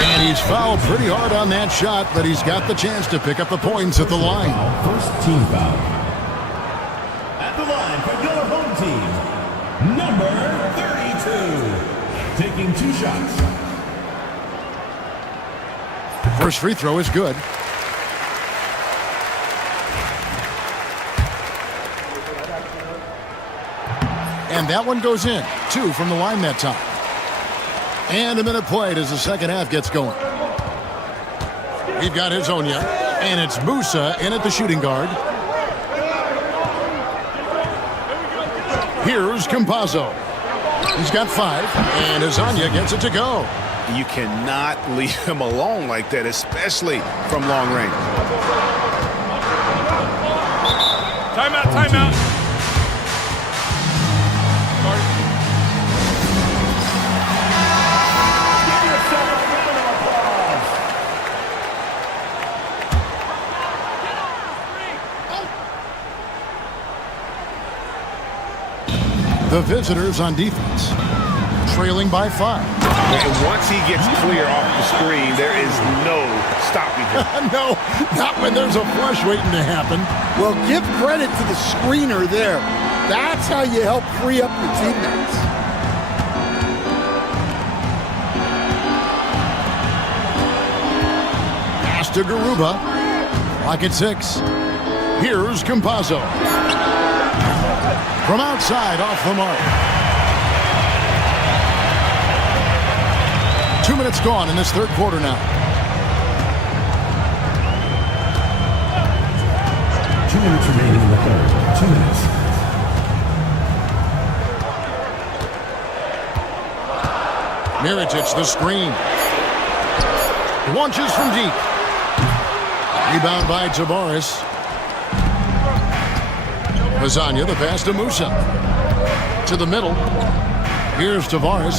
And he's fouled pretty hard on that shot, but he's got the chance to pick up the points at the line. First team foul. At the line for your home team, number 32. Taking 2 shots. First free throw is good. And that one goes in. 2 from the line that time. And a minute played as the second half gets going. We've got Hazonia, and it's Musa in at the shooting guard. Here's Campazzo. He's got 5, and Hazonia gets it to go. You cannot leave him alone like that, especially from long range. Timeout, timeout. The visitors on defense, trailing by 5. And once he gets clear off the screen, there is no stopping him. No, not when there's a flush waiting to happen. Well, give credit to the screener there. That's how you help free up your teammates. Pass to Garuba. Clock at 6. Here's Campazzo. From outside, off the mark. 2 minutes gone in this third quarter now. 2 minutes remaining in the third. 2 minutes. Mirotic, the screen. Launches from deep. Rebound by Tavares. Hazonia, the pass to Musa. To the middle. Here's Tavares.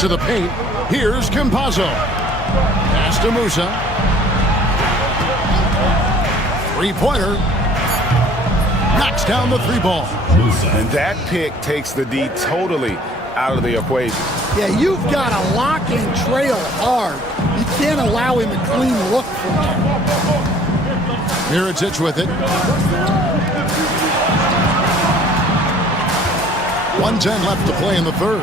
To the paint. Here's Campazzo. Pass to Musa. Three-pointer. Knocks down the 3-ball. And that pick takes the D totally out of the equation. Yeah, you've got to lock and trail hard. You can't allow him a clean look from there. Mirotic with it. 1:10 left to play in the third.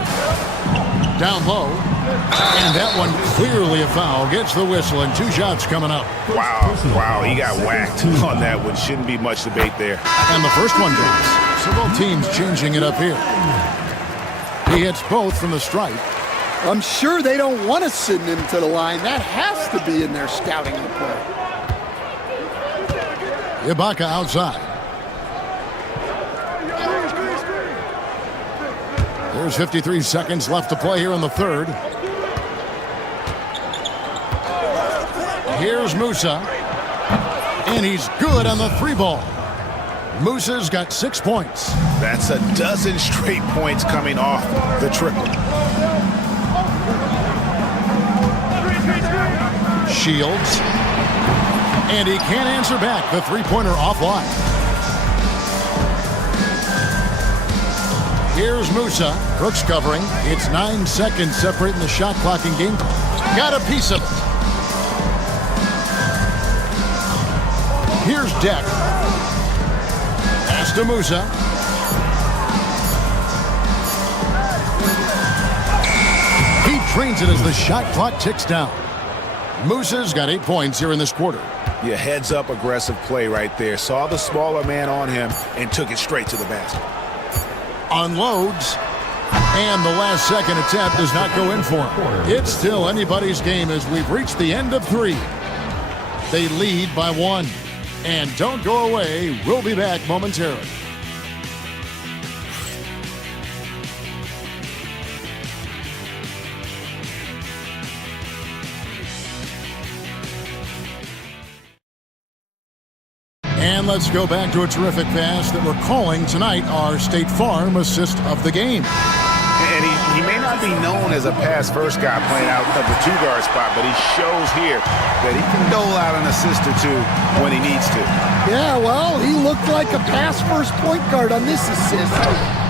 Down low. And that one clearly a foul. Gets the whistle and 2 shots coming up. Wow, he got whacked on that one. Shouldn't be much debate there. And the first one drops. So both teams changing it up here. He hits both from the stripe. I'm sure they don't want to send him to the line. That has to be in their scouting report. Ibaka outside. There's 53 seconds left to play here in the third. Here's Musa. And he's good on the 3-ball. Musa's got 6 points. That's a dozen straight points coming off the triple. Shields. And he can't answer back. The 3-pointer offline. Here's Musa. Brooks covering. It's 9 seconds separating the shot clock and game clock. Got a piece of it. Here's Deck. Pass to Musa. He trains it as the shot clock ticks down. Musa's got 8 points here in this quarter. Yeah, heads-up aggressive play right there. Saw the smaller man on him and took it straight to the basket. Unloads. And the last second attempt does not go in for him. It's still anybody's game as we've reached the end of 3. They lead by 1. And don't go away. We'll be back momentarily. And let's go back to a terrific pass that we're calling tonight our State Farm assist of the game. And he may not be known as a pass-first guy playing out of the 2-guard spot, but he shows here that he can dole out an assist or 2 when he needs to. Yeah, well, he looked like a pass-first point guard on this assist.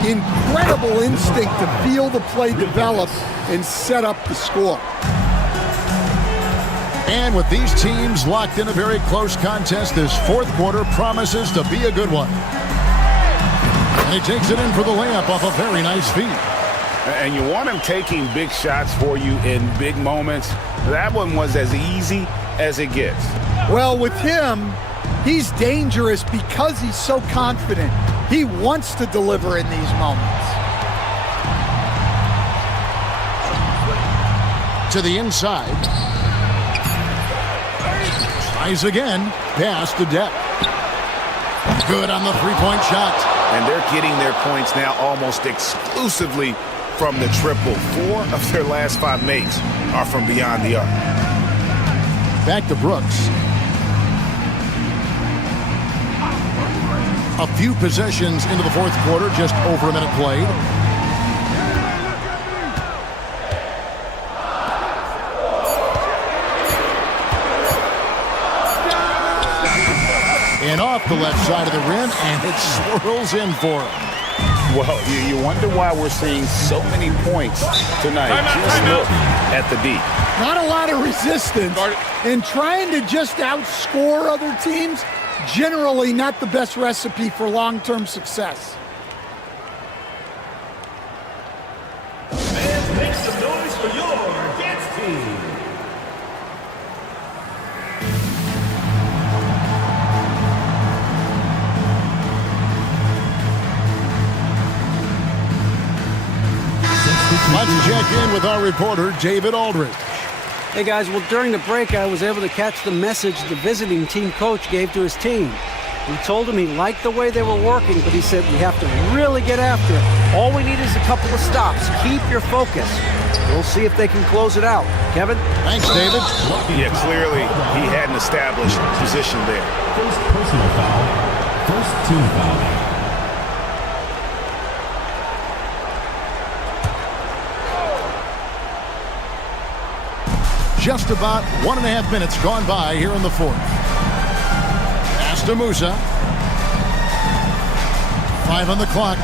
Incredible instinct to feel the play develop and set up the score. And with these teams locked in a very close contest, this fourth quarter promises to be a good one. And he takes it in for the layup off a very nice feed. And you want him taking big shots for you in big moments. That one was as easy as it gets. Well, with him, he's dangerous because he's so confident. He wants to deliver in these moments. To the inside. Tries again. Pass to Deck. Good on the three-point shot. And they're getting their points now almost exclusively from the triple. 4 of their last 5 makes are from beyond the arc. Back to Brooks. A few possessions into the fourth quarter, just over a minute played. And off the left side of the rim, and it swirls in for him. Well, you wonder why we're seeing so many points tonight. Just look at the D. Not a lot of resistance. And trying to just outscore other teams, generally not the best recipe for long-term success. And make some noise for your dance team. Let's check in with our reporter, David Aldridge. Hey guys, well during the break I was able to catch the message the visiting team coach gave to his team. He told him he liked the way they were working, but he said we have to really get after it. All we need is a couple of stops. Keep your focus. We'll see if they can close it out. Kevin? Thanks, David. Yeah, clearly he had an established position there. First personal foul. First team foul. Just about 1.5 minutes gone by here in the fourth. Pass to Musa. 5 on the clock.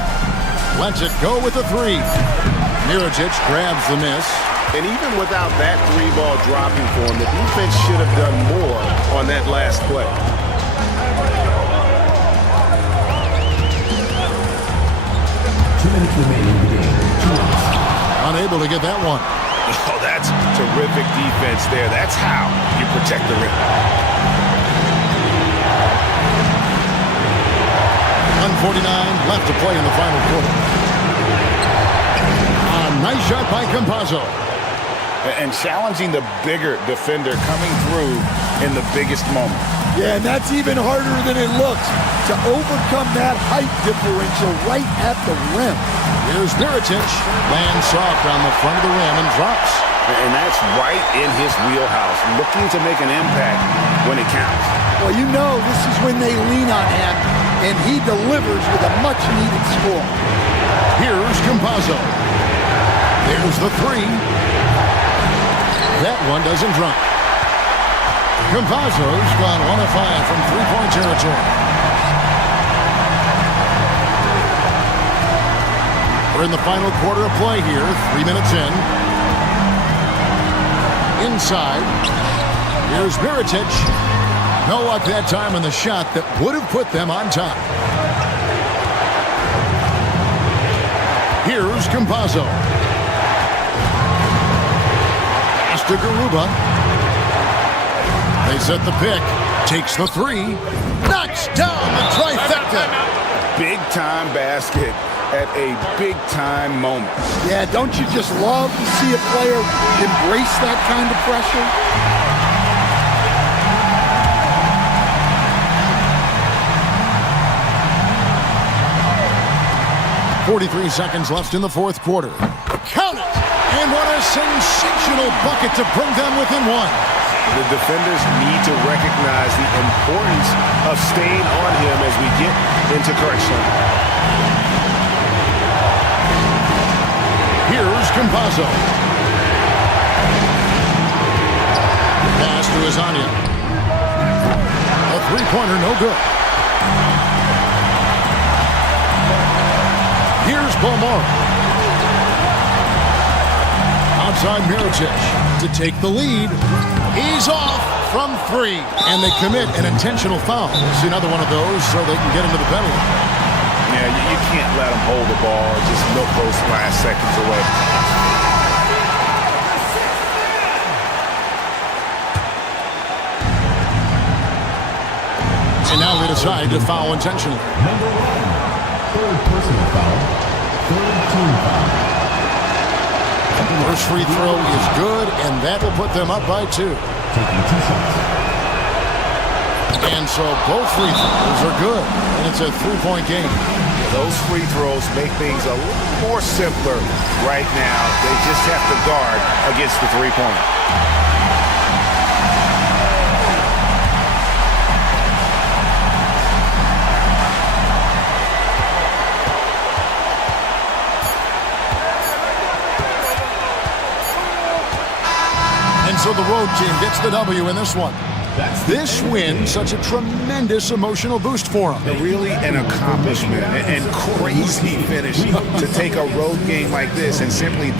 Lets it go with the 3. Mirotic grabs the miss. And even without that 3-ball dropping for him, the defense should have done more on that last play. 2 minutes remaining in the game. 2 minutes. Unable to get that one. Oh, that's terrific defense there. That's how you protect the rim. 1:49 left to play in the final quarter. A nice shot by Campazzo. And challenging the bigger defender coming through in the biggest moment. Yeah, and that's even harder than it looks to overcome that height differential right at the rim. Here's Mirotic. Lands soft on the front of the rim and drops. And that's right in his wheelhouse, looking to make an impact when it counts. Well, you know this is when they lean on him, and he delivers with a much-needed score. Here's Campazzo. There's the 3. That one doesn't drop. Campazzo's gone 1 of 5 from three-point territory. We're in the final quarter of play here, 3 minutes in. Inside. Here's Mirotic. No luck that time on the shot that would have put them on top. Here's Campazzo. Pass to Garuba. They set the pick. Takes the 3. Knocks down the trifecta. Big-time basket at a big-time moment. Yeah, don't you just love to see a player embrace that kind of pressure? .43 seconds left in the fourth quarter. Count it! And what a sensational bucket to bring them within 1. The defenders need to recognize the importance of staying on him as we get into correction. Here's Campazzo. Pass to Azania. A three-pointer, no good. Bomar. Outside Mirotic to take the lead. He's off from 3. And they commit an intentional foul. See another one of those so they can get into the penalty. Yeah, you can't let them hold the ball or just milk those last seconds away. And now they decide to foul intentionally. Number 1, third personal foul, third team foul. First free throw is good, and that will put them up by 2. Taking 2 shots. And so both free throws are good, and it's a 3-point game. Yeah, those free throws make things a little more simpler right now. They just have to guard against the 3-pointer. So the road team gets the W in this one. This win, such a tremendous emotional boost for them. Really an accomplishment and crazy finish to take a road game like this and simply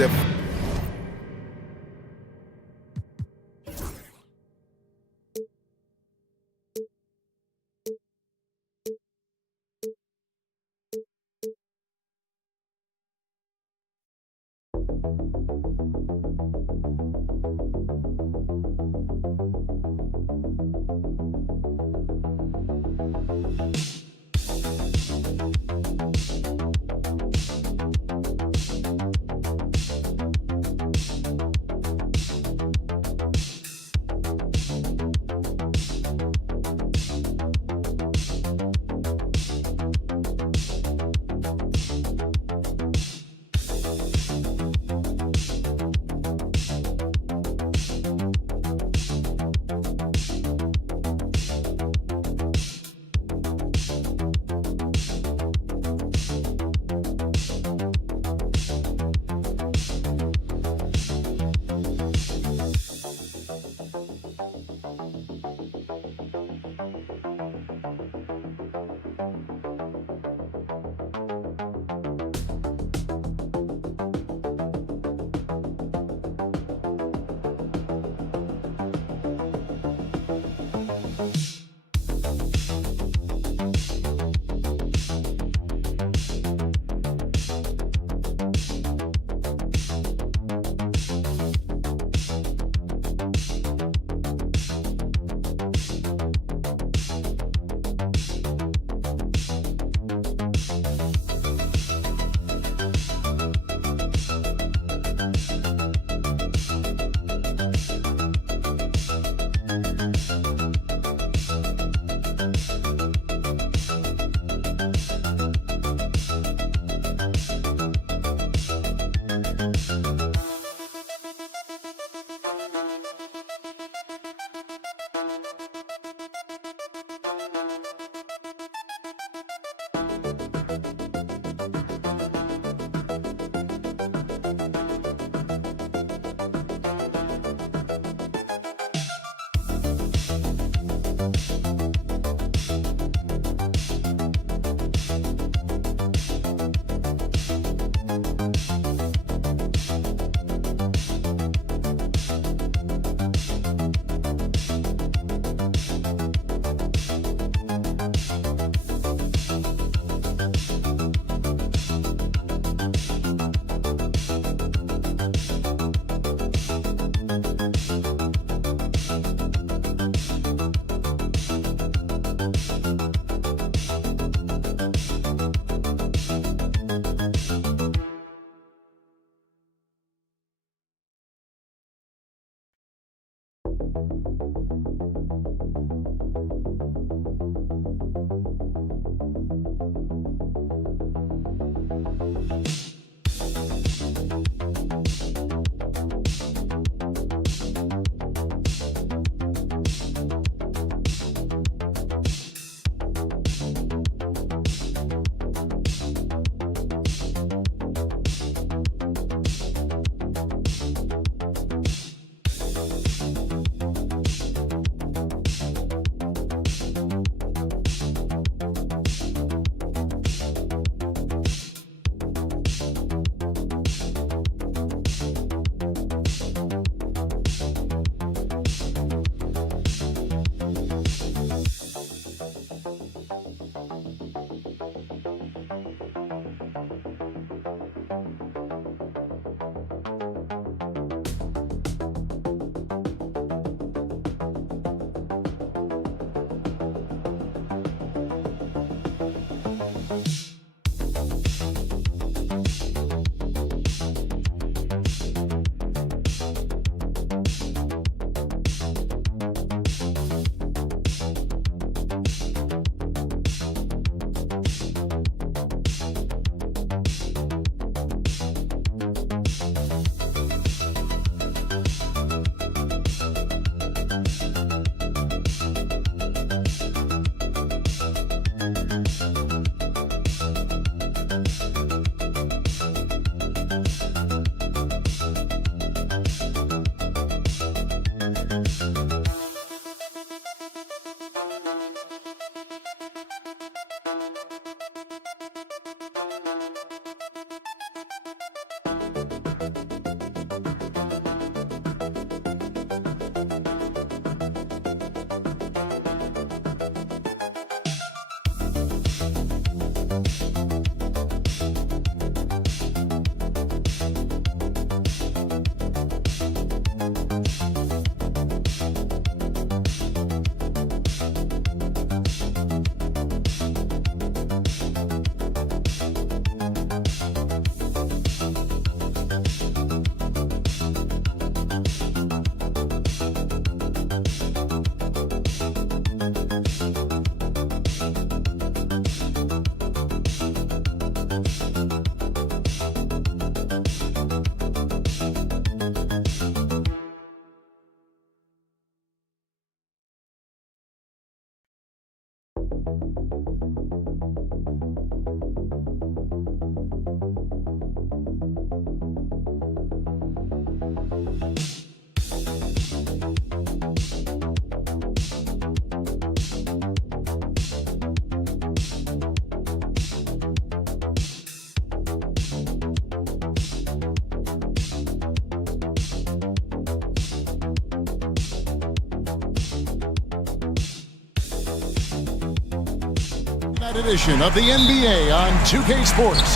Edition of the NBA on 2K Sports.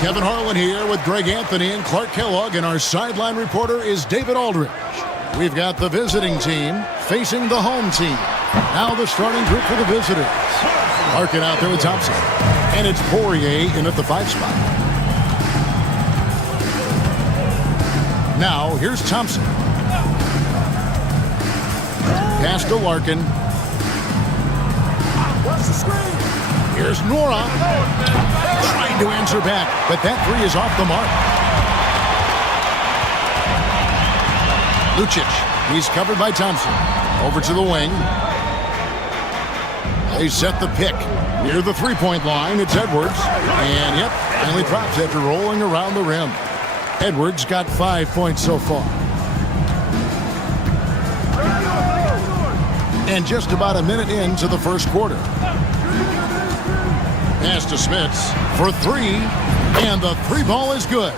Kevin Harlan here with Greg Anthony and Clark Kellogg, and our sideline reporter is David Aldridge. We've got the visiting team facing the home team. Now the starting group for the visitors. Larkin out there with Thompson. And it's Poirier in at the 5 spot. Now here's Thompson. Pass to Larkin. What's the screen? Here's Nora, trying to answer back, but that three is off the mark. Lucic, he's covered by Thompson. Over to the wing. They set the pick. Near the three-point line, it's Edwards. And, yep, finally drops after rolling around the rim. Edwards got 5 points so far. And just about a minute into the first quarter. Pass to Smits for three, and the three ball is good.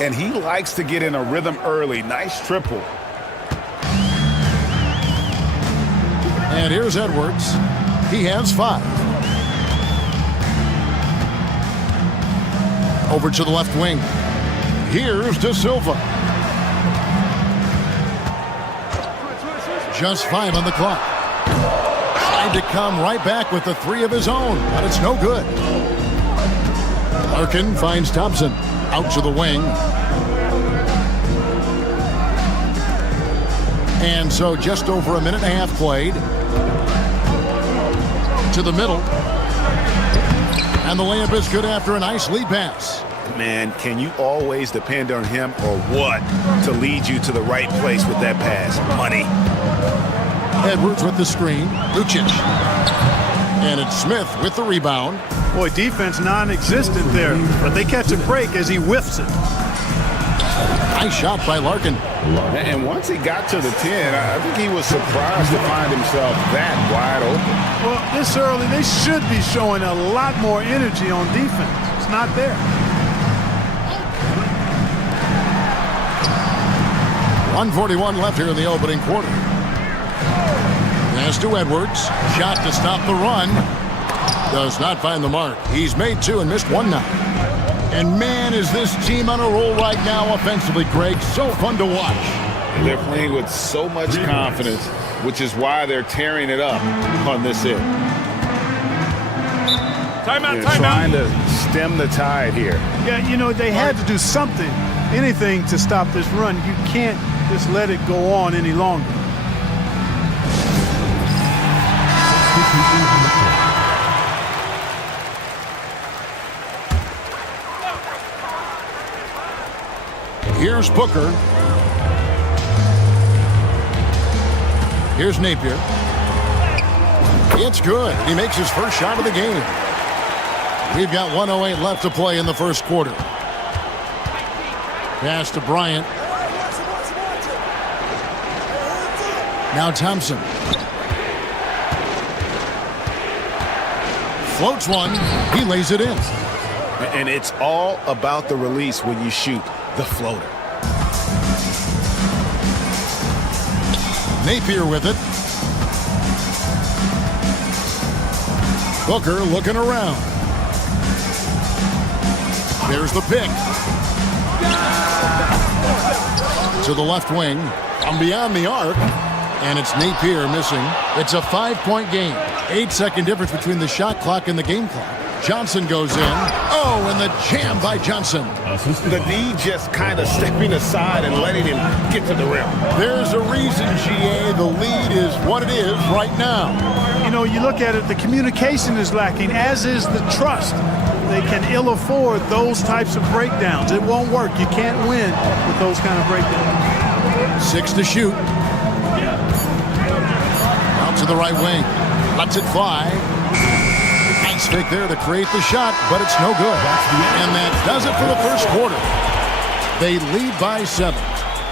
And he likes to get in a rhythm early. Nice triple. And here's Edwards. He has 5. Over to the left wing. Here's De Silva. Just 5 on the clock. To come right back with the 3 of his own, but it's no good. Larkin finds Thompson out to the wing. And so just over a minute and a half played. To the middle. And the layup is good after a nice lead pass. Man, can you always depend on him or what to lead you to the right place with that pass? Money. Edwards with the screen. Lucic. And it's Smith with the rebound. Boy, defense non-existent there, but they catch a break as he whiffs it. Nice shot by Larkin. And once he got to the 10, I think he was surprised to find himself that wide open. Well, this early, they should be showing a lot more energy on defense. It's not there. 1:41 left here in the opening quarter. Pass to Edwards. Shot to stop the run. Does not find the mark. He's made 2 and missed 1 now. And man, is this team on a roll right now offensively, Greg. So fun to watch. They're playing with so much confidence, which is why they're tearing it up on this end. Timeout, trying to stem the tide here. Yeah, you know, they had to do something, anything to stop this run. You can't just let it go on any longer. Here's Booker. Here's Napier. It's good. He makes his first shot of the game. We've got 1:08 left to play in the first quarter. Pass to Bryant. Now Thompson. Floats one. He lays it in. And it's all about the release when you shoot the floater. Napier with it. Booker looking around. There's the pick. To the left wing. From beyond the arc. And it's Napier missing. It's a 5-point game. 8-second difference between the shot clock and the game clock. Johnson goes in. Oh, and the jam by Johnson. The D just kind of stepping aside and letting him get to the rim. There's a reason, GA, the lead is what it is right now. You know, you look at it, the communication is lacking, as is the trust. They can ill afford those types of breakdowns. It won't work. You can't win with those kind of breakdowns. 6 to shoot. Out to the right wing. Lets it fly. Nice fake there to create the shot, but it's no good. And that does it for the first quarter. They lead by 7.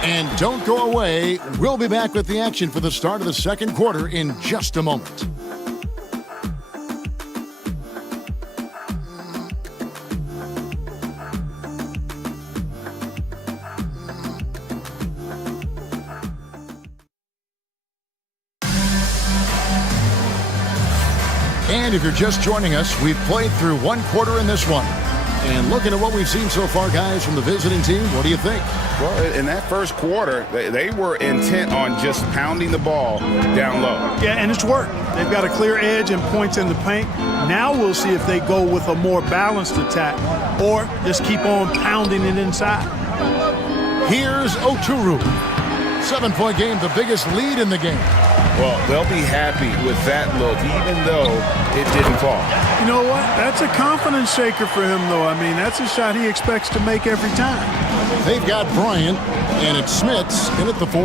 And don't go away. We'll be back with the action for the start of the second quarter in just a moment. And if you're just joining us, we've played through one quarter in this one. And looking at what we've seen so far, guys, from the visiting team, what do you think? Well, in that first quarter, they were intent on just pounding the ball down low. Yeah, and it's worked. They've got a clear edge and points in the paint. Now we'll see if they go with a more balanced attack or just keep on pounding it inside. Here's Oturu. 7-point game, the biggest lead in the game. Well, they'll be happy with that look, even though it didn't fall. You know what? That's a confidence shaker for him, though. I mean, that's a shot he expects to make every time. They've got Bryant, and it's Smits in at the 4.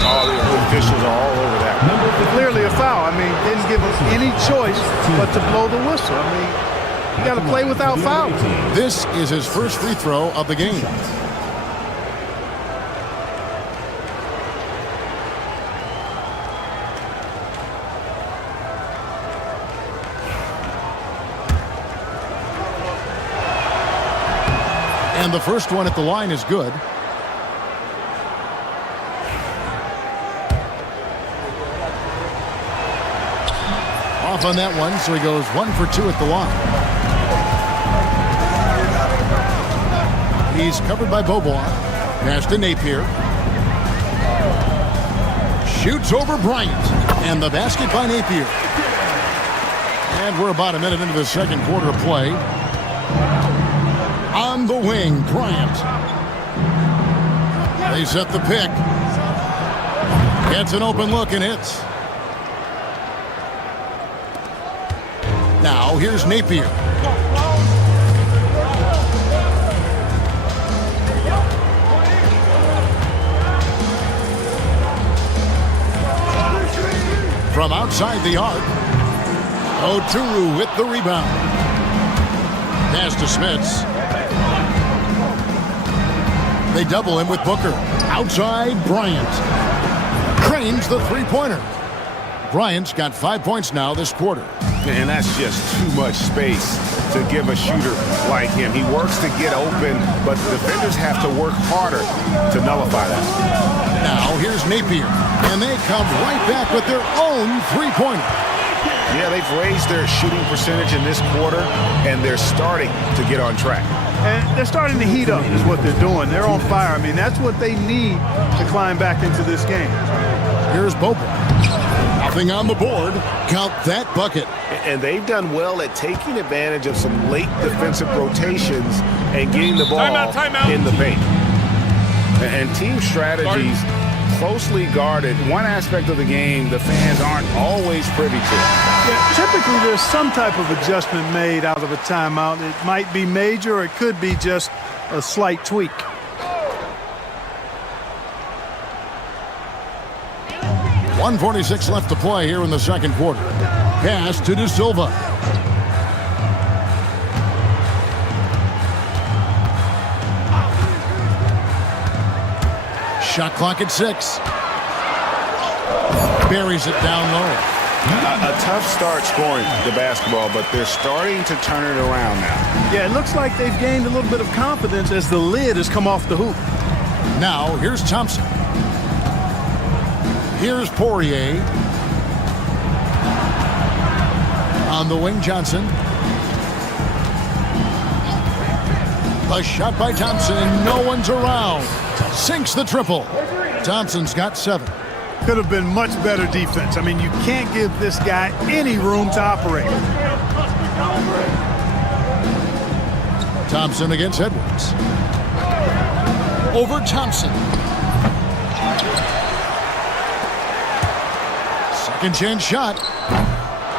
Oh, the officials are all over that. Clearly a foul. I mean, didn't give us any choice but to blow the whistle. I mean, you got to play without fouling. This is his first free throw of the game. And the first one at the line is good. Off on that one, so he goes 1 for 2 at the line. He's covered by Bobois. Pass to Napier. Shoots over Bryant. And the basket by Napier. And we're about a minute into the second quarter of play. On the wing, Bryant. They set the pick. Gets an open look and hits. Now here's Napier. From outside the arc, Oturu with the rebound. Pass to Smits. They double him with Booker. Outside, Bryant. Cranes the three-pointer. Bryant's got 5 points now this quarter. And that's just too much space to give a shooter like him. He works to get open, but the defenders have to work harder to nullify that. Now here's Napier, and they come right back with their own three-pointer. Yeah, they've raised their shooting percentage in this quarter, and they're starting to get on track. And they're starting to heat up is what they're doing. They're on fire. I mean, that's what they need to climb back into this game. Here's Bobo. Nothing on the board. Count that bucket. And they've done well at taking advantage of some late defensive rotations and getting the ball in the paint. And team strategies closely guarded. One aspect of the game the fans aren't always privy to. Yeah, typically there's some type of adjustment made out of a timeout. It might be major or it could be just a slight tweak. .146 left to play here in the second quarter. Pass to De Silva. Shot clock at 6. Buries it down low. A tough start scoring the basketball, but they're starting to turn it around now. Yeah, it looks like they've gained a little bit of confidence as the lid has come off the hoop. Now, here's Thompson. Here's Poirier. On the wing, Johnson. A shot by Thompson, and no one's around. Sinks the triple. Thompson's got 7. Could have been much better defense. I mean, you can't give this guy any room to operate. Thompson against Edwards. Over Thompson. Second chance shot.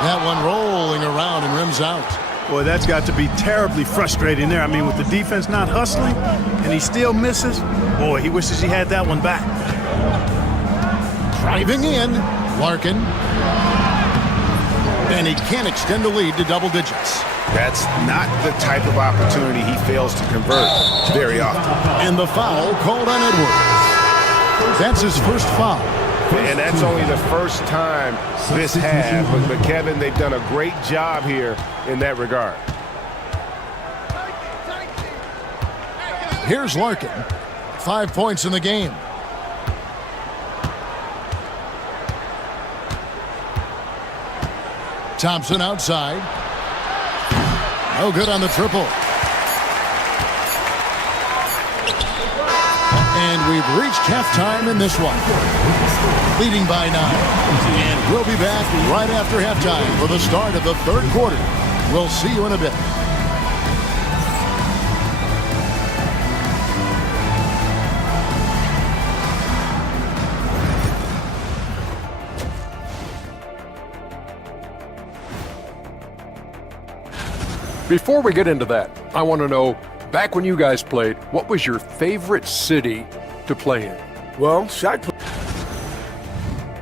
That one rolling around and rims out. Boy, that's got to be terribly frustrating there. I mean, with the defense not hustling and he still misses, boy, he wishes he had that one back. Driving in, Larkin. And he can't extend the lead to double digits. That's not the type of opportunity he fails to convert very often. And the foul called on Edwards. That's his first foul. And that's only the first time this half. But Kevin, they've done a great job here in that regard. Here's Larkin. 5 points in the game. Thompson outside. No good on the triple. And we've reached halftime in this one. Leading by 9. And we'll be back right after halftime for the start of the third quarter. We'll see you in a bit. Before we get into that, I want to know, back when you guys played, what was your favorite city to play in? Well, Shaq.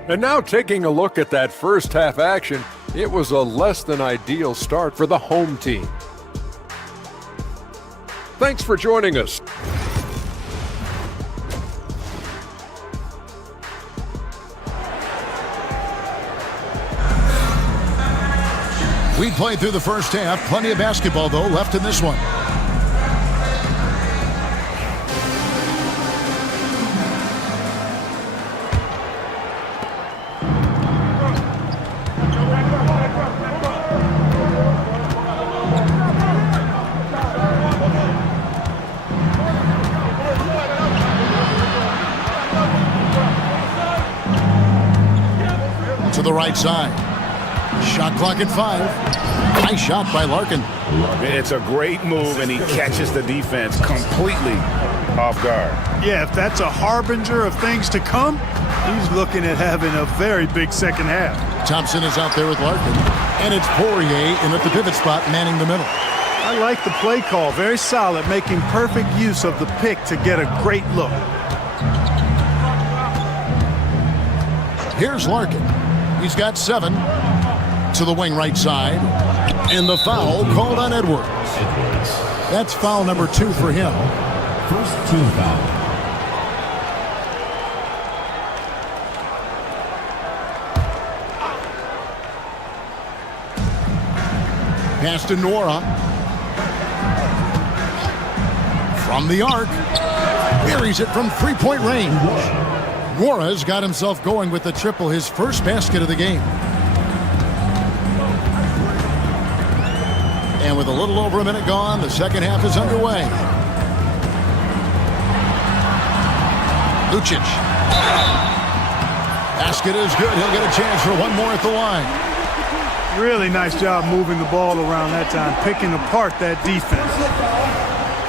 And now taking a look at that first half action, it was a less than ideal start for the home team. Thanks for joining us. We played through the first half. Plenty of basketball, though, left in this one. To the right side. Shot clock at 5. Nice shot by Larkin. It's a great move, and he catches the defense completely off guard. Yeah, if that's a harbinger of things to come, he's looking at having a very big second half. Thompson is out there with Larkin. And it's Poirier in at the pivot spot, manning the middle. I like the play call. Very solid, making perfect use of the pick to get a great look. Here's Larkin. He's got 7. To the wing right side. And the foul called on Edwards. That's foul number 2 for him. First team foul. Pass to Nora. From the arc. Buries it from three-point range. Nora's got himself going with the triple, his first basket of the game. And with a little over a minute gone, the second half is underway. Lucic. Basket is good. He'll get a chance for one more at the line. Really nice job moving the ball around that time, picking apart that defense.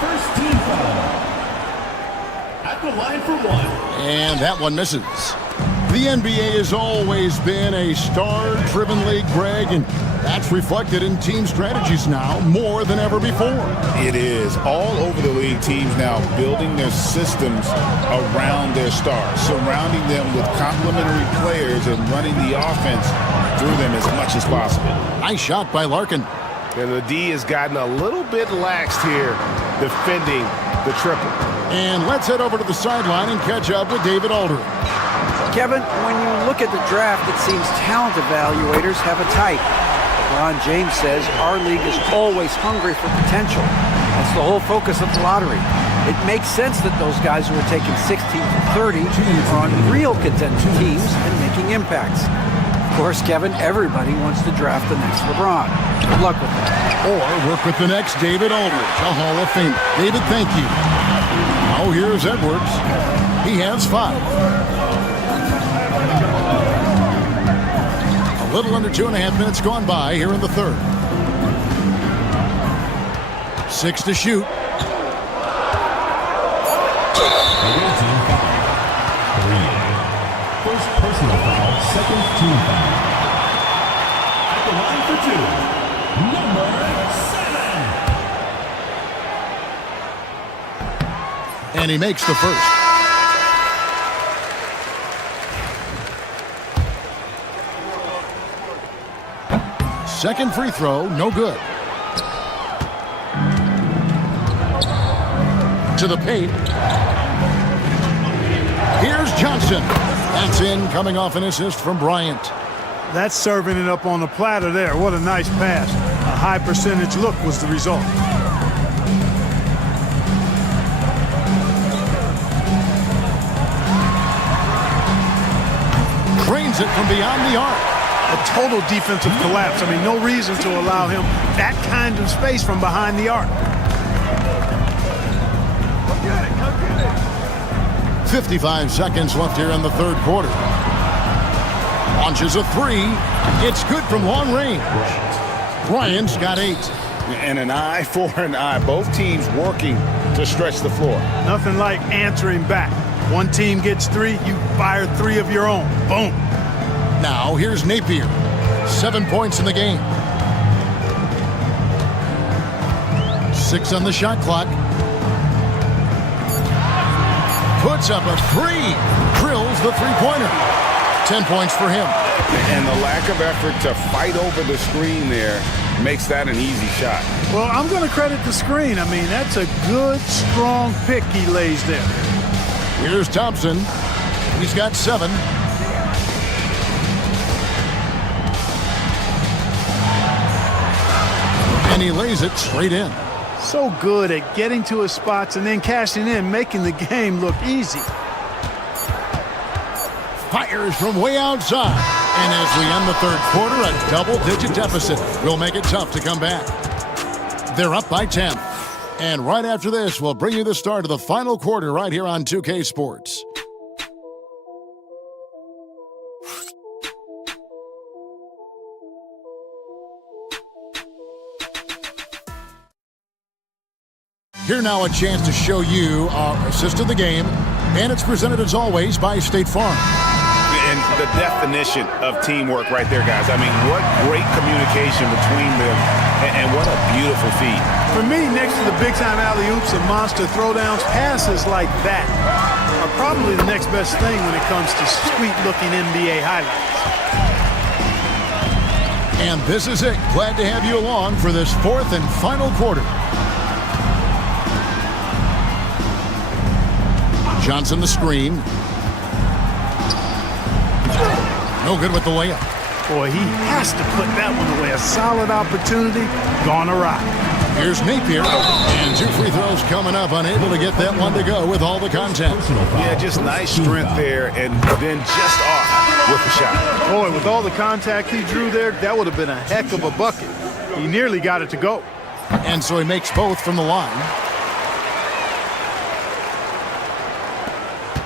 First team foul. At the line for 1. And that one misses. The NBA has always been a star-driven league, Greg, and that's reflected in team strategies now more than ever before. It is. All over the league, teams now building their systems around their stars, surrounding them with complementary players and running the offense through them as much as possible. Nice shot by Larkin. And the D has gotten a little bit laxed here defending the triple. And let's head over to the sideline and catch up with David Aldridge. Kevin, when you look at the draft, it seems talent evaluators have a type. LeBron James says our league is always hungry for potential. That's the whole focus of the lottery. It makes sense that those guys who are taking 16 to 30 are on real contending teams and making impacts. Of course, Kevin, everybody wants to draft the next LeBron. Good luck with that. Or work with the next David Aldridge, a Hall of Famer. David, thank you. Now here's Edwards. He has 5. A little under 2.5 minutes gone by here in the third. 6 to shoot. First personal foul, second team foul. At the line for 2, number And he makes the first. Second free throw, no good. To the paint. Here's Johnson. That's in, coming off an assist from Bryant. That's serving it up on the platter there. What a nice pass. A high percentage look was the result. Drains it from beyond the arc. A total defensive collapse. I mean, no reason to allow him that kind of space from behind the arc. 55 seconds left here in the third quarter. Launches a three. It's good from long range. Bryant's got 8. And an eye for an eye. Both teams working to stretch the floor. Nothing like answering back. One team gets 3, you fire 3 of your own. Boom. Now here's Napier. 7 points in the game. 6 on the shot clock. Puts up a 3. Drills the three-pointer. 10 points for him. And the lack of effort to fight over the screen there makes that an easy shot. Well, I'm going to credit the screen. I mean, that's a good, strong pick he lays there. Here's Thompson. He's got 7. And he lays it straight in. So good at getting to his spots and then cashing in, making the game look easy. Fires from way outside. And as we end the third quarter, a double-digit deficit will make it tough to come back. They're up by 10. And right after this, we'll bring you the start of the final quarter right here on 2K Sports. Here now a chance to show you our assist of the game, and it's presented as always by State Farm. And the definition of teamwork right there, guys. I mean, what great communication between them, and what a beautiful feat. For me, next to the big-time alley-oops and monster throwdowns, passes like that are probably the next best thing when it comes to sweet-looking NBA highlights. And this is it. Glad to have you along for this fourth and final quarter. Johnson the screen. No good with the layup. Boy, he has to put that one away. A solid opportunity, gone awry. Here's Napier, and 2 free throws coming up. Unable to get that one to go with all the contact. Yeah, just nice strength there, and then just off with the shot. Boy, with all the contact he drew there, that would have been a heck of a bucket. He nearly got it to go. And so he makes both from the line.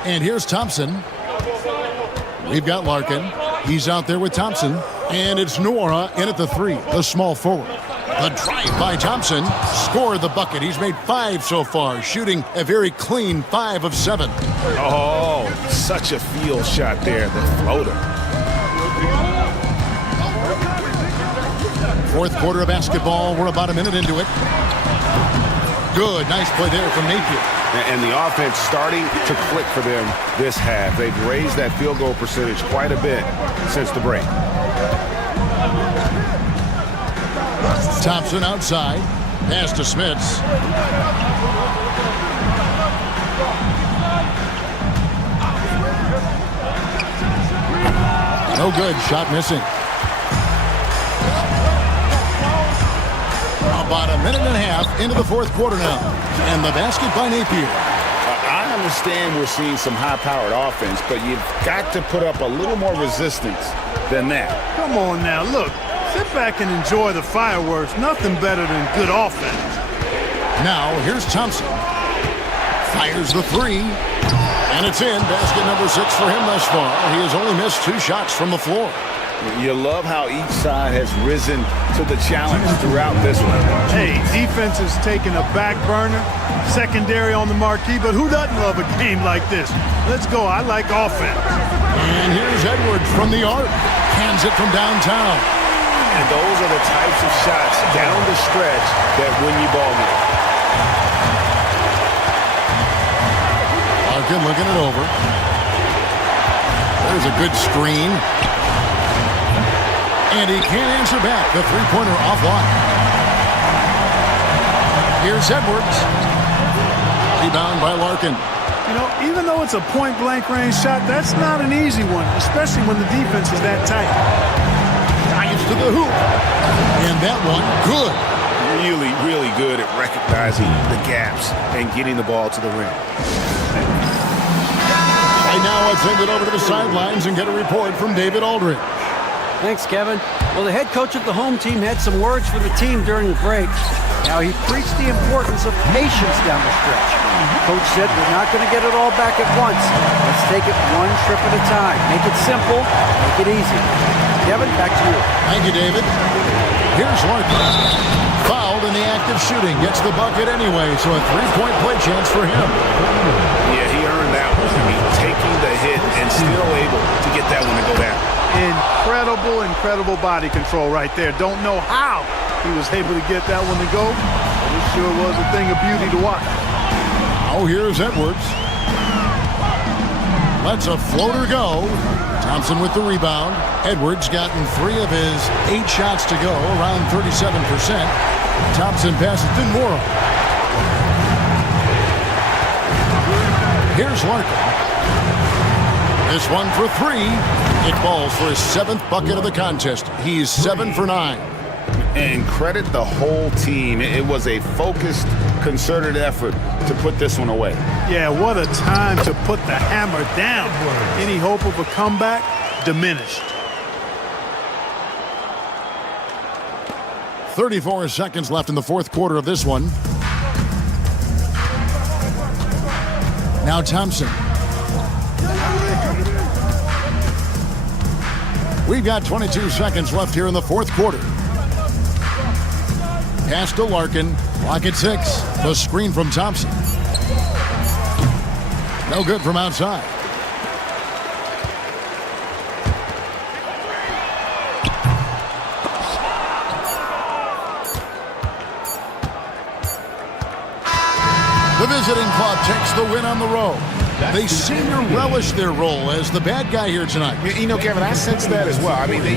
And here's Thompson. We've got Larkin. He's out there with Thompson. And it's Nora in at the 3, the small forward. The drive by Thompson scored the bucket. He's made 5 so far, shooting a very clean 5 of 7. Oh, such a field shot there, the floater. Fourth quarter of basketball. We're about a minute into it. Good, nice play there from Napier. And the offense starting to click for them this half. They've raised that field goal percentage quite a bit since the break. Thompson outside. Pass to Smits. No good. Shot missing. About a minute and a half into the fourth quarter now. And the basket by Napier. I understand we're seeing some high-powered offense, but you've got to put up a little more resistance than that. Come on now, look. Sit back and enjoy the fireworks. Nothing better than good offense. Now, here's Thompson. Fires the 3. And it's in. Basket number 6 for him thus far. He has only missed 2 shots from the floor. You love how each side has risen to the challenge throughout this one. Hey, defense is taking a back burner, secondary on the marquee, but who doesn't love a game like this? Let's go. I like offense. And here's Edwards from the arc. Hands it from downtown. And those are the types of shots down the stretch that win you ball games. Larkin looking it over. There's a good screen. And he can't answer back. The three-pointer offline. Here's Edwards. Rebound by Larkin. You know, even though it's a point-blank range shot, that's not an easy one, especially when the defense is that tight. Giants to the hoop. And that one, good. Really, really good at recognizing the gaps and getting the ball to the rim. Right now, let's send it over to the sidelines and get a report from David Aldridge. Thanks, Kevin. Well, the head coach of the home team had some words for the team during the break. Now, he preached the importance of patience down the stretch. Coach said we're not going to get it all back at once. Let's take it one trip at a time. Make it simple, make it easy. Kevin, back to you. Thank you, David. Here's Larkin. Fouled in the act of shooting. Gets the bucket anyway, so a three-point play chance for him. Yeah, he earned that one. I mean, taking the hit and still able to get that one to go down. Incredible body control right there. Don't know how he was able to get that one to go, but it sure was a thing of beauty to watch. Oh, here's Edwards. Lets a floater go. Thompson with the rebound. Edwards gotten 3 of his 8 shots to go, around 37%. Thompson passes to Morrow. Here's Larkin. This one for 3. It falls for his 7th bucket of the contest. He's 7 for 9. And credit the whole team. It was a focused, concerted effort to put this one away. Yeah, what a time to put the hammer down. Any hope of a comeback diminished. 34 seconds left in the fourth quarter of this one. Now Thompson. We've got 22 seconds left here in the fourth quarter. Pass to Larkin. Clock at 6. The screen from Thompson. No good from outside. The visiting club takes the win on the road. They seem to relish their role as the bad guy here tonight. You know, Kevin, I sense that as well. I mean, they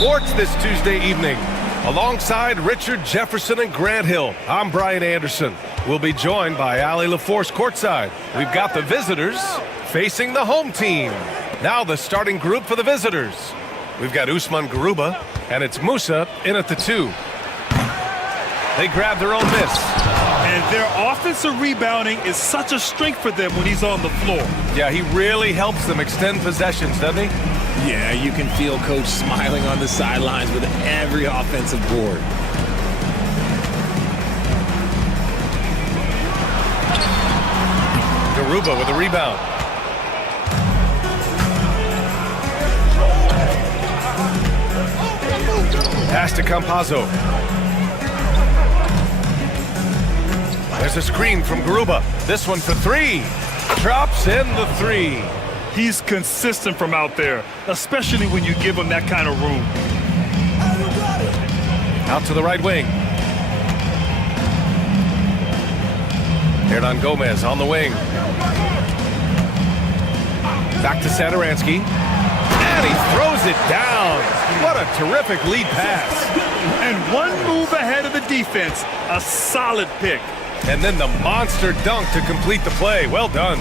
Sports this Tuesday evening. Alongside Richard Jefferson and Grant Hill, I'm Brian Anderson. We'll be joined by Ali LaForce courtside. We've got the visitors facing the home team. Now the starting group for the visitors. We've got Usman Garuba, and it's Musa in at the 2. They grab their own miss. And their offensive rebounding is such a strength for them when he's on the floor. Yeah, he really helps them extend possessions, doesn't he? Yeah, you can feel Coach smiling on the sidelines with every offensive board. Garuba with a rebound. Pass to Campazzo. There's a screen from Garuba. This one for 3. Drops in the 3. He's consistent from out there, especially when you give him that kind of room. Out to the right wing. Hernan Gomez on the wing. Back to Satoransky. And he throws it down. What a terrific lead pass. And one move ahead of the defense. A solid pick. And then the monster dunk to complete the play. Well done.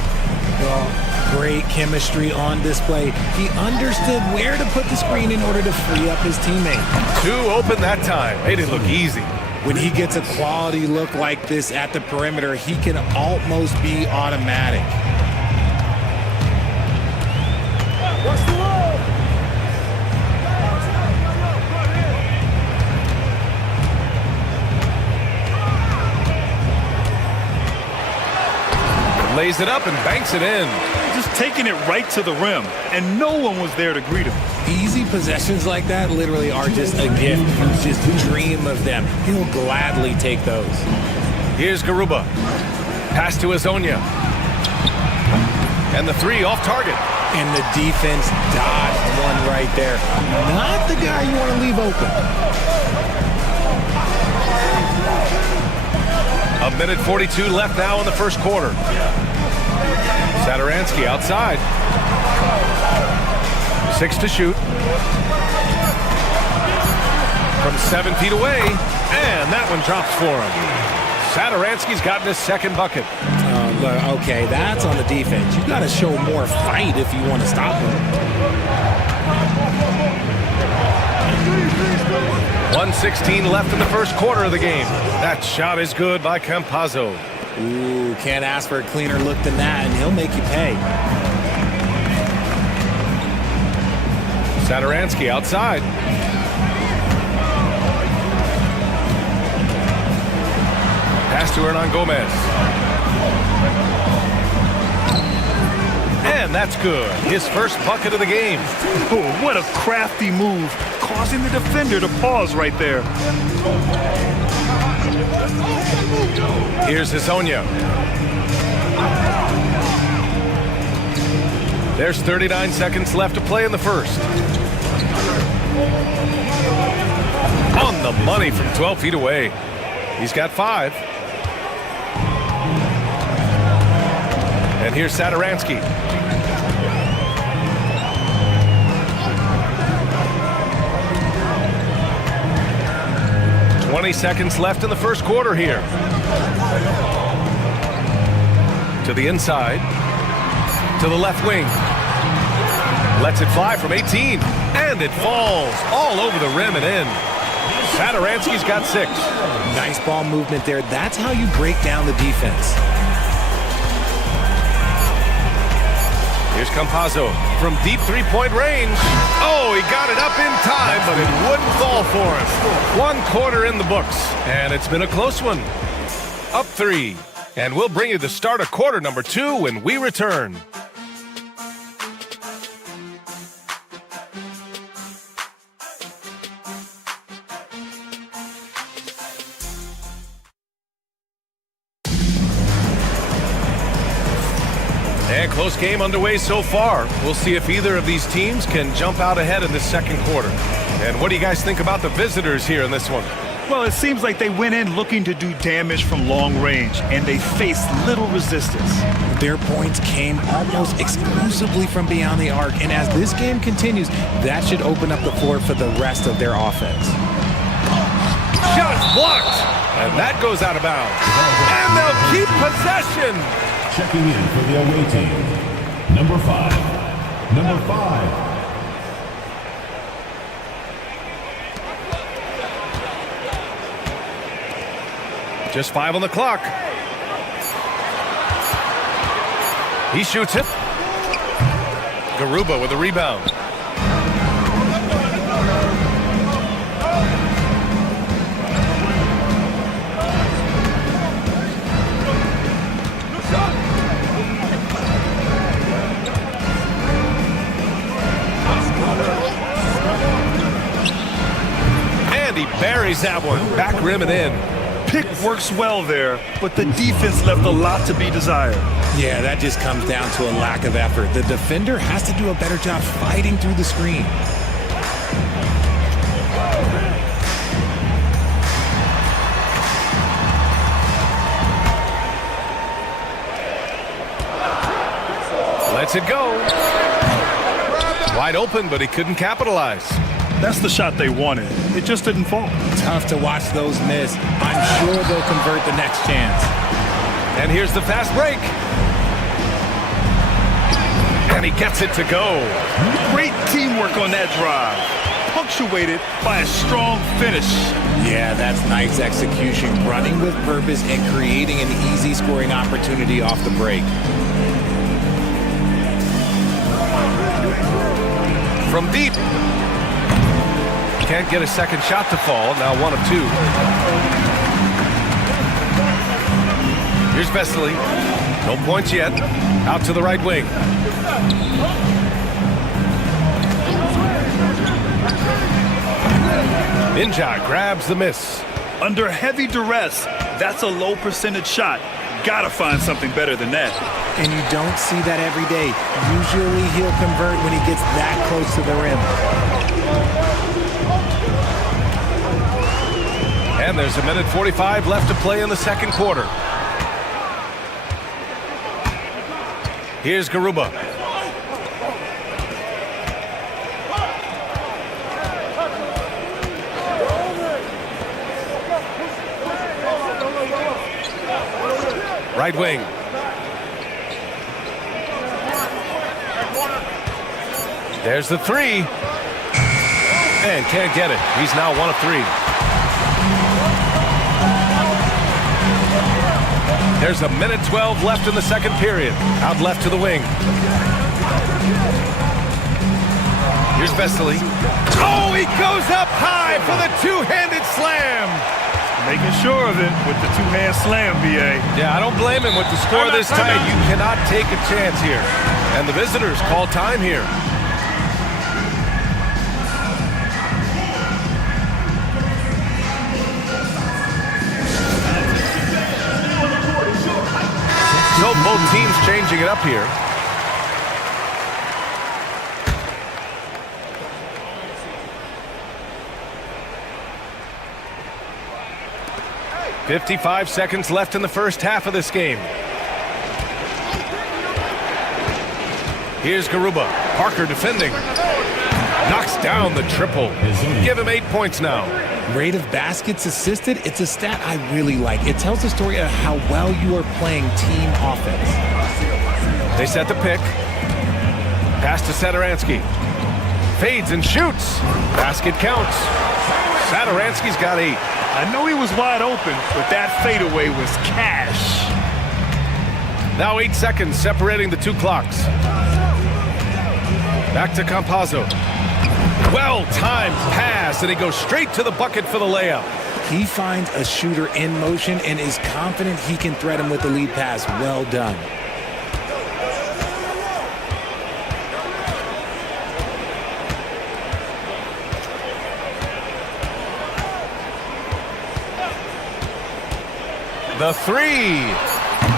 Well, great chemistry on display. He understood where to put the screen in order to free up his teammate. 2 open that time. Made it look easy. When he gets a quality look like this at the perimeter, he can almost be automatic. What's the low? Lays it up and banks it in. Just taking it right to the rim, and no one was there to greet him. Easy possessions like that literally are just a gift. You just dream of them. He'll gladly take those. Here's Garuba. Pass to Azonia. And the 3 off target. And the defense dodged one right there. Not the guy you want to leave open. 1:42 left now in the first quarter. Satoransky outside. 6 to shoot. From 7 feet away. And that one drops for him. Satoransky's gotten his second bucket. Okay, that's on the defense. You got to show more fight if you want to stop him. 1:16 left in the first quarter of the game. That shot is good by Campazzo. Ooh, can't ask for a cleaner look than that, and he'll make you pay. Satoransky outside. Pass to Hernan Gomez. And that's good. His first bucket of the game. Oh, what a crafty move, causing the defender to pause right there. Here's Azonia. There's 39 seconds left to play in the first. On the money from 12 feet away. He's got 5. And here's Satoransky. "20 seconds left in the first quarter here. To the inside. To the left wing. Lets it fly from 18. And it falls all over the rim and in. Satoransky's got 6. Nice ball movement there. That's how you break down the defense. Here's Campazzo from deep three-point range. Oh, he got it up in time, but it wouldn't fall for him. 1 quarter in the books, and it's been a close one. Up 3, and we'll bring you the start of quarter number 2 when we return. And close game underway so far. We'll see if either of these teams can jump out ahead in the second quarter. And what do you guys think about the visitors here in this one? Well, it seems like they went in looking to do damage from long range, and they faced little resistance. Their points came almost exclusively from beyond the arc, and as this game continues, that should open up the floor for the rest of their offense. Shot's blocked. And that goes out of bounds. And they'll keep possession. Checking in for the away team. Number 5. Number 5. Just 5 on the clock. He shoots it. Garuba with a rebound. And he buries that one. Back rim and in. Pick works well there, but the defense left a lot to be desired. Yeah, that just comes down to a lack of effort. The defender has to do a better job fighting through the screen. Lets it go. Wide open, but he couldn't capitalize. That's the shot they wanted. It just didn't fall. Tough to watch those miss. I'm sure they'll convert the next chance. And here's the fast break. And he gets it to go. Great teamwork on that drive. Punctuated by a strong finish. Yeah, that's nice execution. Running with purpose and creating an easy scoring opportunity off the break. From deep. Can't get a second shot to fall. Now 1 of 2. Here's Vesely. No points yet. Out to the right wing. Ninja grabs the miss. Under heavy duress, that's a low percentage shot. Gotta find something better than that. And you don't see that every day. Usually he'll convert when he gets that close to the rim. And there's 1:45 left to play in the second quarter. Here's Garuba. Right wing. There's the 3. And can't get it. He's now 1 of 3. There's 1:12 left in the second period. Out left to the wing. Here's Vesely. Oh, he goes up high for the two-handed slam. Making sure of it with the two-hand slam, BA. Yeah, I don't blame him with the score this tight. You cannot take a chance here. And the visitors call time here. So both teams changing it up here. .55 seconds left in the first half of this game. Here's Garuba. Parker defending. Knocks down the triple. Give him 8 points now. Rate of baskets assisted, it's a stat I really like. It tells the story of how well you are playing team offense. They set the pick. Pass to Satoransky. Fades and shoots. Basket counts. Satoransky's got 8. I know he was wide open, but that fadeaway was cash. Now 8 seconds separating the two clocks. Back to Campazzo. Well-timed pass, and he goes straight to the bucket for the layup. He finds a shooter in motion and is confident he can thread him with the lead pass. Well done. The 3.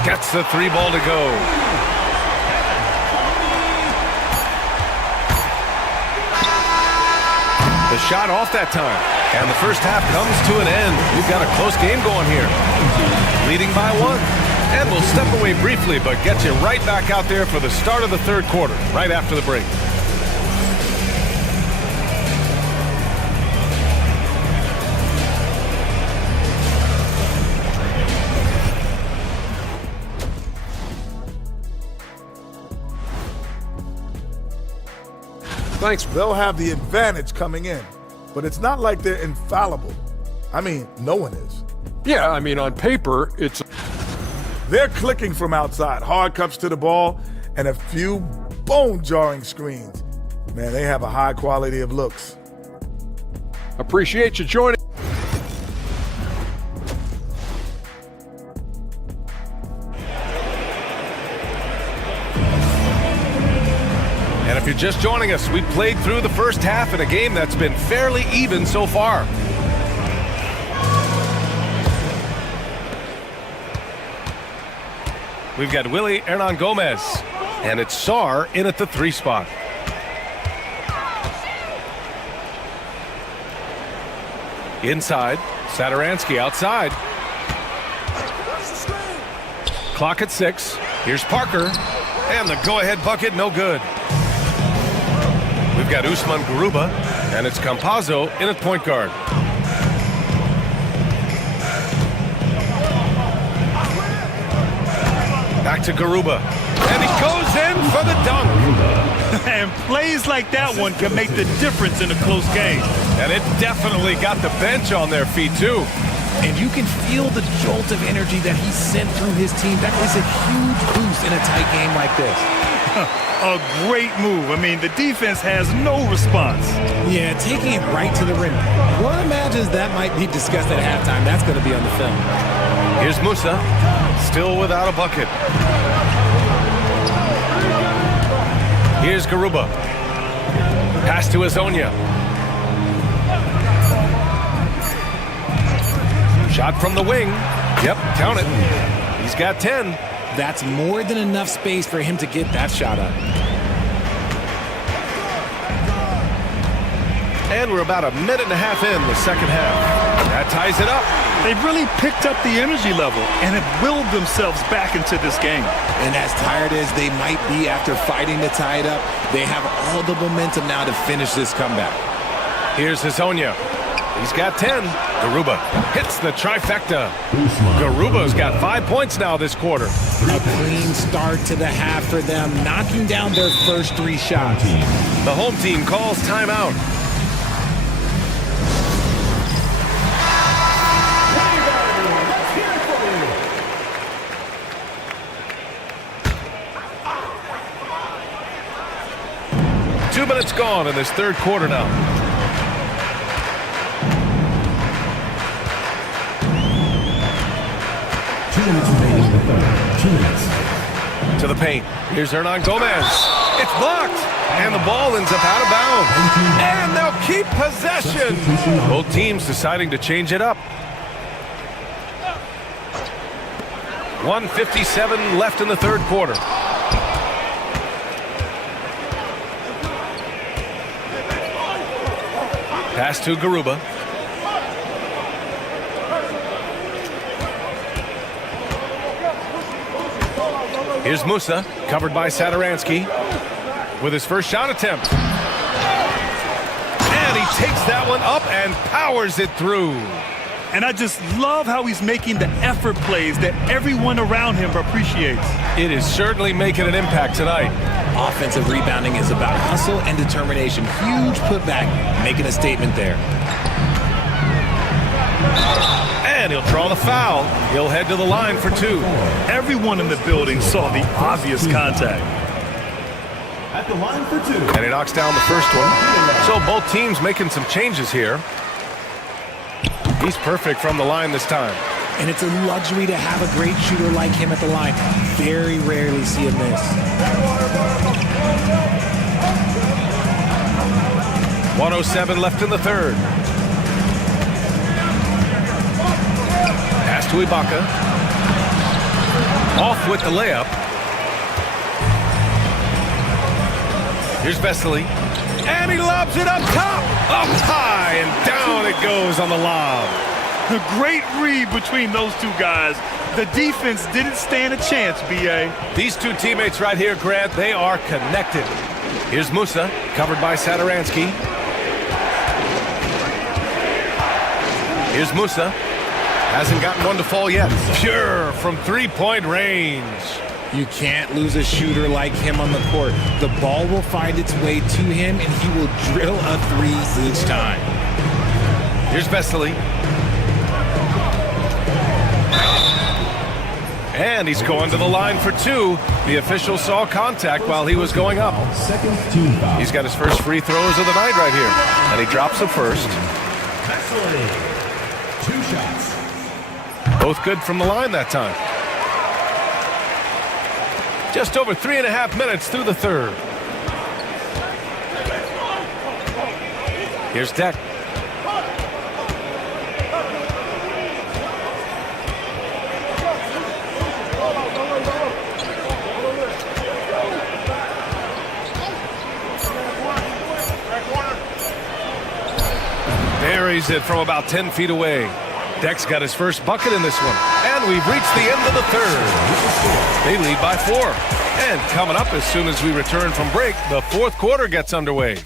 Gets the 3 ball to go. The shot off that time. And the first half comes to an end. We've got a close game going here. Leading by 1. And we'll step away briefly, but get you right back out there for the start of the third quarter, right after the break. Thanks. They'll have the advantage coming in, but it's not like they're infallible. I mean, no one is. Yeah, I mean, on paper, it's... They're clicking from outside, hard cups to the ball, and a few bone-jarring screens. Man, they have a high quality of looks. Appreciate you joining. And if you're just joining us, we played through the first half in a game that's been fairly even so far. We've got Willie Hernan Gomez, and it's Sarr in at the 3 spot. Inside, Satoransky outside. Clock at 6. Here's Parker, and the go-ahead bucket, no good. We've got Usman Garuba, and it's Campazzo in at point guard. Back to Garuba, and he goes in for the dunk. And plays like that one can make the difference in a close game. And it definitely got the bench on their feet, too. And you can feel the jolt of energy that he sent through his team. That is a huge boost in a tight game like this. A great move. I mean, the defense has no response. Yeah, taking it right to the rim. One imagines that might be discussed at halftime. That's going to be on the film. Here's Musa, still without a bucket. Here's Garuba. Pass to Azonia. Shot from the wing. Yep, count it. He's got 10. That's more than enough space for him to get that shot up. And we're about a minute and a half in the second half. That ties it up. They've really picked up the energy level and have willed themselves back into this game. And as tired as they might be after fighting to tie it up, they have all the momentum now to finish this comeback. Here's Hazonia. He's got 10. Garuba hits the trifecta. Garuba's got 5 points now this quarter. A clean start to the half for them, knocking down their first 3 shots. The home team calls timeout. Two minutes gone in this third quarter now. To the paint. Here's Hernan Gomez. It's blocked. And the ball ends up out of bounds. And they'll keep possession. Both teams deciding to change it up. 1:57 left in the third quarter. Pass to Garuba. Here's Musa, covered by Satoransky, with his first shot attempt. And he takes that one up and powers it through. And I just love how he's making the effort plays that everyone around him appreciates. It is certainly making an impact tonight. Offensive rebounding is about hustle and determination. Huge putback, making a statement there. And he'll draw the foul. He'll head to the line for 2. Everyone in the building saw the obvious contact. At the line for 2. And he knocks down the first one. So both teams making some changes here. He's perfect from the line this time. And it's a luxury to have a great shooter like him at the line. Very rarely see him miss. 1:07 left in the third. Pass to Ibaka. Off with the layup. Here's Vesely. And he lobs it up top. Up high and down it goes on the lob. A great read between those two guys. The defense didn't stand a chance, B.A. These two teammates right here, Grant, they are connected. Here's Musa, covered by Satoransky. Here's Musa. Hasn't gotten one to fall yet. Pure from three-point range. You can't lose a shooter like him on the court. The ball will find its way to him, and he will drill a three each time. Here's Vesely. And he's going to the line for two. The official saw contact while he was going up. He's got his first free throws of the night right here. And he drops the first. 2 shots. Both good from the line that time. Just over 3.5 minutes through the third. Here's Deck. Buries it from about 10 feet away. Deck's got his first bucket in this one. And we've reached the end of the third. They lead by 4. And coming up as soon as we return from break, the fourth quarter gets underway.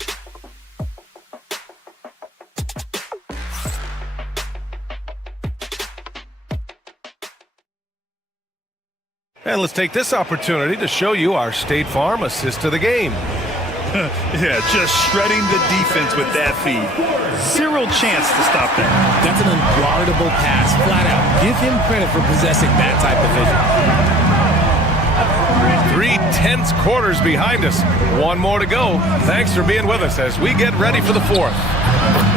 And let's take this opportunity to show you our State Farm assist to the game. Yeah, just shredding the defense with that feed. Zero chance to stop that. That's an unguardable pass, flat out. Give him credit for possessing that type of vision. 3 tense quarters behind us. One more to go. Thanks for being with us as we get ready for the fourth.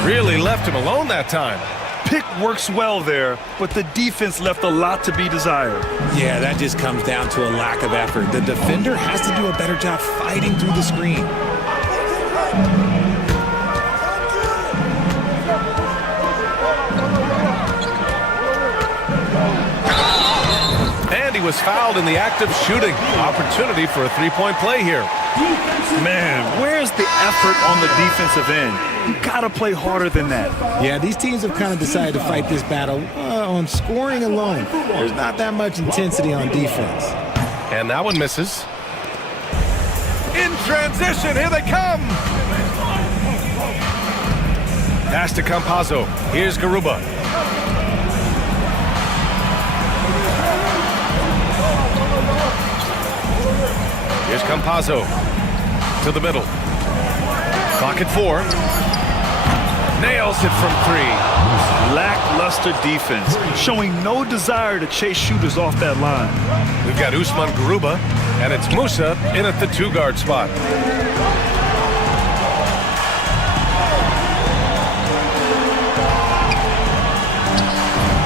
Really left him alone that time. Pick works well there, but the defense left a lot to be desired. Yeah, that just comes down to a lack of effort. The defender has to do a better job fighting through the screen. And he was fouled in the act of shooting. Opportunity for a three-point play here. Man, where's the effort on the defensive end? You gotta play harder than that. Yeah, these teams have kind of decided to fight this battle on scoring alone. There's not that much intensity on defense. And that one misses. In transition, here they come. Pass to Campazzo. Here's Garuba. Here's Campazzo to the middle. Clock at 4. Nails it from 3. Lackluster defense, showing no desire to chase shooters off that line. We've got Usman Garuba, and it's Musa in at the 2-guard spot.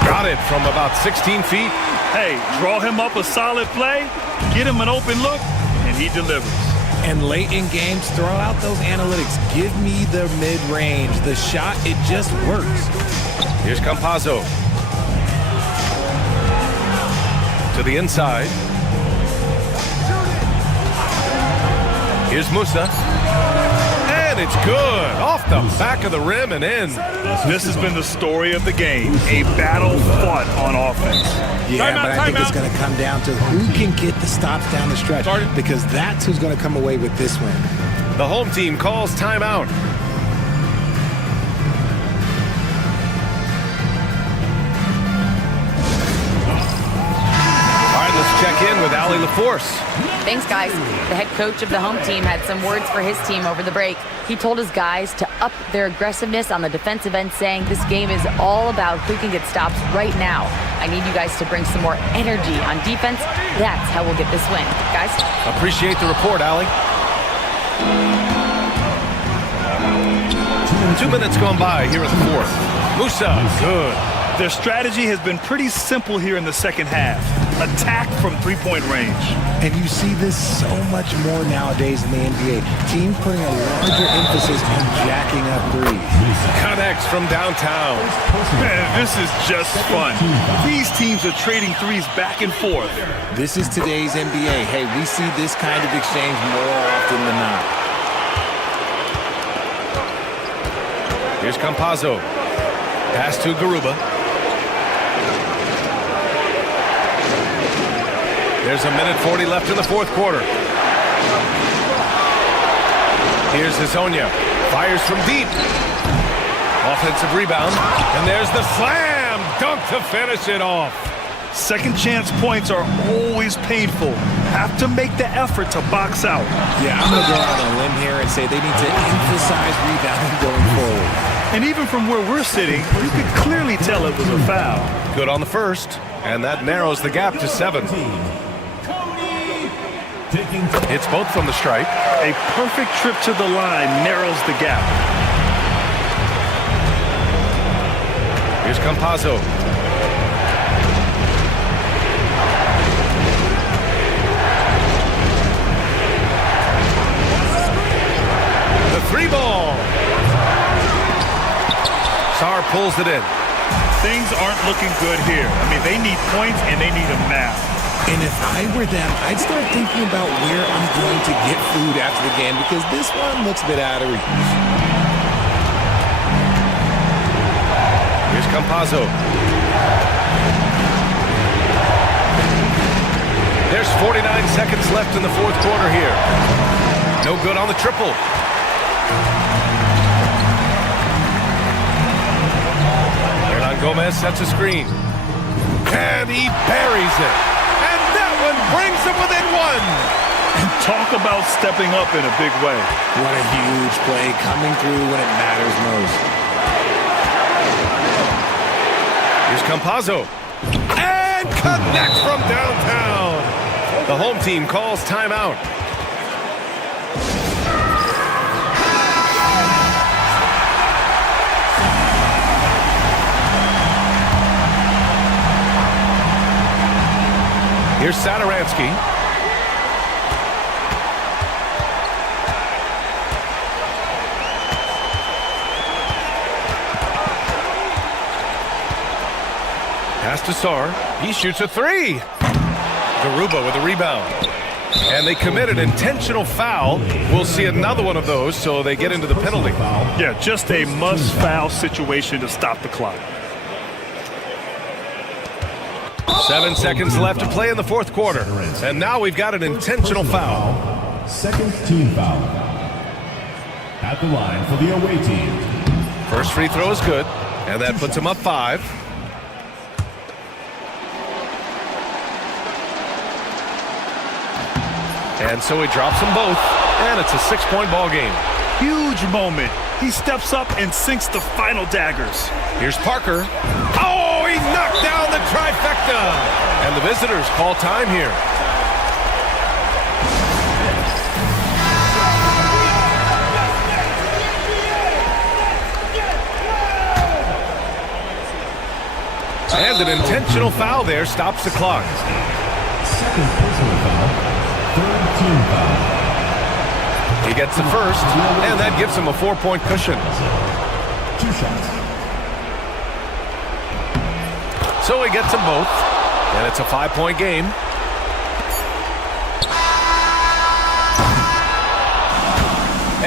Got it from about 16 feet. Hey, draw him up a solid play, get him an open look, and he delivers. And late in games, throw out those analytics. Give me the mid-range. The shot, it just works. Here's Campazzo. To the inside. Here's Musa. And it's good. Off the back of the rim and in. This has been the story of the game. A battle fought on offense. Yeah, but I think it's going to come down to who can get the stops down the stretch, because that's who's going to come away with this win. The home team calls timeout. All right, let's check in with Allie LaForce. Thanks, guys. The head coach of the home team had some words for his team over the break. He told his guys to up their aggressiveness on the defensive end, saying this game is all about who can get stops right now. I need you guys to bring some more energy on defense. That's how we'll get this win. Guys? Appreciate the report, Allie. 2 minutes gone by here in the fourth. Musa, good. Their strategy has been pretty simple here in the second half. Attack from three-point range. And you see this so much more nowadays in the NBA. Teams putting a larger emphasis on jacking up threes. Connects from downtown. Man, this is just fun. These teams are trading threes back and forth. This is today's NBA. Hey, we see this kind of exchange more often than not. Here's Campazzo. Pass to Garuba. There's 1:40 left in the fourth quarter. Here's Hezonja. Fires from deep. Offensive rebound. And there's the slam dunk to finish it off. Second chance points are always painful. Have to make the effort to box out. Yeah, I'm going to go out on a limb here and say they need to emphasize rebounding going forward. And even from where we're sitting, you could clearly tell it was a foul. Good on the first, and that narrows the gap to 7. It's both from the stripe. A perfect trip to the line narrows the gap. Here's Campazzo. The 3-ball. Sarr pulls it in. Things aren't looking good here. I mean, they need points and they need them now. And if I were them, I'd start thinking about where I'm going to get food after the game because this one looks a bit out of reach. Here's Campazzo. There's 49 seconds left in the fourth quarter here. No good on the triple. Hernan Gomez sets a screen. And he buries it. And that one brings them within 1. And talk about stepping up in a big way. What a huge play coming through when it matters most. Here's Campazzo. And connects from downtown. The home team calls timeout. Here's Satoransky. Pass to Sarr. He shoots a 3. Garuba with a rebound. And they commit an intentional foul. We'll see another one of those, so they get into the penalty. Yeah, just a must-foul situation to stop the clock. 7 seconds left to play in the fourth quarter. And now we've got an intentional foul. Second team foul. At the line for the away team. First free throw is good, and that puts him up 5. And so he drops them both, and it's a 6-point ball game. Huge moment. He steps up and sinks the final daggers. Here's Parker. Oh, he knocked down the trifecta. And the visitors call time here. And an intentional foul there stops the clock. Second personal foul. Third team foul. He gets the first, and that gives him a 4-point cushion. 2 shots. So he gets them both, and it's a 5-point game.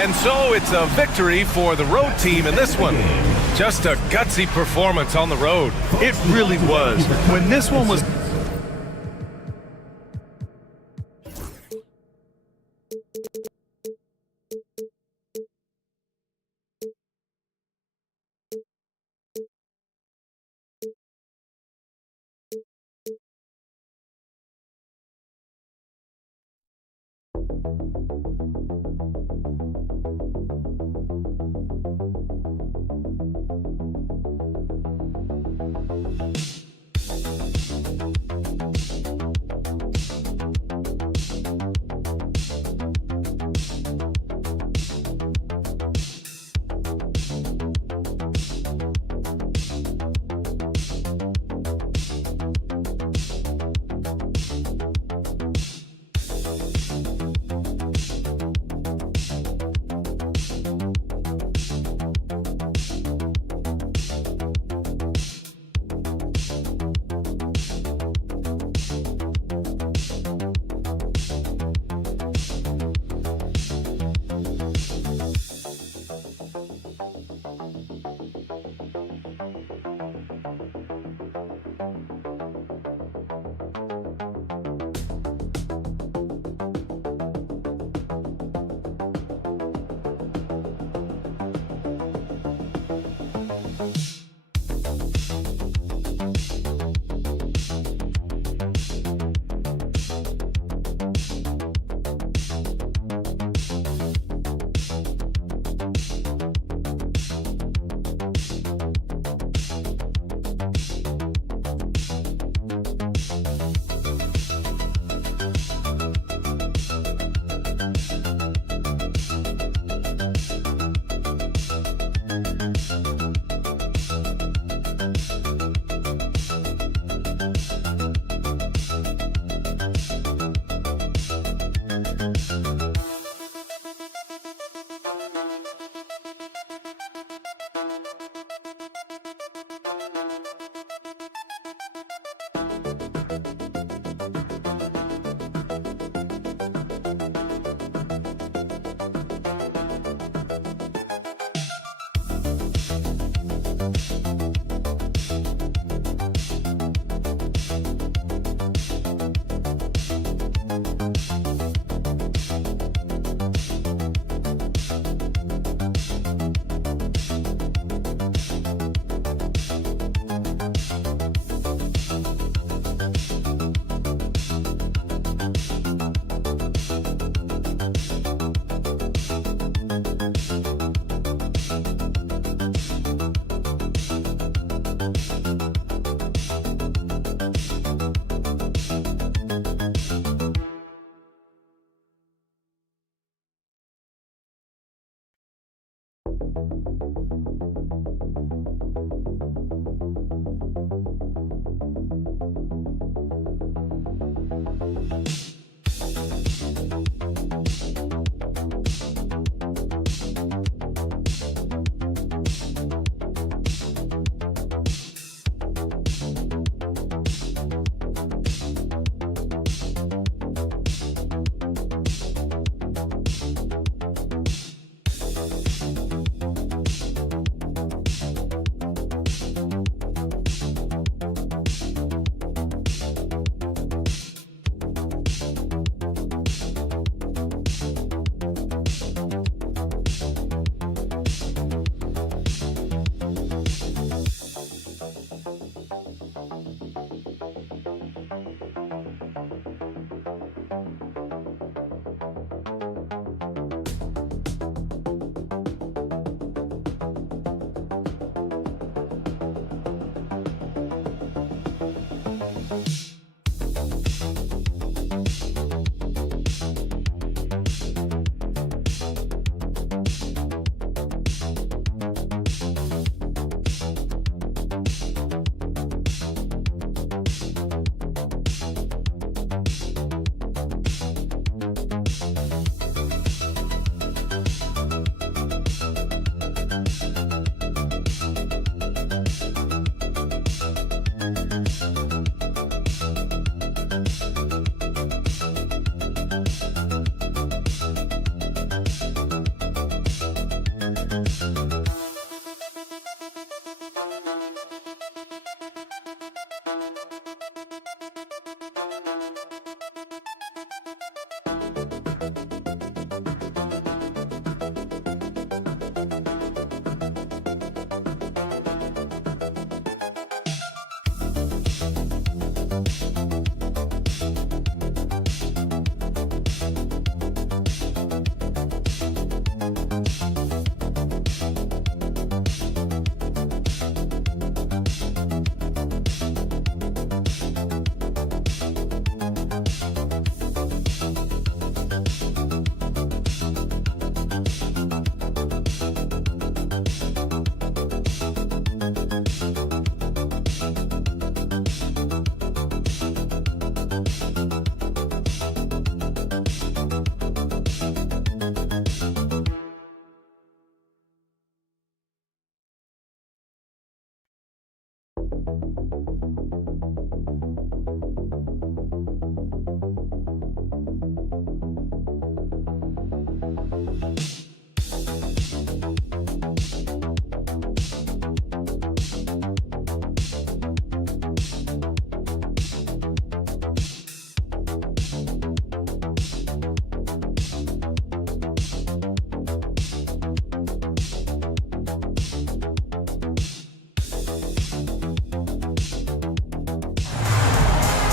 And so it's a victory for the road team in this one. Just a gutsy performance on the road. It really was. When this one was...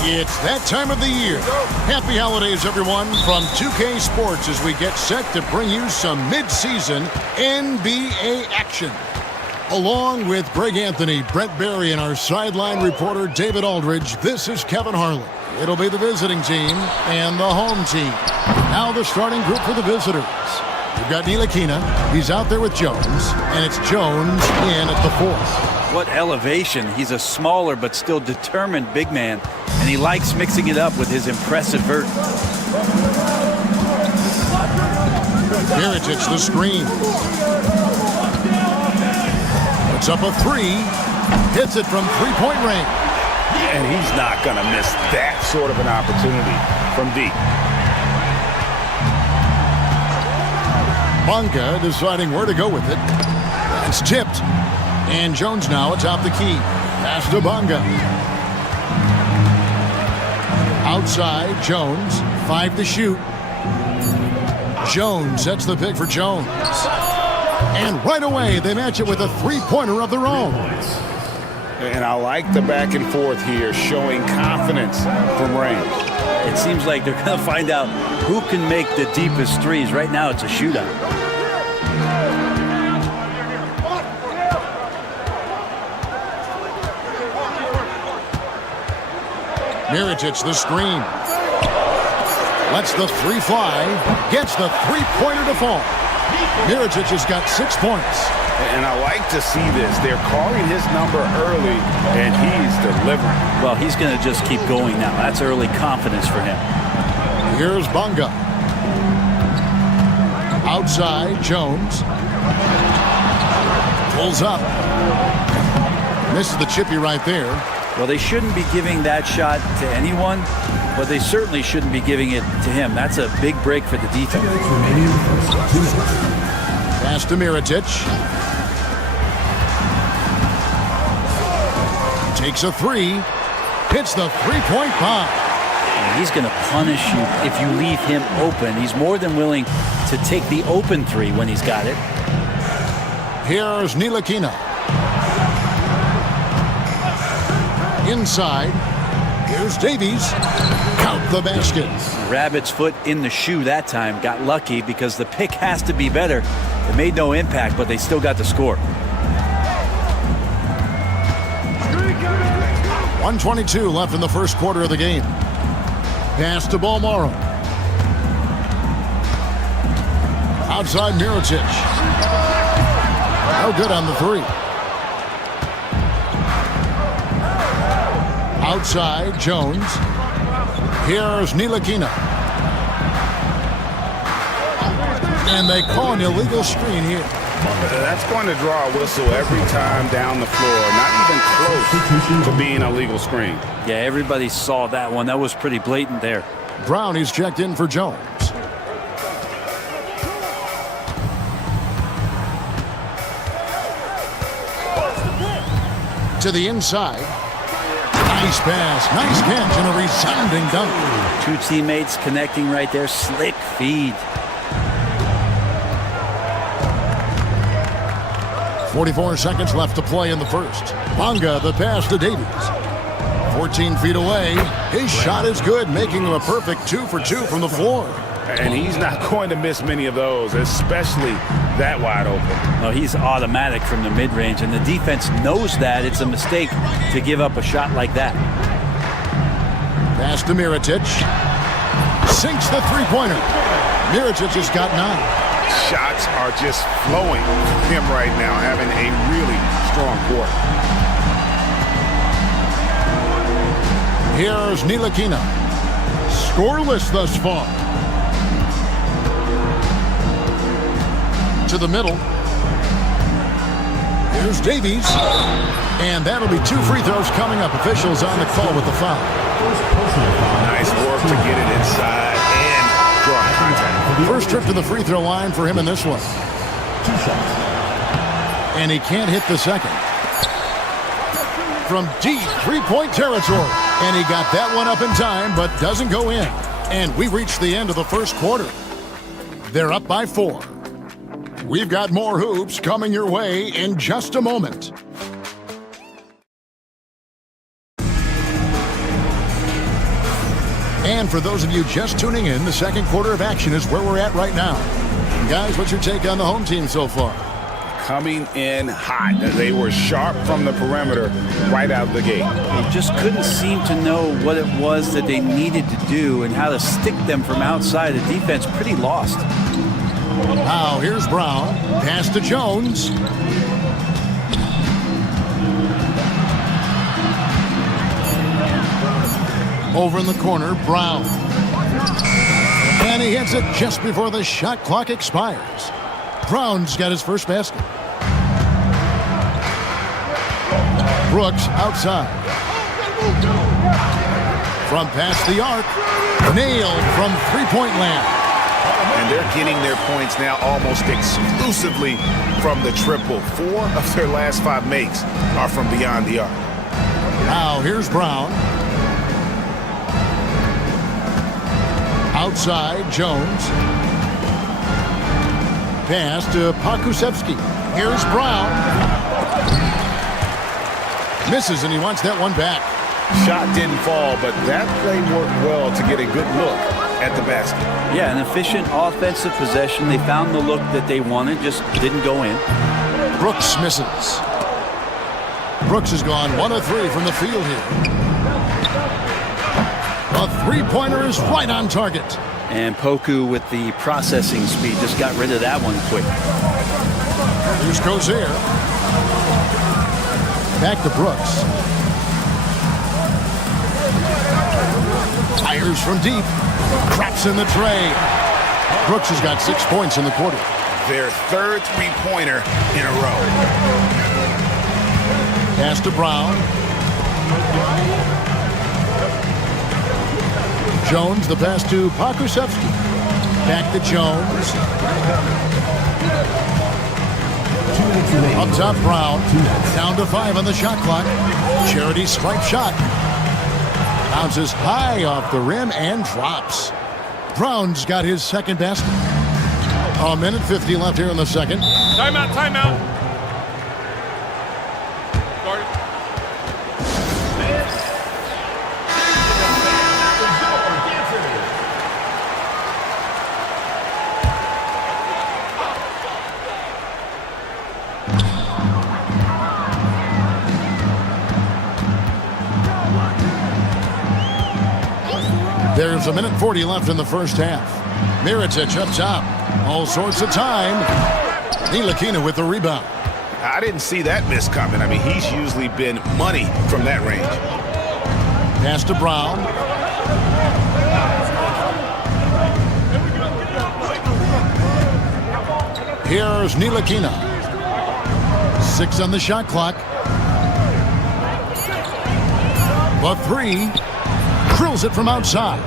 It's that time of the year. Happy holidays, everyone, from 2K Sports as we get set to bring you some mid-season NBA action. Along with Greg Anthony, Brent Barry, and our sideline reporter David Aldridge, this is Kevin Harlan. It'll be the visiting team and the home team. Now the starting group for the visitors. We've got Ntilikina. He's out there with Jones, and it's Jones in at the 4th. What elevation. He's a smaller but still determined big man, and he likes mixing it up with his impressive vert. Mirotic the screen. Puts up a 3. Hits it from three-point range. And he's not going to miss that sort of an opportunity from deep. Bonga deciding where to go with it. It's tipped. And Jones now atop the key. Pass to Bonga. Outside, Jones. 5 to shoot. Jones sets the pick for Jones. And right away, they match it with a three-pointer of their own. And I like the back and forth here, showing confidence from range. It seems like they're going to find out who can make the deepest threes. Right now, it's a shootout. Mirotic the screen. Lets the 3 fly. Gets the three-pointer to fall. Mirotic has got 6 points. And I like to see this. They're calling his number early, and he's delivering. Well, he's going to just keep going now. That's early confidence for him. Here's Bonga. Outside, Jones. Pulls up. Misses the chippy right there. Well, they shouldn't be giving that shot to anyone, but they certainly shouldn't be giving it to him. That's a big break for the defense. Pass to Mirotic. Takes a 3. Hits the three-point bomb. And he's going to punish you if you leave him open. He's more than willing to take the open 3 when he's got it. Here's Ntilikina. Inside. Here's Davies. Count the basket. Rabbit's foot in the shoe that time. Got lucky because the pick has to be better. It made no impact, but they still got the score. 1:22 left in the first quarter of the game. Pass to Balmaro. Outside Mirotic. No good on the 3. Outside Jones. Here's Ntilikina. And they call an illegal screen here. That's going to draw a whistle every time down the floor. Not even close to being a legal screen. Yeah, everybody saw that one. That was pretty blatant there. Brownie's checked in for Jones. To the inside. Nice pass. Nice catch and a resounding dunk. 2 teammates connecting right there. Slick feed. 44 seconds left to play in the first. Bonga, the pass to Davies. 14 feet away. His shot is good, making him a perfect 2 for 2 from the floor. And he's not going to miss many of those, especially that wide open. No, he's automatic from the mid-range, and the defense knows that. It's a mistake to give up a shot like that. Pass to Mirotic. Sinks the three-pointer. Mirotic has got 9. Shots are just flowing for him right now, having a really strong quarter. Here's Ntilikina. Scoreless thus far. To the middle. Here's Davies. And that'll be 2 free throws coming up. Officials on the call with the foul. Nice work to get it inside and draw contact. First trip to the free throw line for him in this one. And he can't hit the second. From deep three-point territory. And he got that one up in time, but doesn't go in. And we reached the end of the first quarter. They're up by 4. We've got more hoops coming your way in just a moment. And for those of you just tuning in, the second quarter of action is where we're at right now. Guys, what's your take on the home team so far? Coming in hot. They were sharp from the perimeter right out of the gate. They just couldn't seem to know what it was that they needed to do and how to stick them from outside. The defense pretty lost. Now here's Brown. Pass to Jones. Over in the corner, Brown. And he hits it just before the shot clock expires. Brown's got his first basket. Brooks outside. From past the arc. Nailed from three-point land. And they're getting their points now almost exclusively from the triple. 4 of their last 5 makes are from beyond the arc. Now here's Brown. Outside, Jones. Pass to Pakusevsky. Here's Brown. Misses, and he wants that one back. Shot didn't fall, but that play worked well to get a good look at the basket. Yeah, an efficient offensive possession. They found the look that they wanted, just didn't go in. Brooks misses. Brooks has gone 1 of 3 from the field here. A three-pointer is right on target. And Poku with the processing speed just got rid of that one quick. Here's Crozier. Back to Brooks. Fires from deep. Drops in the tray. Brooks has got 6 points in the quarter. Their third three-pointer in a row. Pass to Brown. Jones, the pass to Pakusevsky. Back to Jones. Up top, Brown. Down to 5 on the shot clock. Charity stripe shot. Bounces high off the rim and drops. Brown's got his second basket. 1:50 left here in the second. Timeout, timeout. There's 1:40 left in the first half. Mirotic up top. All sorts of time. Ntilikina with the rebound. I didn't see that miss coming. I mean, he's usually been money from that range. Pass to Brown. Here's Ntilikina. 6 on the shot clock. The 3. Drills it from outside.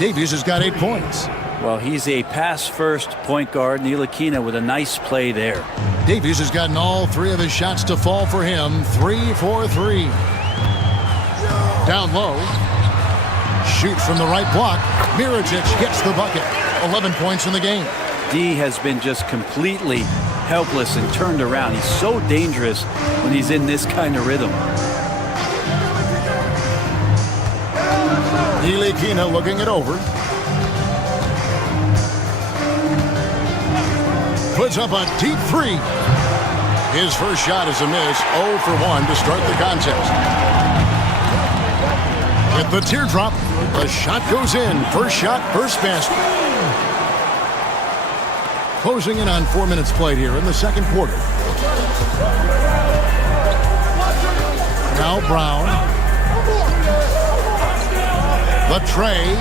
Davies has got 8 points. Well, he's a pass-first point guard. Ntilikina with a nice play there. Davies has gotten all 3 of his shots to fall for him. 3 for 3. Down low. Shoots from the right block. Mirotic gets the bucket. 11 points in the game. D has been just completely helpless and turned around. He's so dangerous when he's in this kind of rhythm. Ntilikina looking it over. Puts up a deep 3. His first shot is a miss. 0 for 1 to start the contest. With the teardrop, the shot goes in. First shot, first basket. Closing in on 4 minutes played here in the second quarter. Now Brown. The tray.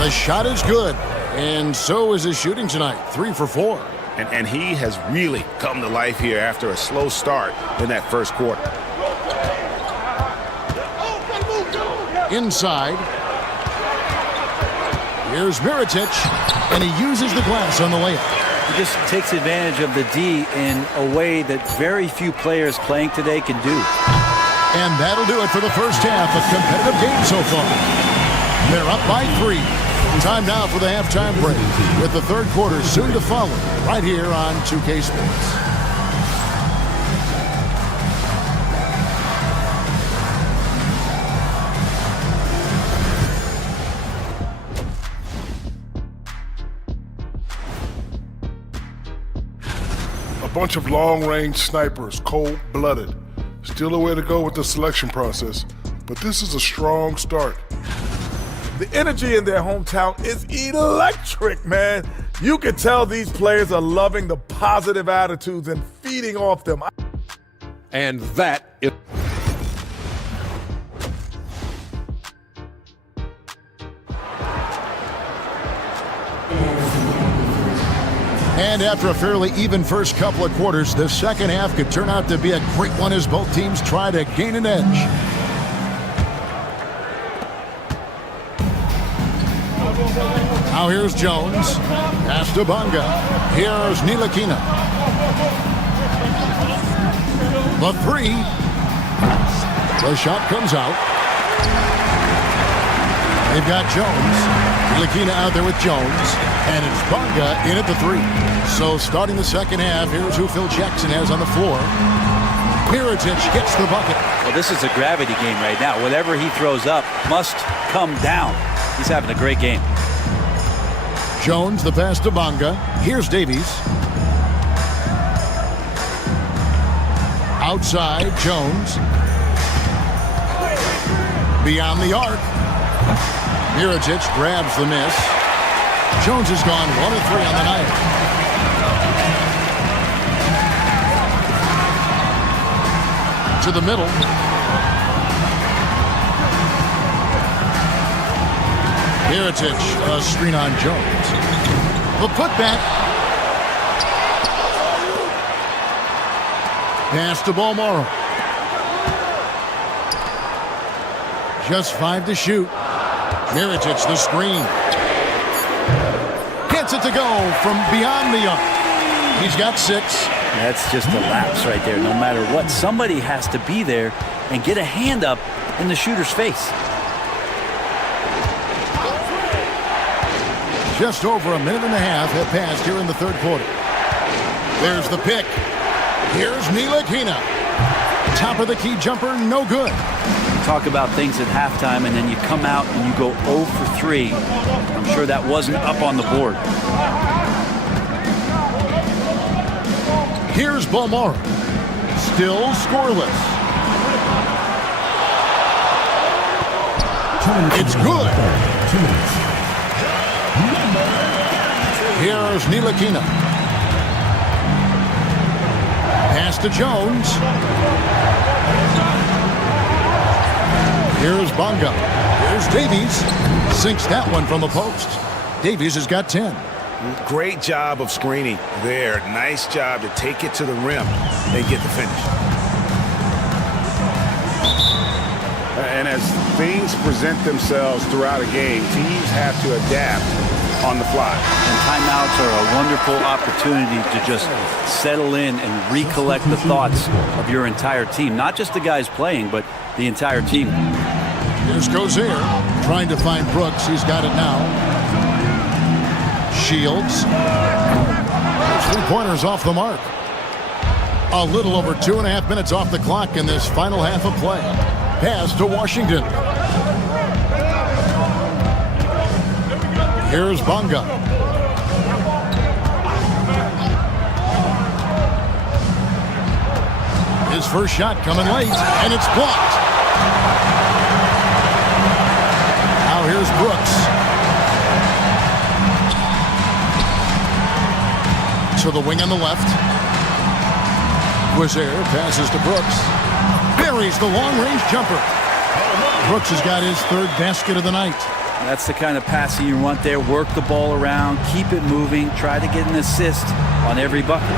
The shot is good. And so is his shooting tonight. 3 for 4. And he has really come to life here after a slow start in that first quarter. Inside. Here's Mirotic. And he uses the glass on the layup. He just takes advantage of the D in a way that very few players playing today can do. And that'll do it for the first half. A competitive game so far. They're up by 3. Time now for the halftime break, with the third quarter soon to follow right here on 2K Sports. bunch of long-range snipers, cold-blooded. Still a way to go with the selection process, but this is a strong start. The energy in their hometown is electric, man. You can tell these players are loving the positive attitudes and feeding off them. And that is... And after a fairly even first couple of quarters, the second half could turn out to be a great one as both teams try to gain an edge. Now here's Jones. Pass to Bonga. Here's Ntilikina. The three. The shot comes out. They've got Jones. Ntilikina out there with Jones. And it's Bonga in at the three. So starting the second half, here's who Phil Jackson has on the floor. Mirotic gets the bucket. Well, this is a gravity game right now. Whatever he throws up must come down. He's having a great game. Jones, the pass to Bonga. Here's Davies. Outside, Jones. Beyond the arc. Mirotic grabs the miss. Jones has gone 1 of 3 on the night. To the middle. Mirotic, a screen on Jones. The putback. Pass to Balmoro. Just 5 to shoot. Mirotic, the screen. Gets it to go from beyond the arc. He's got 6. That's just a lapse right there. No matter what, somebody has to be there and get a hand up in the shooter's face. Just over a minute and a half have passed here in the third quarter. There's the pick. Here's Ntilikina. Top of the key jumper, no good. Talk about things at halftime, and then you come out and you go 0 for 3. I'm sure that wasn't up on the board. Here's Balmoro. Still scoreless. It's good. Here's Ntilikina. Pass to Jones. Here's Bonga. Here's Davies. Sinks that one from the post. Davies has got 10. Great job of screening there. Nice job to take it to the rim and get the finish. And as things present themselves throughout a game, teams have to adapt on the fly. And timeouts are a wonderful opportunity to just settle in and recollect the thoughts of your entire team. Not just the guys playing, but the entire team. Here's Gozier trying to find Brooks. He's got it now. Shields. 3-pointers off the mark. A little over 2.5 minutes off the clock in this final half of play. Pass to Washington. Here's Bonga. His first shot coming late, and it's blocked. Now here's Brooks. To the wing on the left. Gozier passes to Brooks. Buries the long-range jumper. Brooks has got his 3rd basket of the night. That's the kind of passing you want there. Work the ball around, keep it moving, try to get an assist on every bucket.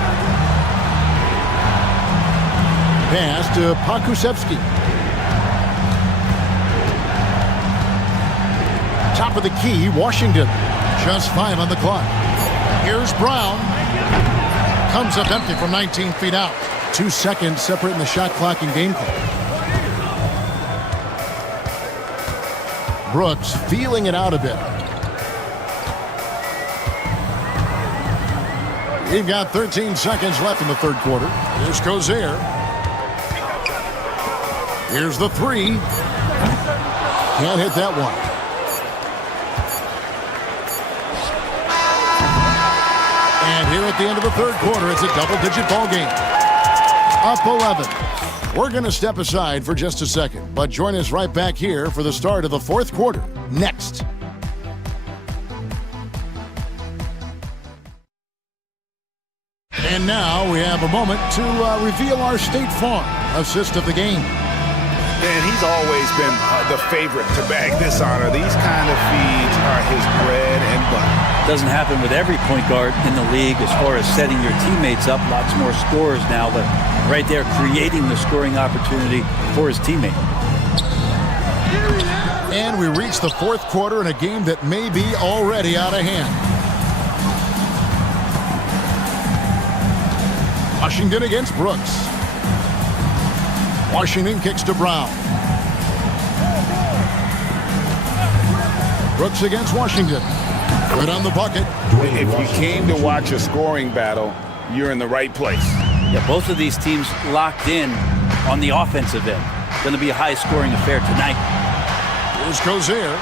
Pass to Pokusevski. Top of the key, Washington. Just 5 on the clock. Here's Brown. Comes up empty from 19 feet out. 2 seconds separating the shot clock and game clock. Brooks feeling it out a bit. We've got 13 seconds left in the third quarter. Here's Gozier. Here's the 3. Can't hit that one. And here at the end of the third quarter. It's a double-digit ball game. Up 11. We're going to step aside for just a second, but join us right back here for the start of the fourth quarter next. And now we have a moment to reveal our State Farm assist of the game. And he's always been the favorite to bag this honor. These kind of feeds are his bread and butter. Doesn't happen with every point guard in the league as far as setting your teammates up. Lots more scorers now, but right there creating the scoring opportunity for his teammate. And we reach the fourth quarter in a game that may be already out of hand. Washington against Brooks. Washington kicks to Brown. Brooks against Washington. Good on the bucket. If you came to watch a scoring battle, you're in the right place. Yeah, both of these teams locked in on the offensive end. Going to be a high-scoring affair tonight. Here's Cozier.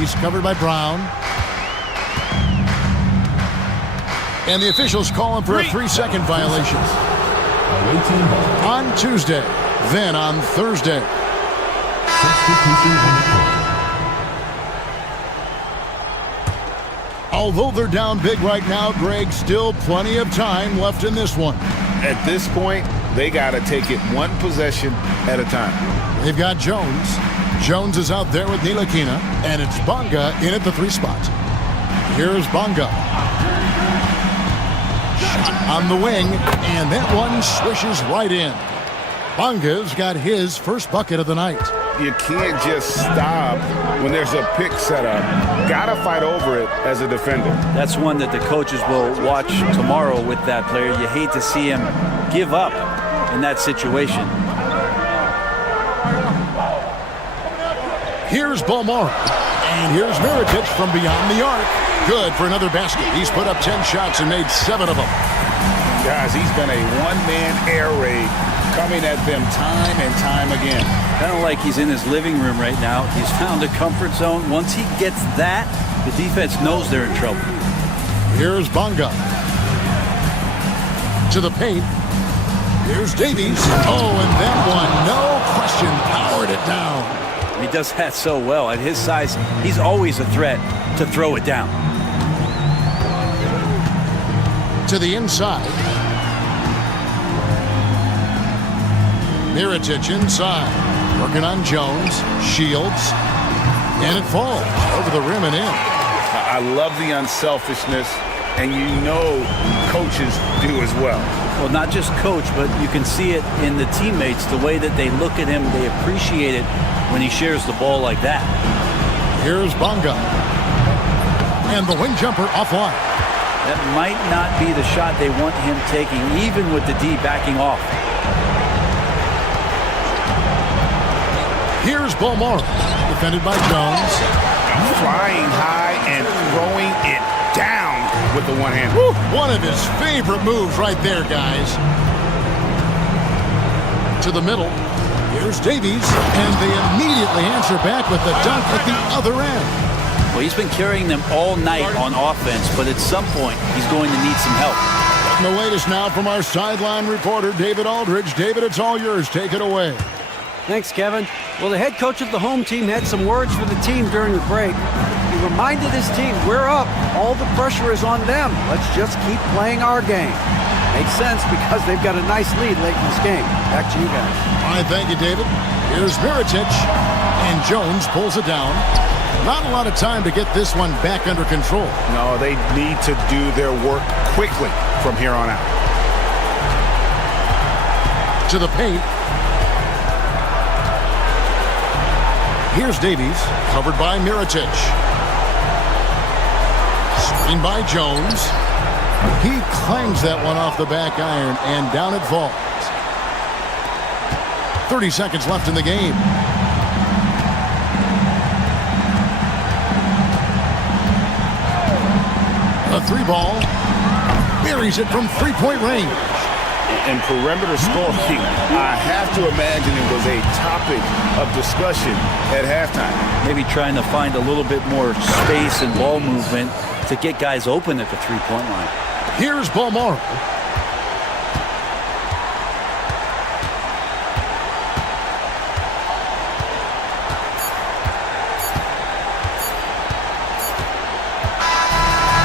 He's covered by Brown. And the officials call him for a 3-second violation. On Tuesday, then on Thursday. Although they're down big right now, Greg, still plenty of time left in this one. At this point, they got to take it one possession at a time. They've got Jones. Jones is out there with Ntilikina, and it's Bonga in at the 3 spot. Here's Bonga. On the wing, and that one swishes right in. Bonga's got his first bucket of the night. You can't just stop when there's a pick set up. Gotta fight over it as a defender. That's one that the coaches will watch tomorrow with that player. You hate to see him give up in that situation. Here's Balmora, and here's Mirotic from beyond the arc. Good for another basket. He's put up 10 shots and made 7 of them. Guys, he's been a one-man air raid coming at them time and time again. Kind of like he's in his living room right now. He's found a comfort zone. Once he gets that, the defense knows they're in trouble. Here's Bonga. To the paint. Here's Davies. Oh, and that one, no question, powered it down. He does that so well. At his size, he's always a threat to throw it down. To the inside. Mirotic inside. Working on Jones. Shields. And it falls over the rim and in. I love the unselfishness, and you know coaches do as well. Well, not just coach, but you can see it in the teammates, the way that they look at him. They appreciate it when he shares the ball like that. Here's Bonga. And the wing jumper offline. That might not be the shot they want him taking, even with the D backing off. Here's Balmora, defended by Jones. Flying high and throwing it down with the one hand. Woo, one of his favorite moves right there, guys. To the middle. Here's Davies, and they immediately answer back with the dunk at the other end. Well, he's been carrying them all night on offense, but at some point, he's going to need some help. And the latest now from our sideline reporter, David Aldridge. David, it's all yours. Take it away. Thanks, Kevin. Well, the head coach of the home team had some words for the team during the break. He reminded his team, we're up. All the pressure is on them. Let's just keep playing our game. Makes sense because they've got a nice lead late in this game. Back to you guys. All right, thank you, David. Here's Mirotic, and Jones pulls it down. Not a lot of time to get this one back under control. No, they need to do their work quickly from here on out. To the paint. Here's Davies, covered by Mirotic. Screened by Jones. He clangs that one off the back iron, and down it falls. 30 seconds left in the game. A 3 ball. Buries it from 3-point range. and perimeter scoring, I have to imagine it was a topic of discussion at halftime. Maybe trying to find a little bit more space and ball movement to get guys open at the three-point line. Here's Balmaro.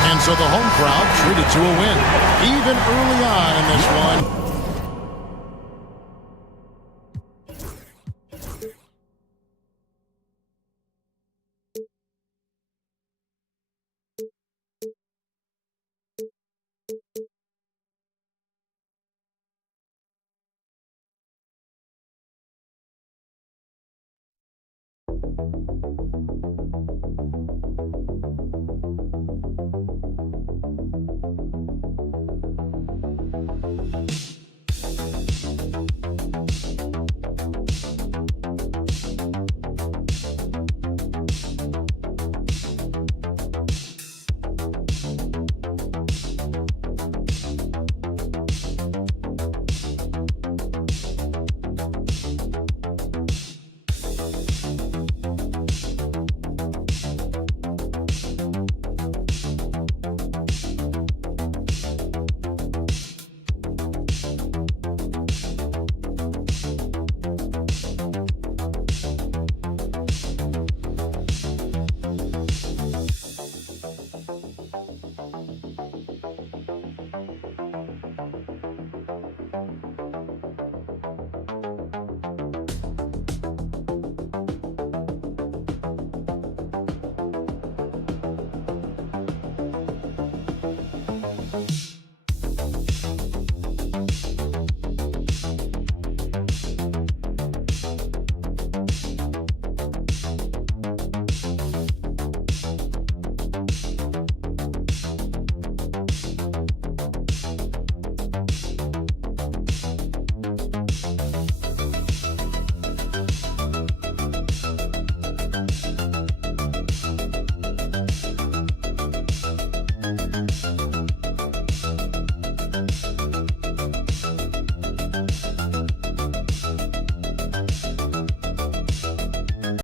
And so the home crowd treated to a win, even early on in this one.